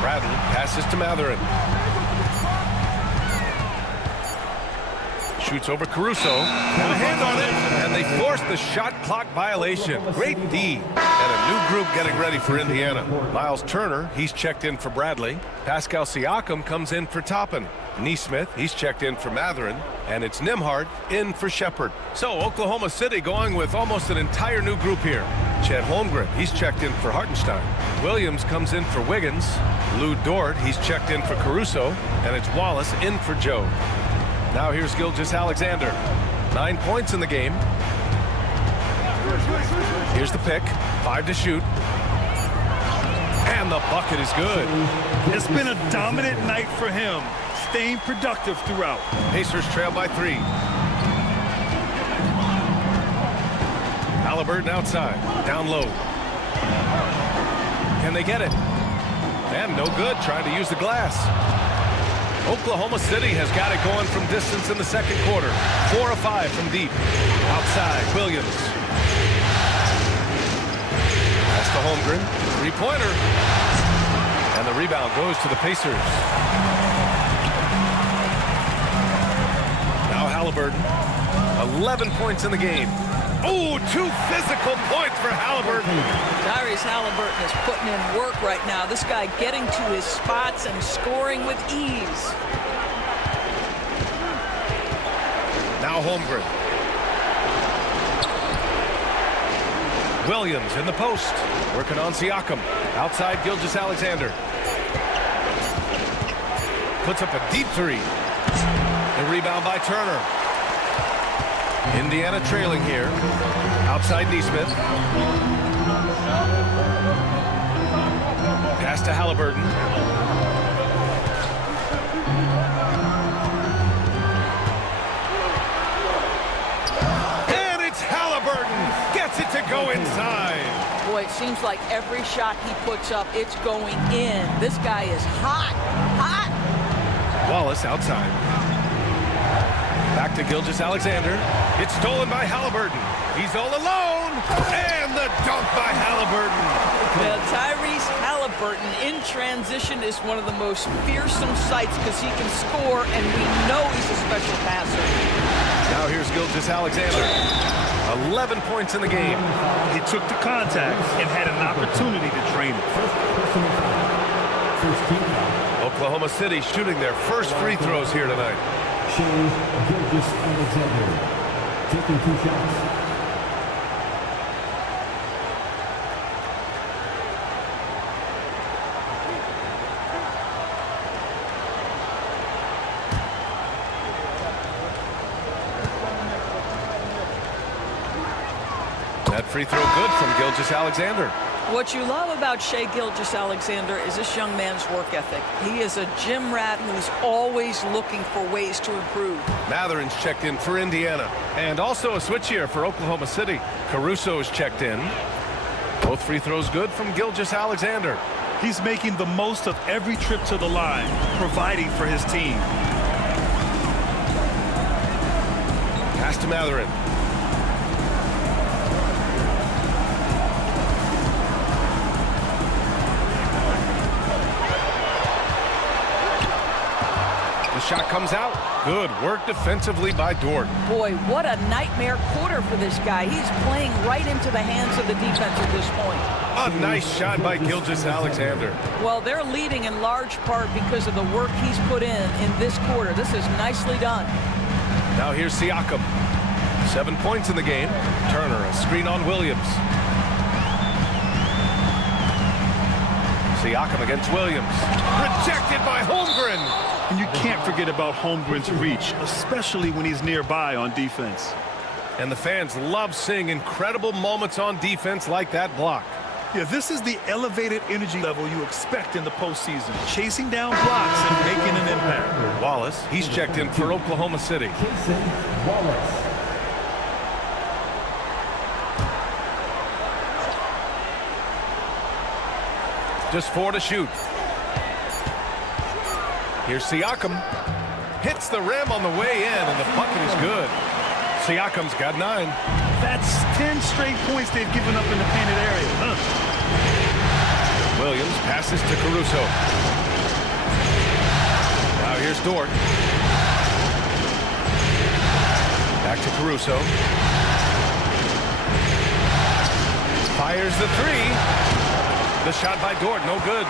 Bradley passes to Matherin. Shoots over Caruso. And a hand on it. And they force the shot clock violation. Great D. And a new group getting ready for Indiana. Miles Turner, he's checked in for Bradley. Pascal Siakam comes in for Toppin. Nesmith, he's checked in for Matherin. And it's Nembhard in for Shepard. So Oklahoma City going with almost an entire new group here. Chet Holmgren, he's checked in for Hartenstein. Williams comes in for Wiggins. Lou Dort, he's checked in for Caruso. And it's Wallace in for Joe. Now here's Gilgeous-Alexander. 9 points in the game. Here's the pick. 5 to shoot. And the bucket is good. It's been a dominant night for him, staying productive throughout. Pacers trail by 3. Halliburton outside. Down low. Can they get it? And no good. Trying to use the glass. Oklahoma City has got it going from distance in the second quarter. 4 of 5 from deep. Outside, Williams. That's to Holmgren. Three-pointer. And the rebound goes to the Pacers. Now Halliburton. 11 points in the game. Oh, 2 physical points for Halliburton. Tyrese Halliburton is putting in work right now. This guy getting to his spots and scoring with ease. Now Holmgren. Williams in the post. Working on Siakam. Outside Gilgeous-Alexander. Puts up a deep 3. The rebound by Turner. Indiana trailing here. Outside Nesmith. Pass to Halliburton. And it's Halliburton. Gets it to go inside. Boy, it seems like every shot he puts up, it's going in. This guy is hot. Hot. Wallace outside. Back to Gilgeous-Alexander. It's stolen by Halliburton. He's all alone. And the dunk by Halliburton. Well, Tyrese Halliburton in transition is one of the most fearsome sights because he can score, and we know he's a special passer. Now here's Gilgeous-Alexander. 11 points in the game. He took the contact and had an opportunity to drain it. Oklahoma City shooting their first free throws here tonight. Gilgeous-Alexander taking 2 shots. That free throw good from Gilgeous-Alexander. What you love about Shai Gilgeous-Alexander is this young man's work ethic. He is a gym rat who's always looking for ways to improve. Matherin's checked in for Indiana. And also a switch here for Oklahoma City. Caruso is checked in. Both free throws good from Gilgeous-Alexander. He's making the most of every trip to the line, providing for his team. Pass to Matherin. shot comes out. Good work defensively by Dort. Boy, what a nightmare quarter for this guy. He's playing right into the hands of the defense at this point. A nice shot by Gilgeous-Alexander. Well, they're leading in large part because of the work he's put in this quarter. This is nicely done. Now here's Siakam. 7 points in the game. Turner, a screen on Williams. Siakam against Williams. Rejected by Holmgren. And you can't forget about Holmgren's reach, especially when he's nearby on defense. And the fans love seeing incredible moments on defense like that block. Yeah, this is the elevated energy level you expect in the postseason. Chasing down blocks and making an impact. Wallace, he's checked in for Oklahoma City. Wallace. Just 4 to shoot. Here's Siakam. Hits the rim on the way in, and the bucket is good. Siakam's got 9. That's 10 straight points they've given up in the painted area. Williams passes to Caruso. Now here's Dort. Back to Caruso. Fires the 3. The shot by Dort, no good.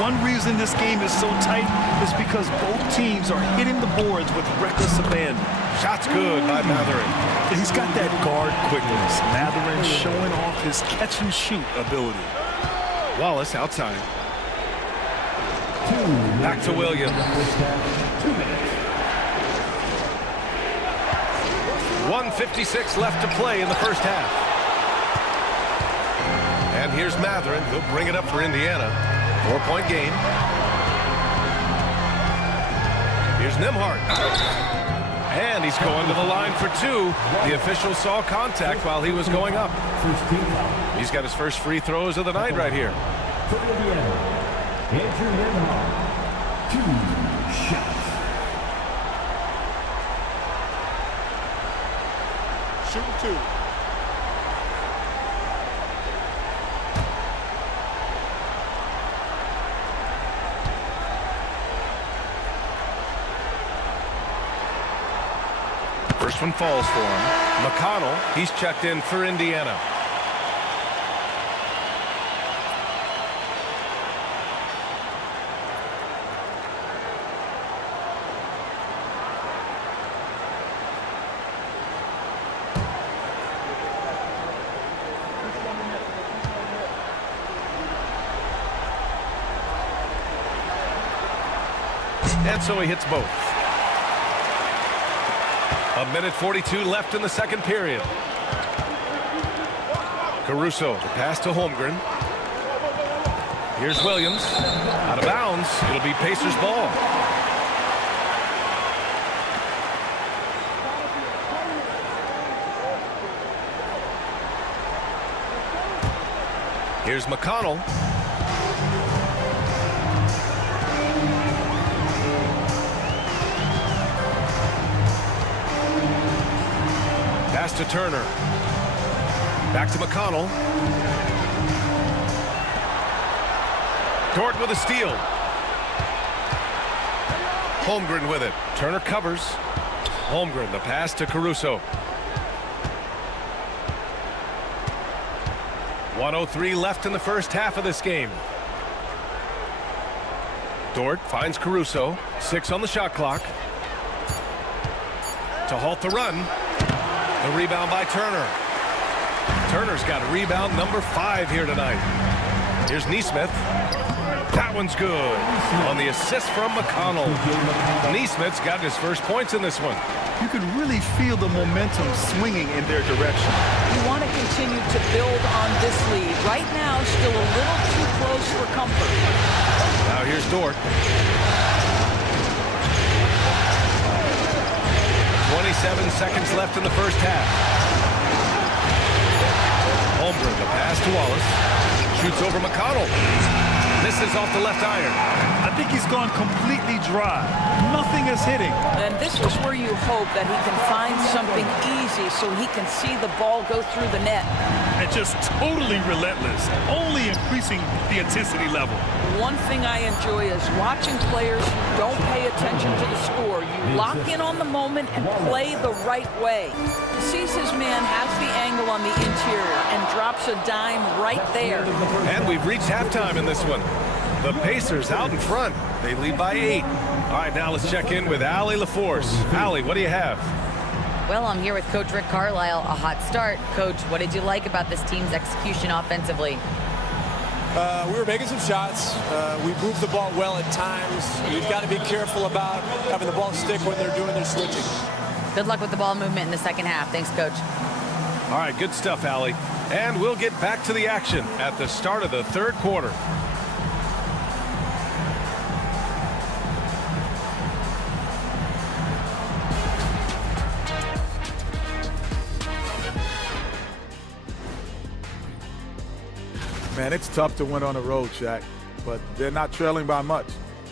One reason this game is so tight is because both teams are hitting the boards with reckless abandon. Shot's good by Mathurin. He's got that guard quickness. Mathurin showing off his catch-and-shoot ability. Wallace outside. Back to Williams. 2 minutes. 1:56 left to play in the first half. And here's Mathurin. He'll bring it up for Indiana. 4-point game. Here's Nembhard. And he's going to the line for 2. The official saw contact while he was going up. He's got his first free throws of the night right here. For Indiana, Andrew Nembhard. 2 shots. Shoot 2. First one falls for him. McConnell, he's checked in for Indiana. And so he hits both. 1:42 left in the second period. Caruso, the pass to Holmgren. Here's Williams. Out of bounds. It'll be Pacers ball. Here's McConnell. Pass to Turner. Back to McConnell. Dort with a steal. Holmgren with it. Turner covers. Holmgren, the pass to Caruso. 1:03 left in the first half of this game. Dort finds Caruso. 6 on the shot clock. To halt the run. The rebound by Turner. Turner's got rebound number 5 here tonight. Here's Nesmith. That one's good. On the assist from McConnell. Nesmith's got his first points in this one. You can really feel the momentum swinging in their direction. You want to continue to build on this lead. Right now, still a little too close for comfort. Now here's Dort. 27 seconds left in the first half. Holmgren, the pass to Wallace. Shoots over McConnell. Misses off the left iron. I think he's gone completely dry. Nothing is hitting. And this is where you hope that he can find something easy so he can see the ball go through the net. and just totally relentless, only increasing the intensity level. One thing I enjoy is watching players who don't pay attention to the score. You lock in on the moment and play the right way. He sees his man has the angle on the interior and drops a dime right there. And we've reached halftime in this one. The Pacers out in front. They lead by 8. All right, now let's check in with Allie LaForce. Allie, what do you have? Well, I'm here with Coach Rick Carlisle. A hot start. Coach, what did you like about this team's execution offensively? We were making some shots. We moved the ball well at times. You've got to be careful about having the ball stick when they're doing their switching. Good luck with the ball movement in the second half. Thanks, Coach. All right, good stuff, Allie. And we'll get back to the action at the start of the third quarter. Man, it's tough to win on the road, Shaq, but they're not trailing by much.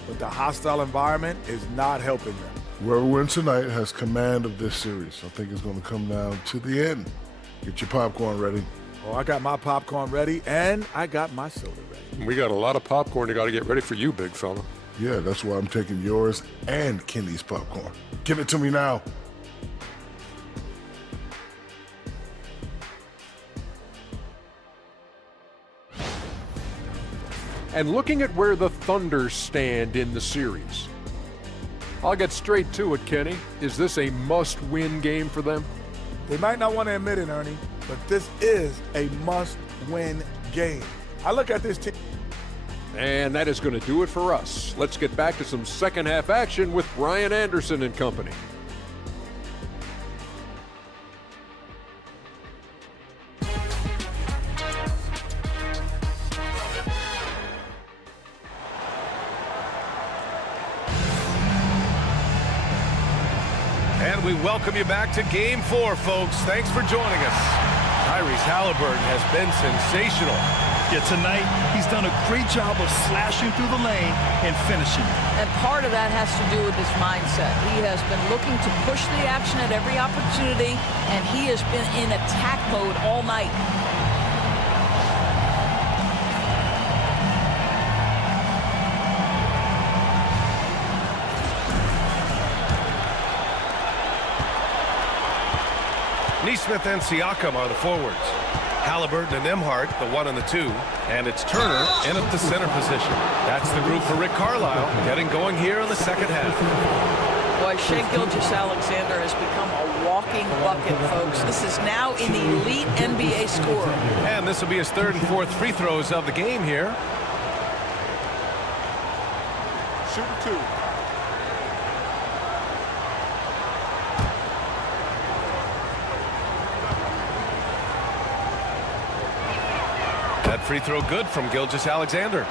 But the hostile environment is not helping them. Whoever wins tonight has command of this series. I think it's going to come down to the end. Get your popcorn ready. Oh, I got my popcorn ready, and I got my soda ready. We got a lot of popcorn you got to get ready for you, big fella. Yeah, that's why I'm taking yours and Kenny's popcorn. Give it to me now. And looking at where the Thunder stand in the series, I'll get straight to it, Kenny. Is this a must-win game for them? They might not want to admit it, Ernie, but this is a must-win game. I look at this team. And that is going to do it for us. Let's get back to some second-half action with Brian Anderson and company. And we welcome you back to Game 4, folks. Thanks for joining us. Tyrese Halliburton has been sensational. Yeah, tonight he's done a great job of slashing through the lane and finishing. And part of that has to do with his mindset. He has been looking to push the action at every opportunity, and he has been in attack mode all night. Neesmith and Siakam are the forwards. Halliburton and Nembhard, the 1 and the 2. And it's Turner in at the center position. That's the group for Rick Carlisle getting going here in the second half. Boy, Shai Gilgeous-Alexander has become a walking bucket, folks. This is now an elite NBA scorer. And this will be his 3rd and 4th free throws of the game here. Shooter 2. That free throw good from Gilgeous-Alexander.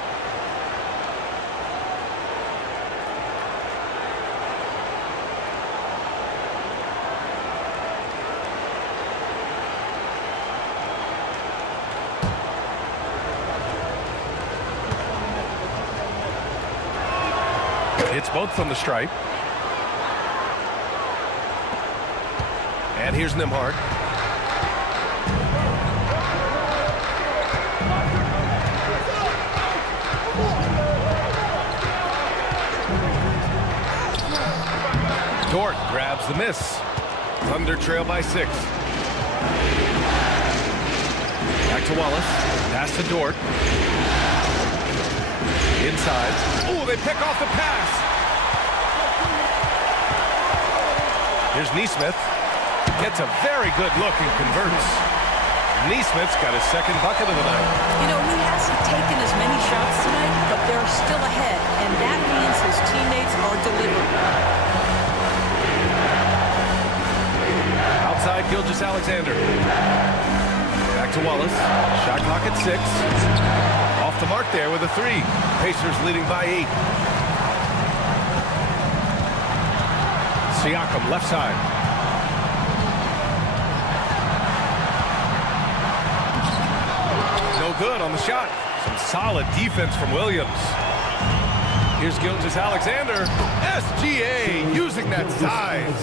Hits both from the stripe. And here's Nembhard. Dort grabs the miss. Thunder trail by 6. Back to Wallace. Pass to Dort. Inside. Oh, they pick off the pass. Here's Neesmith. Gets a very good look and converts. Neesmith's got his 2nd bucket of the night. You know, he hasn't taken as many shots tonight, but they're still ahead, and that means his teammates are delivering. Outside Gilgeous-Alexander. Back to Wallace. Shot clock at 6. Off the mark there with a 3. Pacers leading by 8. Siakam left side. No good on the shot. Some solid defense from Williams. Here's Gilgeous-Alexander. SGA using that size.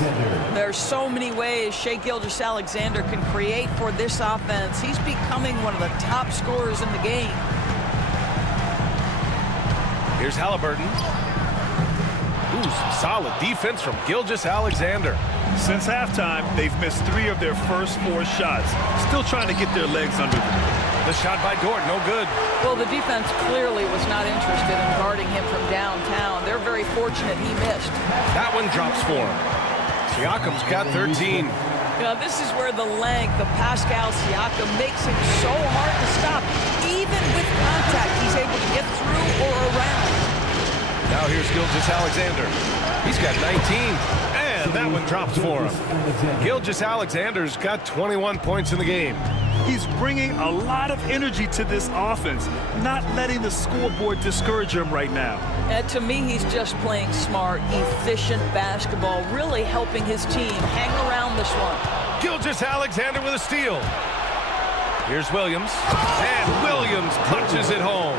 There's so many ways Shai Gilgeous-Alexander can create for this offense. He's becoming one of the top scorers in the game. Here's Halliburton. Ooh, some solid defense from Gilgeous-Alexander. Since halftime, they've missed 3 of their first 4 shots. Still trying to get their legs under them. The shot by Dort, no good. Well, the defense clearly was not interested in guarding him from downtown. They're very fortunate he missed. That one drops for him. Siakam's got 13. This is where the length of Pascal Siakam makes him so hard to stop. Even with contact, he's able to get through or around. Now here's Gilgeous-Alexander. He's got 19. And that one drops for him. Gilgeous-Alexander's got 21 points in the game. He's bringing a lot of energy to this offense, not letting the scoreboard discourage him right now. And to me, he's just playing smart, efficient basketball, really helping his team hang around this one. Gilgeous-Alexander with a steal. Here's Williams. And Williams punches it home.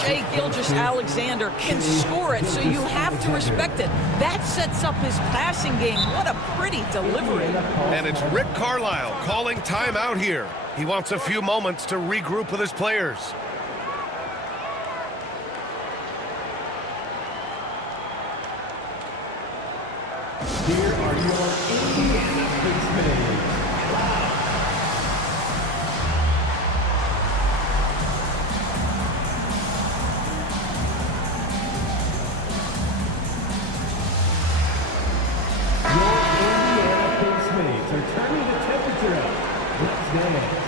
Shai Gilgeous-Alexander can score it, so you have to respect it. That sets up his passing game. What a pretty delivery. And it's Rick Carlisle calling timeout here. He wants a few moments to regroup with his players. Here are your Indiana Pacers. Are turning the temperature up. Let's dance.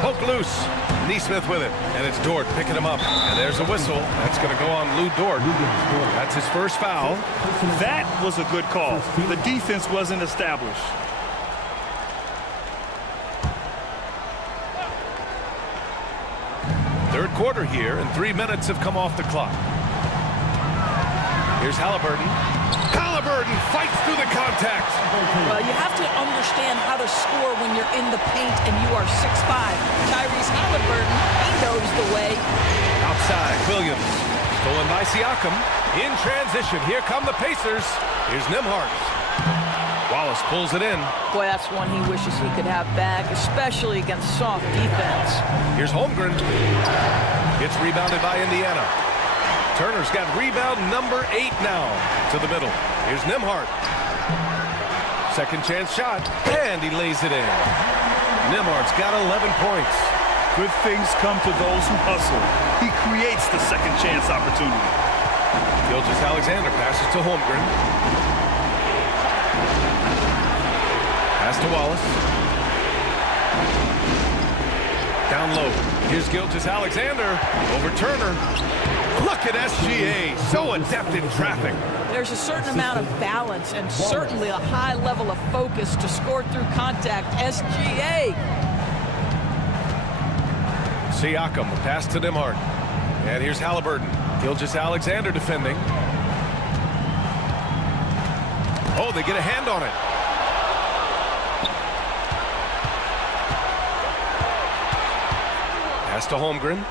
Poke loose. Neesmith with it, and it's Dort picking him up. And there's a whistle. That's going to go on Lou Dort. That's his first foul. That was a good call. The defense wasn't established. Third quarter here, and 3 minutes have come off the clock. Here's Halliburton. Halliburton fights through the contact. Well, you have to understand how to score when you're in the paint and you are 6'5". Tyrese Halliburton, he knows the way. Outside, Williams. Stolen by Siakam. In transition, here come the Pacers. Here's Nembhard. Wallace pulls it in. Boy, that's one he wishes he could have back, especially against soft defense. Here's Holmgren. It's rebounded by Indiana. Turner's got rebound number 8 now. To the middle. Here's Nembhard. Second chance shot, and he lays it in. Nembhard's got 11 points. Good things come to those who hustle. He creates the second chance opportunity. Gilgeous-Alexander passes to Holmgren. Pass to Wallace. Down low. Here's Gilgeous-Alexander over Turner. Look at SGA, so adept in traffic. There's a certain amount of balance and certainly a high level of focus to score through contact. SGA. Siakam, pass to Nembhard. And here's Halliburton. Gilgeous-Alexander defending. Oh, they get a hand on it. Pass to Holmgren.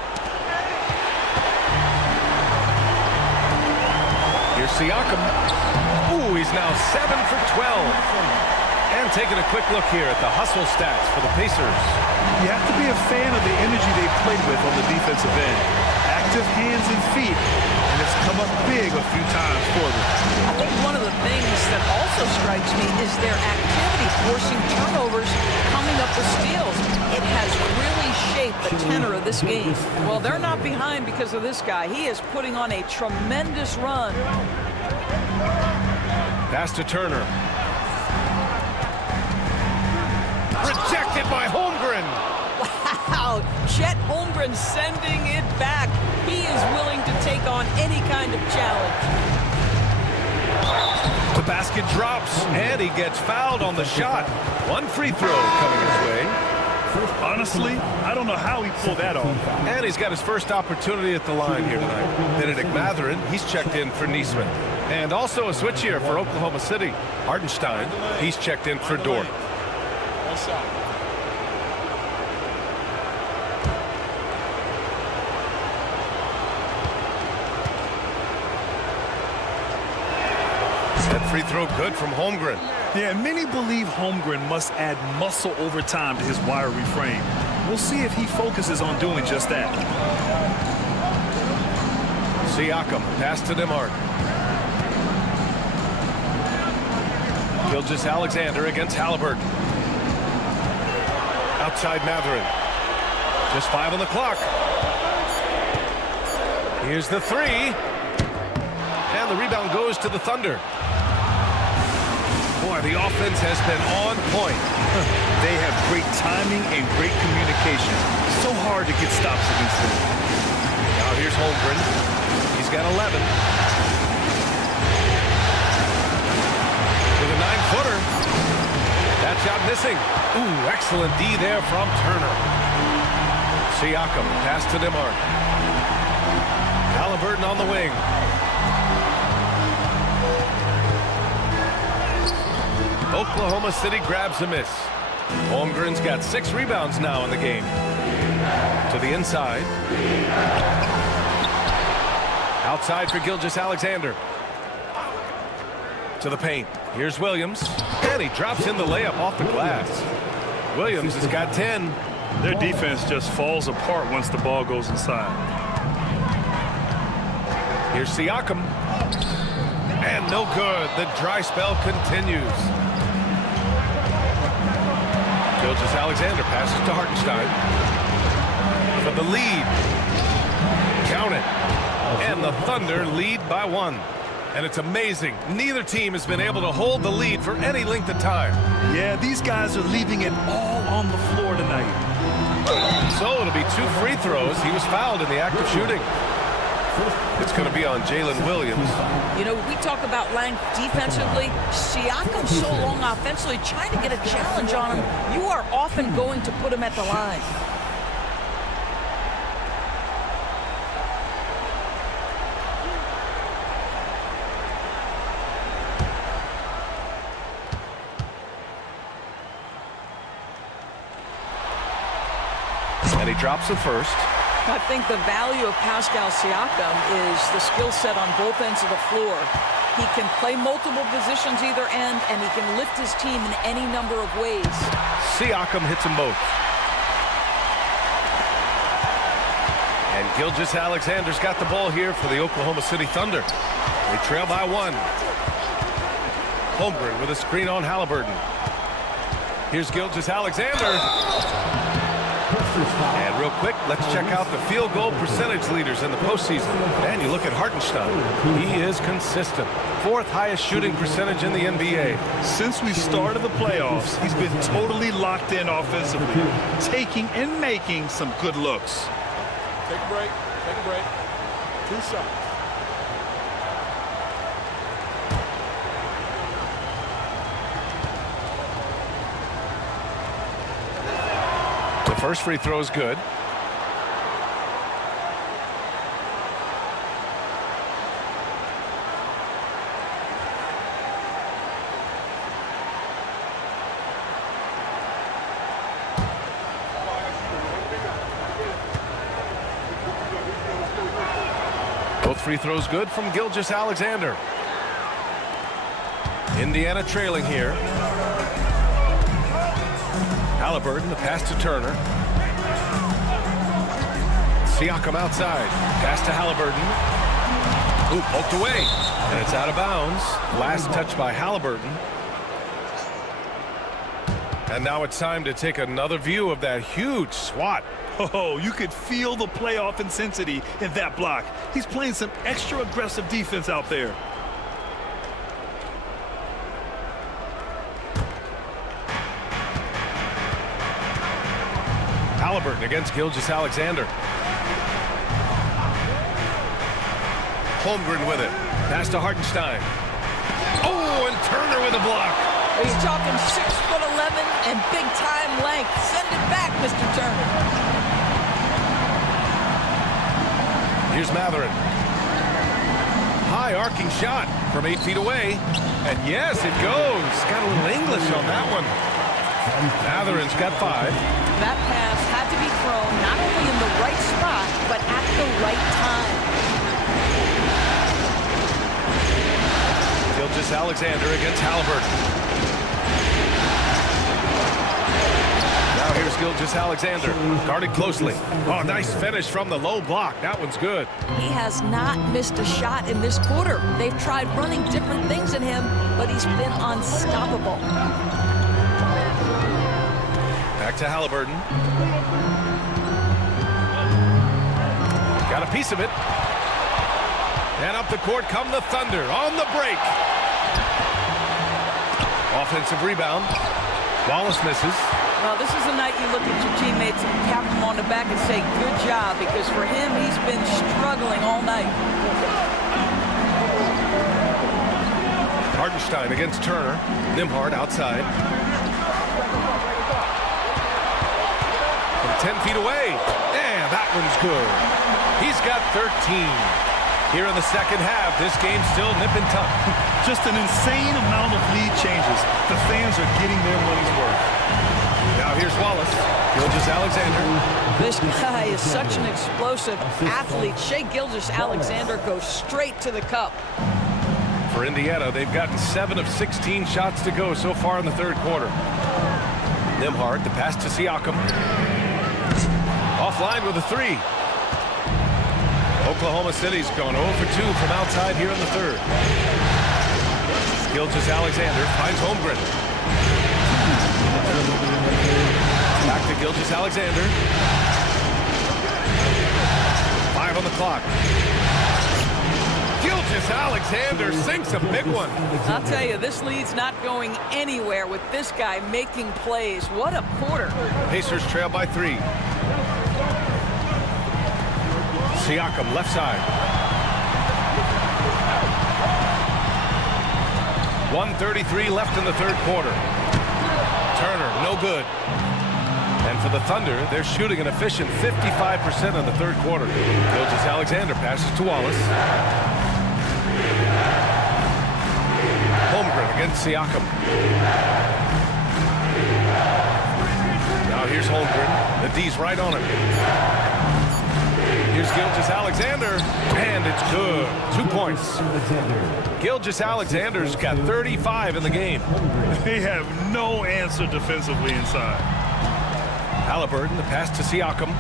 Here's Siakam. Ooh, he's now 7 for 12. And taking a quick look here at the hustle stats for the Pacers. You have to be a fan of the energy they've played with on the defensive end. Active hands and feet, and it's come up big a few times for them. I think one of the things that also strikes me is their activity, forcing turnovers, coming up with steals. It has really shaped the tenor of this game. Well, they're not behind because of this guy. He is putting on a tremendous run. Pass to Turner. Rejected by Holmgren. Wow, Chet Holmgren sending it back. He is willing to take on any kind of challenge. To The basket drops, and he gets fouled on the shot. One free throw coming his way. Honestly, I don't know how he pulled that off. And he's got his first opportunity at the line here tonight. Benedict Mathurin, he's checked in for Neesmith. And also a switch here for Oklahoma City. Hartenstein, he's checked in for Dort. That free throw good from Holmgren. Yeah, many believe Holmgren must add muscle over time to his wiry frame. We'll see if he focuses on doing just that. Siakam, pass to DeMar. Gilgeous-Alexander against Halliburton. Outside Mathurin. Just 5 on the clock. Here's the three. And the rebound goes to the Thunder. Boy, the offense has been on point. They have great timing and great communication. So hard to get stops against them. Now here's Holmgren. He's got 11. With a 9-footer. That shot missing. Ooh, excellent D there from Turner. Siakam, pass to DeMar. Halliburton on the wing. Oklahoma City grabs a miss. Holmgren's got 6 rebounds now in the game. To the inside. Outside for Gilgeous-Alexander. To the paint. Here's Williams. And he drops in the layup off the glass. Williams has got 10. Their defense just falls apart once the ball goes inside. Here's Siakam. And no good. The dry spell continues. Gilgeous-Alexander passes to Hartenstein. For the lead. Count it. And the Thunder lead by 1. And it's amazing. Neither team has been able to hold the lead for any length of time. Yeah, these guys are leaving it all on the floor tonight. So it'll be 2 free throws. He was fouled in the act of shooting. It's going to be on Jalen Williams. You know, we talk about length defensively. Siakam's so long offensively, trying to get a challenge on him. You are often going to put him at the line. And he drops the first. I think the value of Pascal Siakam is the skill set on both ends of the floor. He can play multiple positions either end, and he can lift his team in any number of ways. Siakam hits them both. And Gilgeous-Alexander's got the ball here for the Oklahoma City Thunder. They trail by 1. Holmgren with a screen on Halliburton. Here's Gilgeous-Alexander. And real quick, let's check out the field goal percentage leaders in the postseason. And you look at Hartenstein. He is consistent. 4th highest shooting percentage in the NBA. Since we started the playoffs, he's been totally locked in offensively, taking and making some good looks. Take a break. Take a break. 2 shots. First free throw is good. Both free throws good from Gilgeous-Alexander. Indiana trailing here. Halliburton, the pass to Turner. Siakam outside. Pass to Halliburton. Ooh, poked away. And it's out of bounds. Last touch by Halliburton. And now it's time to take another view of that huge swat. Oh, you could feel the playoff intensity in that block. He's playing some extra aggressive defense out there. Halliburton against Gilgeous-Alexander. Holmgren with it. Pass to Hartenstein. Oh, and Turner with a block. He's talking 6'11" and big-time length. Send it back, Mr. Turner. Here's Matherin. High arcing shot from 8 feet away. And yes, it goes. Got a little English on that one. Matherin's got 5. That pass had to be thrown not only in the right spot, but at the right time. Gilgeous-Alexander against Halliburton. Now here's Gilgeous-Alexander, guarded closely. Oh, nice finish from the low block. That one's good. He has not missed a shot in this quarter. They've tried running different things at him, but he's been unstoppable. Back to Halliburton. Got a piece of it. And up the court come the Thunder on the break. Offensive rebound. Wallace misses. Well, this is the night you look at your teammates and tap them on the back and say, good job, because for him, he's been struggling all night. Hartenstein against Turner. Nembhard outside. From 10 feet away. And that one's good. He's got 13. Here in the second half, this game's still nip and tuck. Just an insane amount of lead changes. The fans are getting their money's worth. Now here's Wallace. Gilgeous-Alexander. This guy is such an explosive athlete. Shai Gilgeous-Alexander goes straight to the cup. For Indiana, they've gotten 7 of 16 shots to go so far in the third quarter. Nembhard, the pass to Siakam. Offline with a 3. Oklahoma City's gone 0 for 2 from outside here in the third. Gilgeous-Alexander finds Holmgren. Back to Gilgeous-Alexander. 5 on the clock. Gilgeous-Alexander sinks a big one. I'll tell you, this lead's not going anywhere with this guy making plays. What a quarter. Pacers trail by 3. Siakam left side. 1:33 left in the third quarter. Turner, no good. And for the Thunder, they're shooting an efficient 55% in the third quarter. Gilgeous-Alexander passes to Wallace. Holmgren against Siakam. Now here's Holmgren. The D's right on him. Here's Gilgeous-Alexander, and it's good. 2 points. Gilgeous-Alexander's got 35 in the game. They have no answer defensively inside. Halliburton, the pass to Siakam.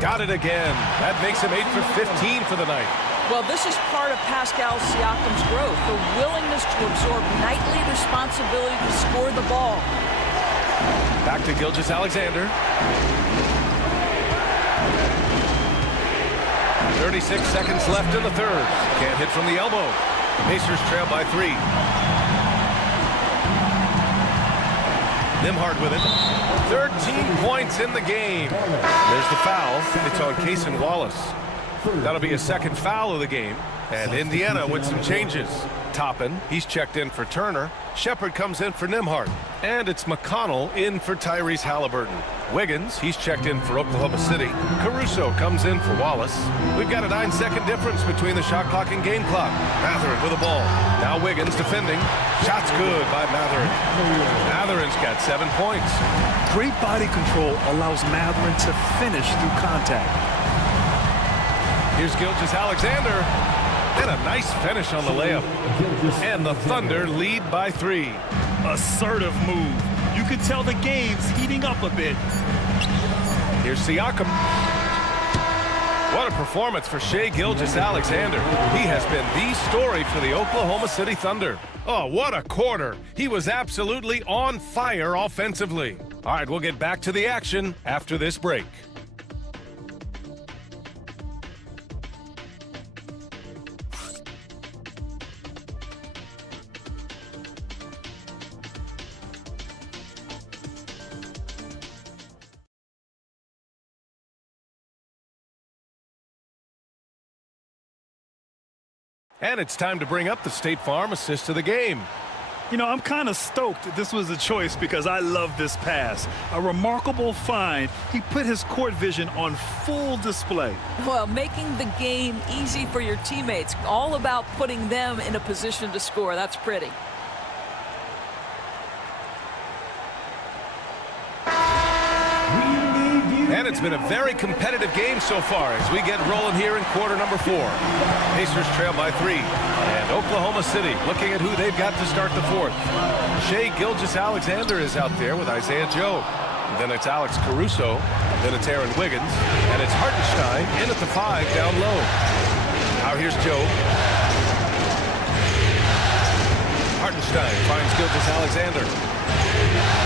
Got it again. That makes him 8 for 15 for the night. Well, this is part of Pascal Siakam's growth, the willingness to absorb nightly responsibility to score the ball. Back to Gilgeous-Alexander. 36 seconds left in the third. Can't hit from the elbow. Pacers trail by 3. Nembhard with it. 13 points in the game. There's the foul. It's on Cason Wallace. That'll be a second foul of the game. And Indiana with some changes. Toppin, he's checked in for Turner. Shepard comes in for Nembhard. And it's McConnell in for Tyrese Halliburton. Wiggins, he's checked in for Oklahoma City. Caruso comes in for Wallace. We've got a 9-second difference between the shot clock and game clock. Matherin with the ball. Now Wiggins defending. Shot's good by Matherin. Matherin's got 7 points. Great body control allows Matherin to finish through contact. Here's Gilgeous-Alexander. And a nice finish on the layup. And the Thunder lead by 3. Assertive move. You can tell the game's heating up a bit. Here's Siakam. What a performance for Shai Gilgeous-Alexander. He has been the story for the Oklahoma City Thunder. Oh, what a quarter. He was absolutely on fire offensively. All right, we'll get back to the action after this break. And it's time to bring up the State Farm assist to the game. You know, I'm kind of stoked this was a choice because I love this pass. A remarkable find. He put his court vision on full display. Well, making the game easy for your teammates. All about putting them in a position to score. That's pretty. And it's been a very competitive game so far as we get rolling here in quarter number 4. Pacers trail by 3. And Oklahoma City looking at who they've got to start the 4th. Shai Gilgeous-Alexander is out there with Isaiah Joe. Then it's Alex Caruso. Then it's Aaron Wiggins. And it's Hartenstein in at the 5 down low. Now here's Joe. Hartenstein finds Gilgeous-Alexander.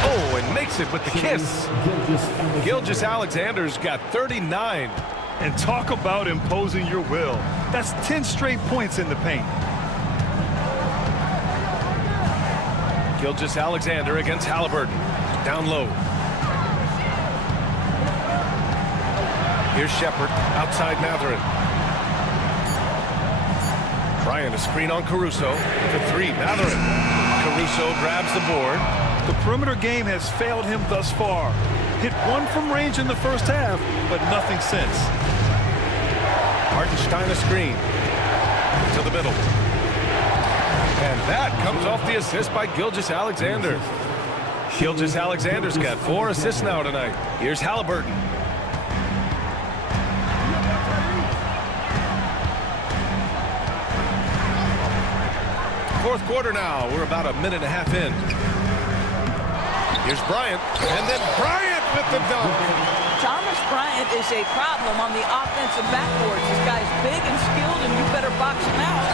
Oh, and makes it with the kiss. Gilgeous-Alexander's got 39. And talk about imposing your will. That's 10 straight points in the paint. Gilgeous-Alexander against Halliburton. Down low. Here's Shepard outside Mathurin. Bryant a screen on Caruso. For 3, Mathurin. Caruso grabs the board. The perimeter game has failed him thus far. Hit 1 from range in the first half, but nothing since. Hartenstein a screen to the middle. And that comes off the assist by Gilgeous-Alexander. Gilgeous-Alexander's got 4 assists now tonight. Here's Halliburton. Fourth quarter now. We're about a minute and a half in. Here's Bryant, and then Bryant with the dunk. Thomas Bryant is a problem on the offensive backboards. This guy's big and skilled, and you better box him out.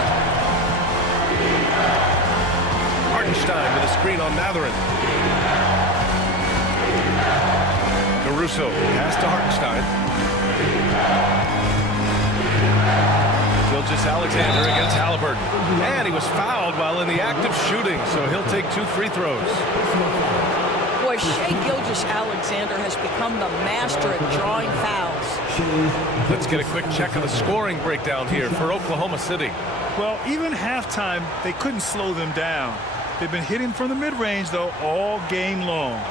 Hartenstein with a screen on Mathurin. Caruso pass to Hartenstein. Gilgeous-Alexander against Halliburton. And he was fouled while in the act of shooting, so he'll take 2 free throws. Boy, Shai Gilgeous-Alexander has become the master at drawing fouls. Let's get a quick check of the scoring breakdown here for Oklahoma City. Well, even halftime, they couldn't slow them down. They've been hitting from the mid-range, though, all game long.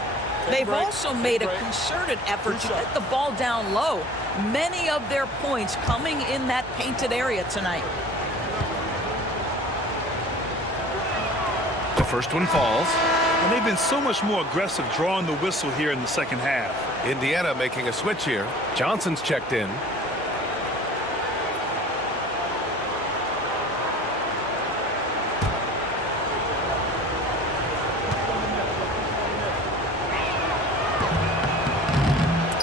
They've also made a concerted effort to get the ball down low. Many of their points coming in that painted area tonight. The first one falls. And they've been so much more aggressive drawing the whistle here in the second half. Indiana making a switch here. Johnson's checked in.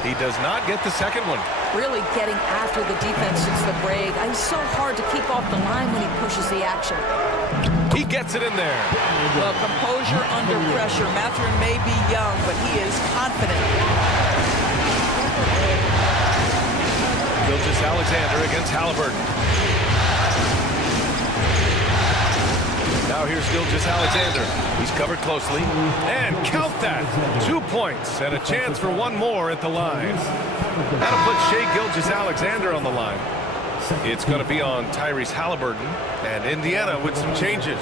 He does not get the second one. Really getting after the defense since the break. It's so hard to keep off the line when he pushes the action. He gets it in there. Well, composure under pressure. Mathurin may be young, but he is confident. Gilgeous-Alexander against Halliburton. Now here's Gilgeous-Alexander. He's covered closely. And count that. 2 points and a chance for 1 more at the line. That'll put Shai Gilgeous-Alexander on the line. It's going to be on Tyrese Halliburton. And Indiana with some changes.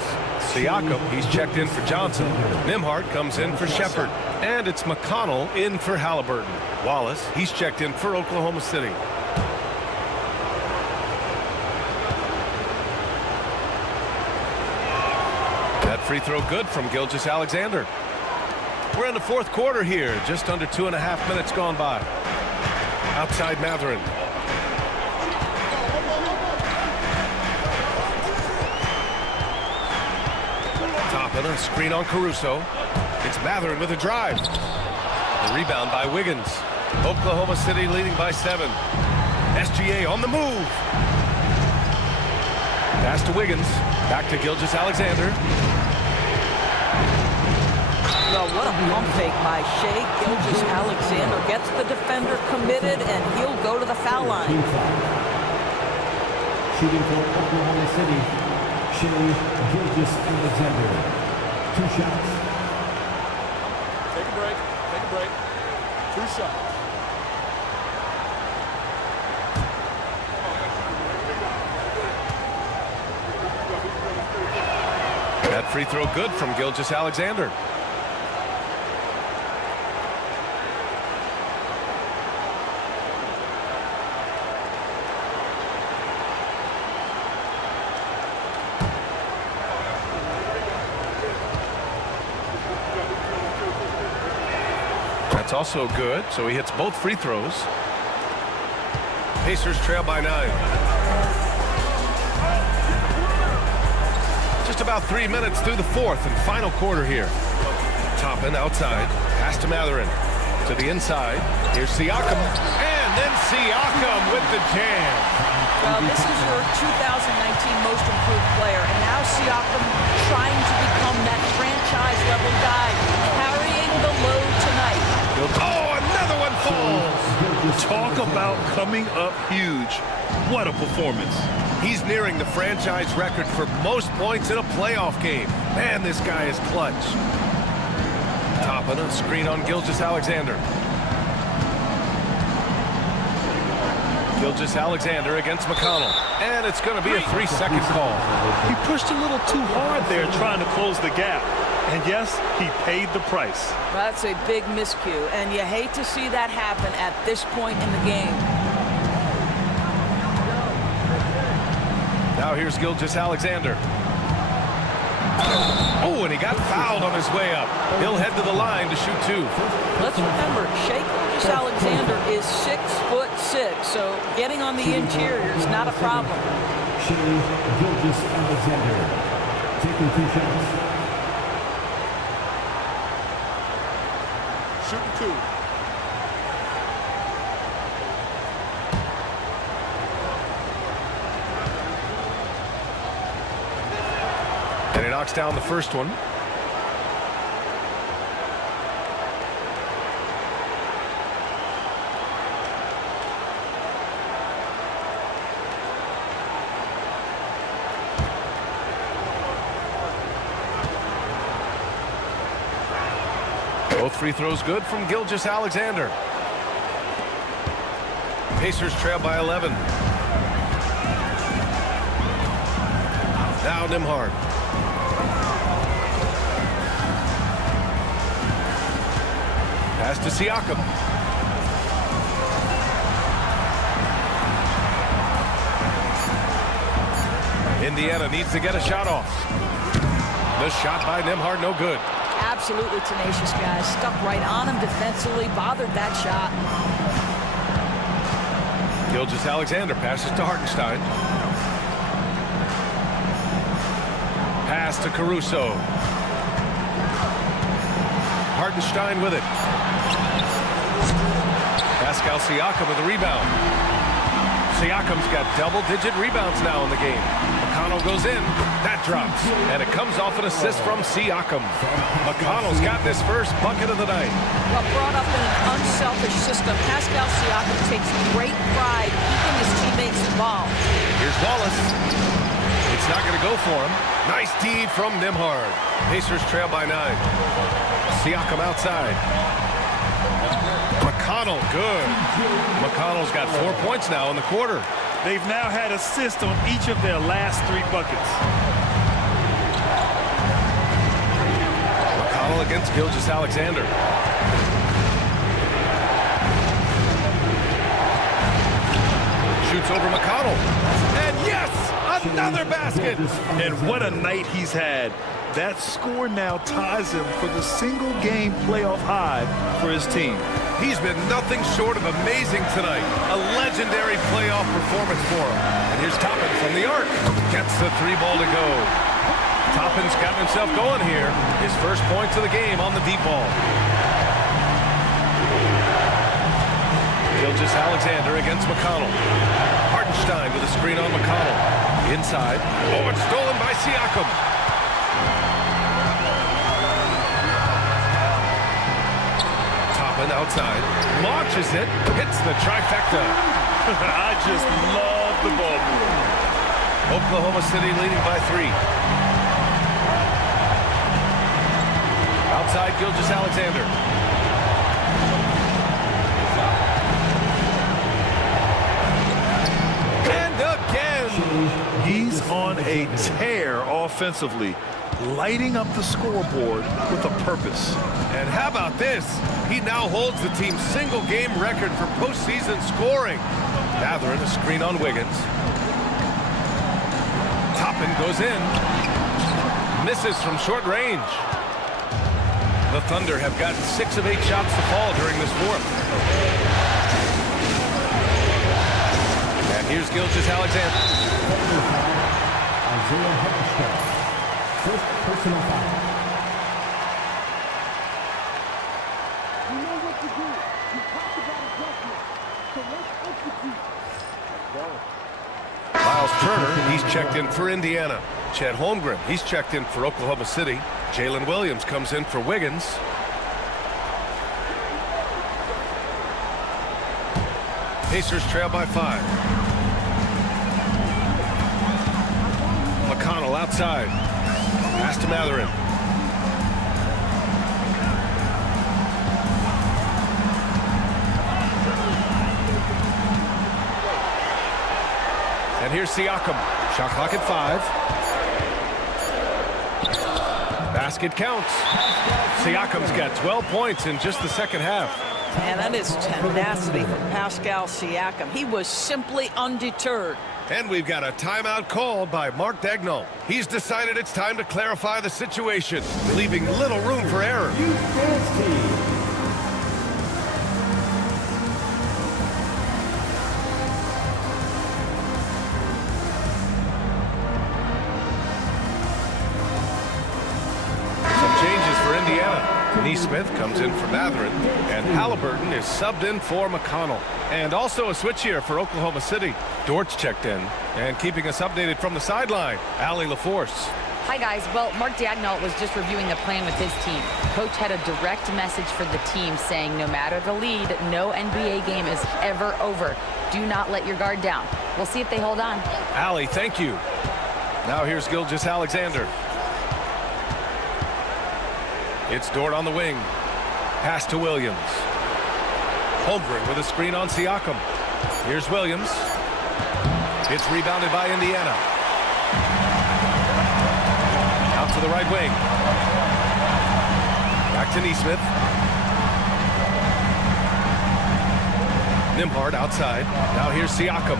Siakam, he's checked in for Johnson. Nembhard comes in for Shepard. And it's McConnell in for Halliburton. Wallace, he's checked in for Oklahoma City. That free throw good from Gilgeous-Alexander. We're in the fourth quarter here. Just under 2.5 minutes gone by. Outside Mathurin. Toppin, a screen on Caruso. It's Mathurin with a drive. The rebound by Wiggins. Oklahoma City leading by 7. SGA on the move. Pass to Wiggins. Back to Gilgeous-Alexander. Well, what a pump fake by Shai Gilgeous-Alexander. Gets the defender committed, and he'll go to the foul line. Shooting for Oklahoma City, Shai Gilgeous-Alexander. 2 shots. Take a break. Take a break. 2 shots. That free throw good from Gilgeous Alexander. That's also good, so he hits both free throws. Pacers trail by 9. Just about 3 minutes through the fourth and final quarter here. Toppin outside, pass to Matherin. To the inside, here's Siakam, and then Siakam with the jam. Well, this is your 2019 most improved player, and now Siakam trying to become that franchise-level guy, carrying the load tonight. Oh, another one falls. Talk about coming up huge. What a performance. He's nearing the franchise record for most points in a playoff game. Man, this guy is clutch. Toppin, a screen on Gilgeous Alexander. Gilgeous Alexander against McConnell. And it's going to be a 3-second call. He pushed a little too hard there trying to close the gap. And yes, he paid the price. That's a big miscue, and you hate to see that happen at this point in the game. Now here's Gilgeous Alexander. Oh, and he got fouled on his way up. He'll head to the line to shoot 2. Let's remember, Shai Gilgeous-Alexander is 6'6", so getting on the interior is not a problem. Shai Gilgeous-Alexander taking 2 shots. Shooting 2. And he knocks down the first one. Both free throws good from Gilgeous Alexander. Pacers trail by 11. Now Nembhard. Pass to Siakam. Indiana needs to get a shot off. The shot by Nembhard, no good. Absolutely tenacious guy. Stuck right on him defensively, bothered that shot. Gilgeous Alexander passes to Hartenstein. Pass to Caruso. Hartenstein with it. Pascal Siakam with the rebound. Siakam's got double-digit rebounds now in the game. McConnell goes in. That drops. And it comes off an assist from Siakam. McConnell's got this first bucket of the night. Well, brought up in an unselfish system, Pascal Siakam takes great pride keeping his teammates involved. Here's Wallace. It's not going to go for him. Nice D from Nembhard. Pacers trail by 9. Siakam outside. McConnell, good. McConnell's got 4 points now in the quarter. They've now had assists on each of their last 3 buckets. McConnell against Gilgeous Alexander. Shoots over McConnell. And yes, another basket. And what a night he's had. That score now ties him for the single-game playoff high for his team. He's been nothing short of amazing tonight. A legendary playoff performance for him. And here's Toppin from the arc. Gets the 3-ball to go. Toppin's got himself going here. His first points of the game on the deep ball. Gilgeous Alexander against McConnell. Hartenstein with a screen on McConnell. Inside. Oh, it's stolen by Siakam. Toppin outside. Launches it. Hits the trifecta. I just love the ball movement. Oklahoma City leading by 3. Outside Gilgeous Alexander. He's on a tear offensively. lighting up the scoreboard with a purpose. And how about this? He now holds the team's single-game record for postseason scoring. Mathurin, a screen on Wiggins. Toppin goes in. Misses from short range. The Thunder have gotten 6 of 8 shots to fall during this fourth. And here's Gilgeous-Alexander. Isaiah Hartenstein. First personal foul. You know what to do. You talked about adjustment. So let's execute. Miles Turner, he's checked in for Indiana. Chet Holmgren, he's checked in for Oklahoma City. Jalen Williams comes in for Wiggins. Pacers trail by 5. McConnell outside. Pass to Mathurin. And here's Siakam. Shot clock at 5. Basket counts. Siakam's got 12 points in just the second half. Man, that is tenacity from Pascal Siakam. He was simply undeterred. And we've got a timeout called by Mark Daigneault. He's decided it's time to clarify the situation, leaving little room for error. Neesmith comes in for Mathurin, and Halliburton is subbed in for McConnell. And also a switch here for Oklahoma City. Dortch checked in, and keeping us updated from the sideline, Allie LaForce. Hi, guys. Well, Mark Daigneault was just reviewing the plan with his team. Coach had a direct message for the team saying no matter the lead, no NBA game is ever over. Do not let your guard down. We'll see if they hold on. Allie, thank you. Now here's Gilgeous-Alexander. It's Dort on the wing. Pass to Williams. Holmgren with a screen on Siakam. Here's Williams. It's rebounded by Indiana. Out to the right wing. Back to Neesmith. Nembhard outside. Now here's Siakam.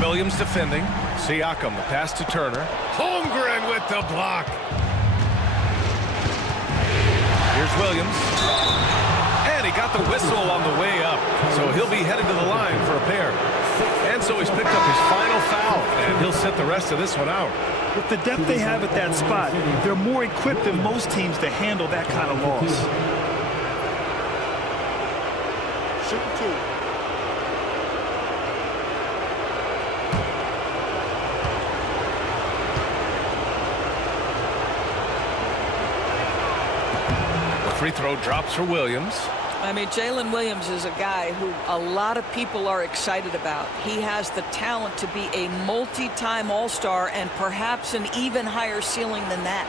Williams defending. Siakam, the pass to Turner. Holmgren with the block. Here's Williams. And he got the whistle on the way up. So he'll be headed to the line for a pair. And so he's picked up his final foul. And he'll sit the rest of this one out. With the depth they have at that spot, they're more equipped than most teams to handle that kind of loss. Shoot 2. Free throw drops for Williams. I mean, Jalen Williams is a guy who a lot of people are excited about. He has the talent to be a multi-time All-Star and perhaps an even higher ceiling than that.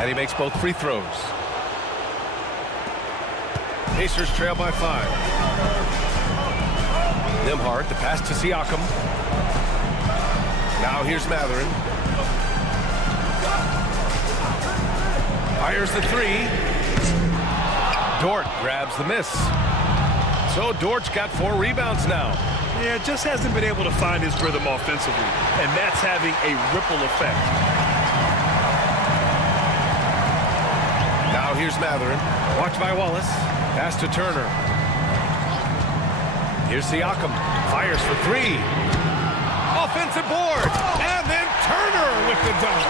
And he makes both free throws. Pacers trail by 5. Nembhard, the pass to Siakam. Now here's Mathurin. Fires the 3. Dort grabs the miss. So Dort's got 4 rebounds now. Yeah, just hasn't been able to find his rhythm offensively, and that's having a ripple effect. Now here's Mathurin. Watched by Wallace. Pass to Turner. Here's Siakam. Fires for 3. Offensive board. And then Turner with the dunk.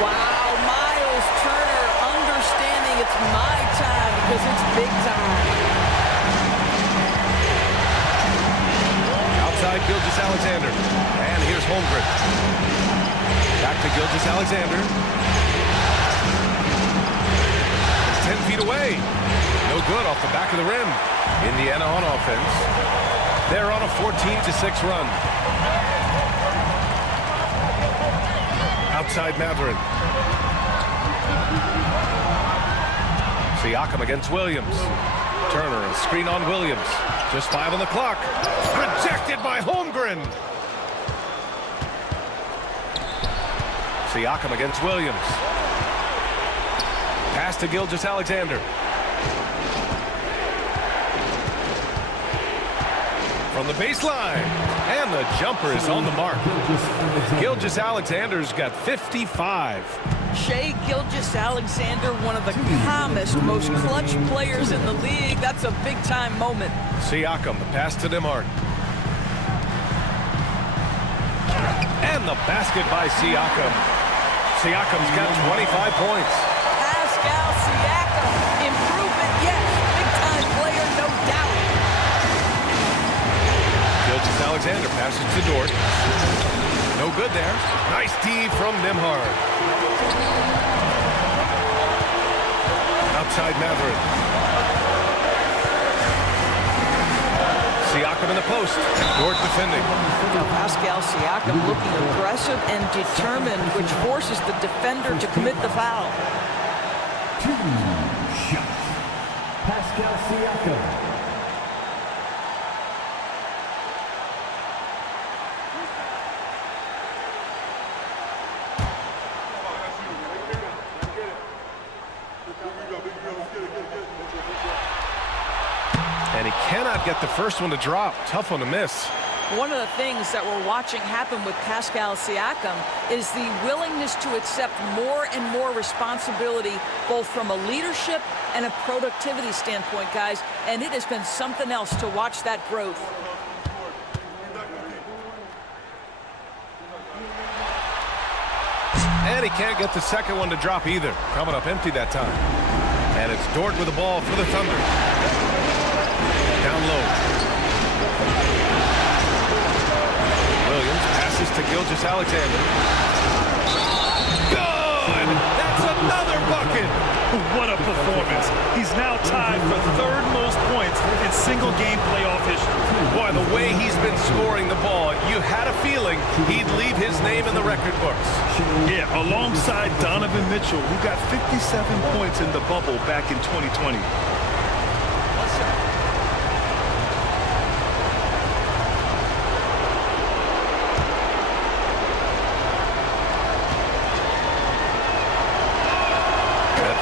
Wow, Miles Turner understanding it's my time because it's big time. Outside Gilgeous-Alexander. And here's Holmgren. Back to Gilgeous-Alexander. It's 10 feet away. No good off the back of the rim. Indiana on offense. They're on a 14-6 run. Outside Mathurin. Siakam against Williams. Turner, a screen on Williams. Just 5 on the clock. Rejected by Holmgren. Siakam against Williams. Pass to Gilgeous-Alexander. From the baseline. And the jumper is on the mark. Gilgeous-Alexander's got 55. Shai Gilgeous-Alexander, one of the calmest, most clutch players in the league. That's a big-time moment. Siakam, the pass to Nembhard. And the basket by Siakam. Siakam's got 25 points. Pascal Siakam, improvement, yes. Big-time player, no doubt. Gilgeous-Alexander passes to Dort. No good there. Nice D from Nembhard. Outside Matherin. Siakam in the post. Dort defending. Now Pascal Siakam looking aggressive and determined, which forces the defender to commit the foul. 2 shots. Pascal Siakam. And he cannot get the first one to drop. Tough one to miss. One of the things that we're watching happen with Pascal Siakam is the willingness to accept more and more responsibility, both from a leadership and a productivity standpoint, guys. And it has been something else to watch that growth. And he can't get the second one to drop either. Coming up empty that time. And it's Dort with the ball for the Thunder. Down low. Williams passes to Gilgeous-Alexander. Good! That's another bucket! What a performance. He's now tied for third most points in single-game playoff history. Boy, the way he's been scoring the ball, you had a feeling he'd leave his name in the record books. Yeah, alongside Donovan Mitchell, who got 57 points in the bubble back in 2020.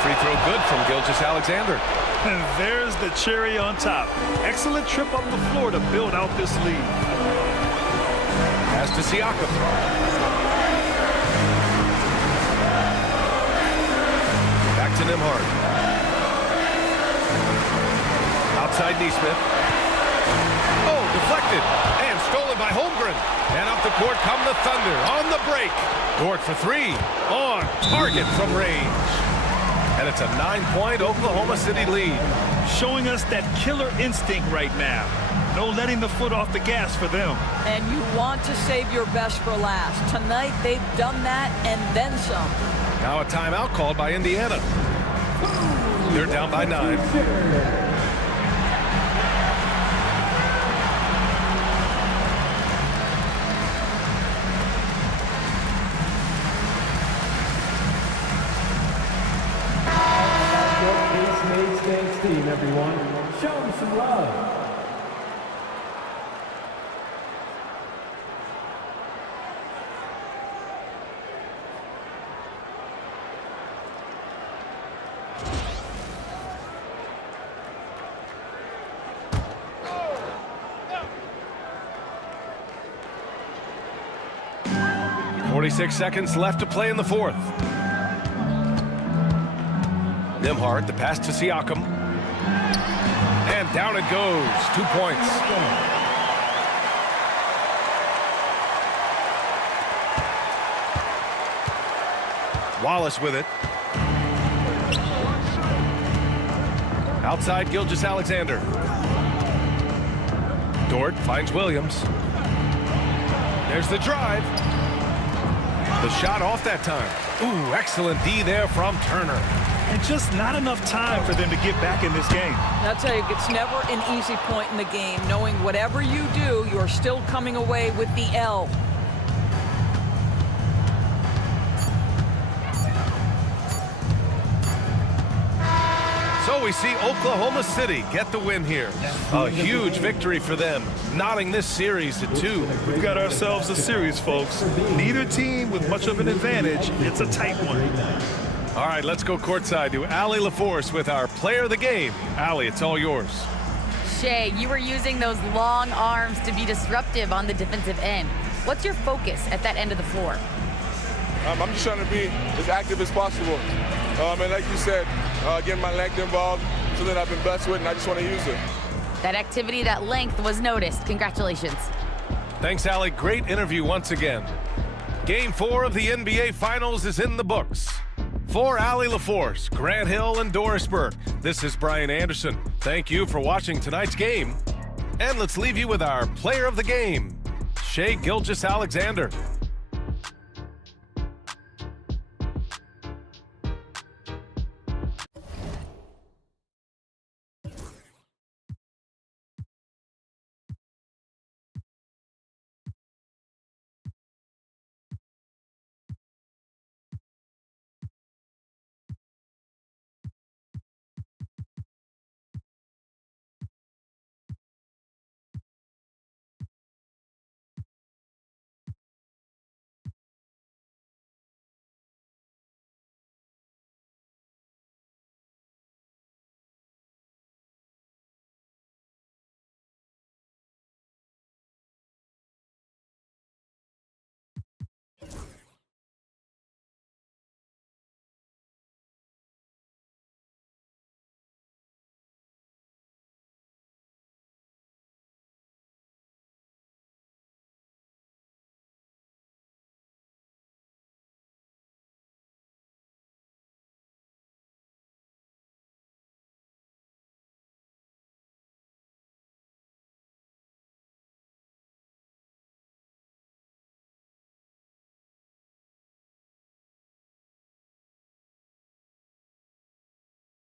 Free throw good from Gilgeous-Alexander. And there's the cherry on top. Excellent trip up the floor to build out this lead. Pass to Siakam. Back to Nembhard. Outside Nesmith. Oh, deflected. And stolen by Holmgren. And up the court come the Thunder on the break. Dort for 3. On target from range. And it's a 9-point Oklahoma City lead. Showing us that killer instinct right now. No letting the foot off the gas for them. And you want to save your best for last. Tonight, they've done that and then some. Now a timeout called by Indiana. They're down by 9. Team, everyone. Show them some love. .46 seconds left to play in the fourth. Nembhard, the pass to Siakam. And down it goes. 2 points. Wallace with it. Outside Gilgeous-Alexander. Dort finds Williams. There's the drive. The shot off that time. Ooh, excellent D there from Turner. And just not enough time for them to get back in this game. I'll tell you, it's never an easy point in the game, knowing whatever you do, you're still coming away with the L. So So we see Oklahoma City get the win here. A huge victory for them, knotting this series to 2. We've got ourselves a series, folks. Neither team with much of an advantage. It's a tight one. All right, let's go courtside to Allie LaForce with our player of the game. Allie, it's all yours. Shea, you were using those long arms to be disruptive on the defensive end. What's your focus at that end of the floor? I'm just trying to be as active as possible. And like you said, getting my length involved, something I've been blessed with, and I just want to use it. That activity, that length was noticed. Congratulations. Thanks, Allie. Great interview once again. Game 4 of the NBA Finals is in the books. For Allie LaForce, Grant Hill, and Doris Burke, this is Brian Anderson. Thank you for watching tonight's game. And let's leave you with our player of the game, Shai Gilgeous-Alexander.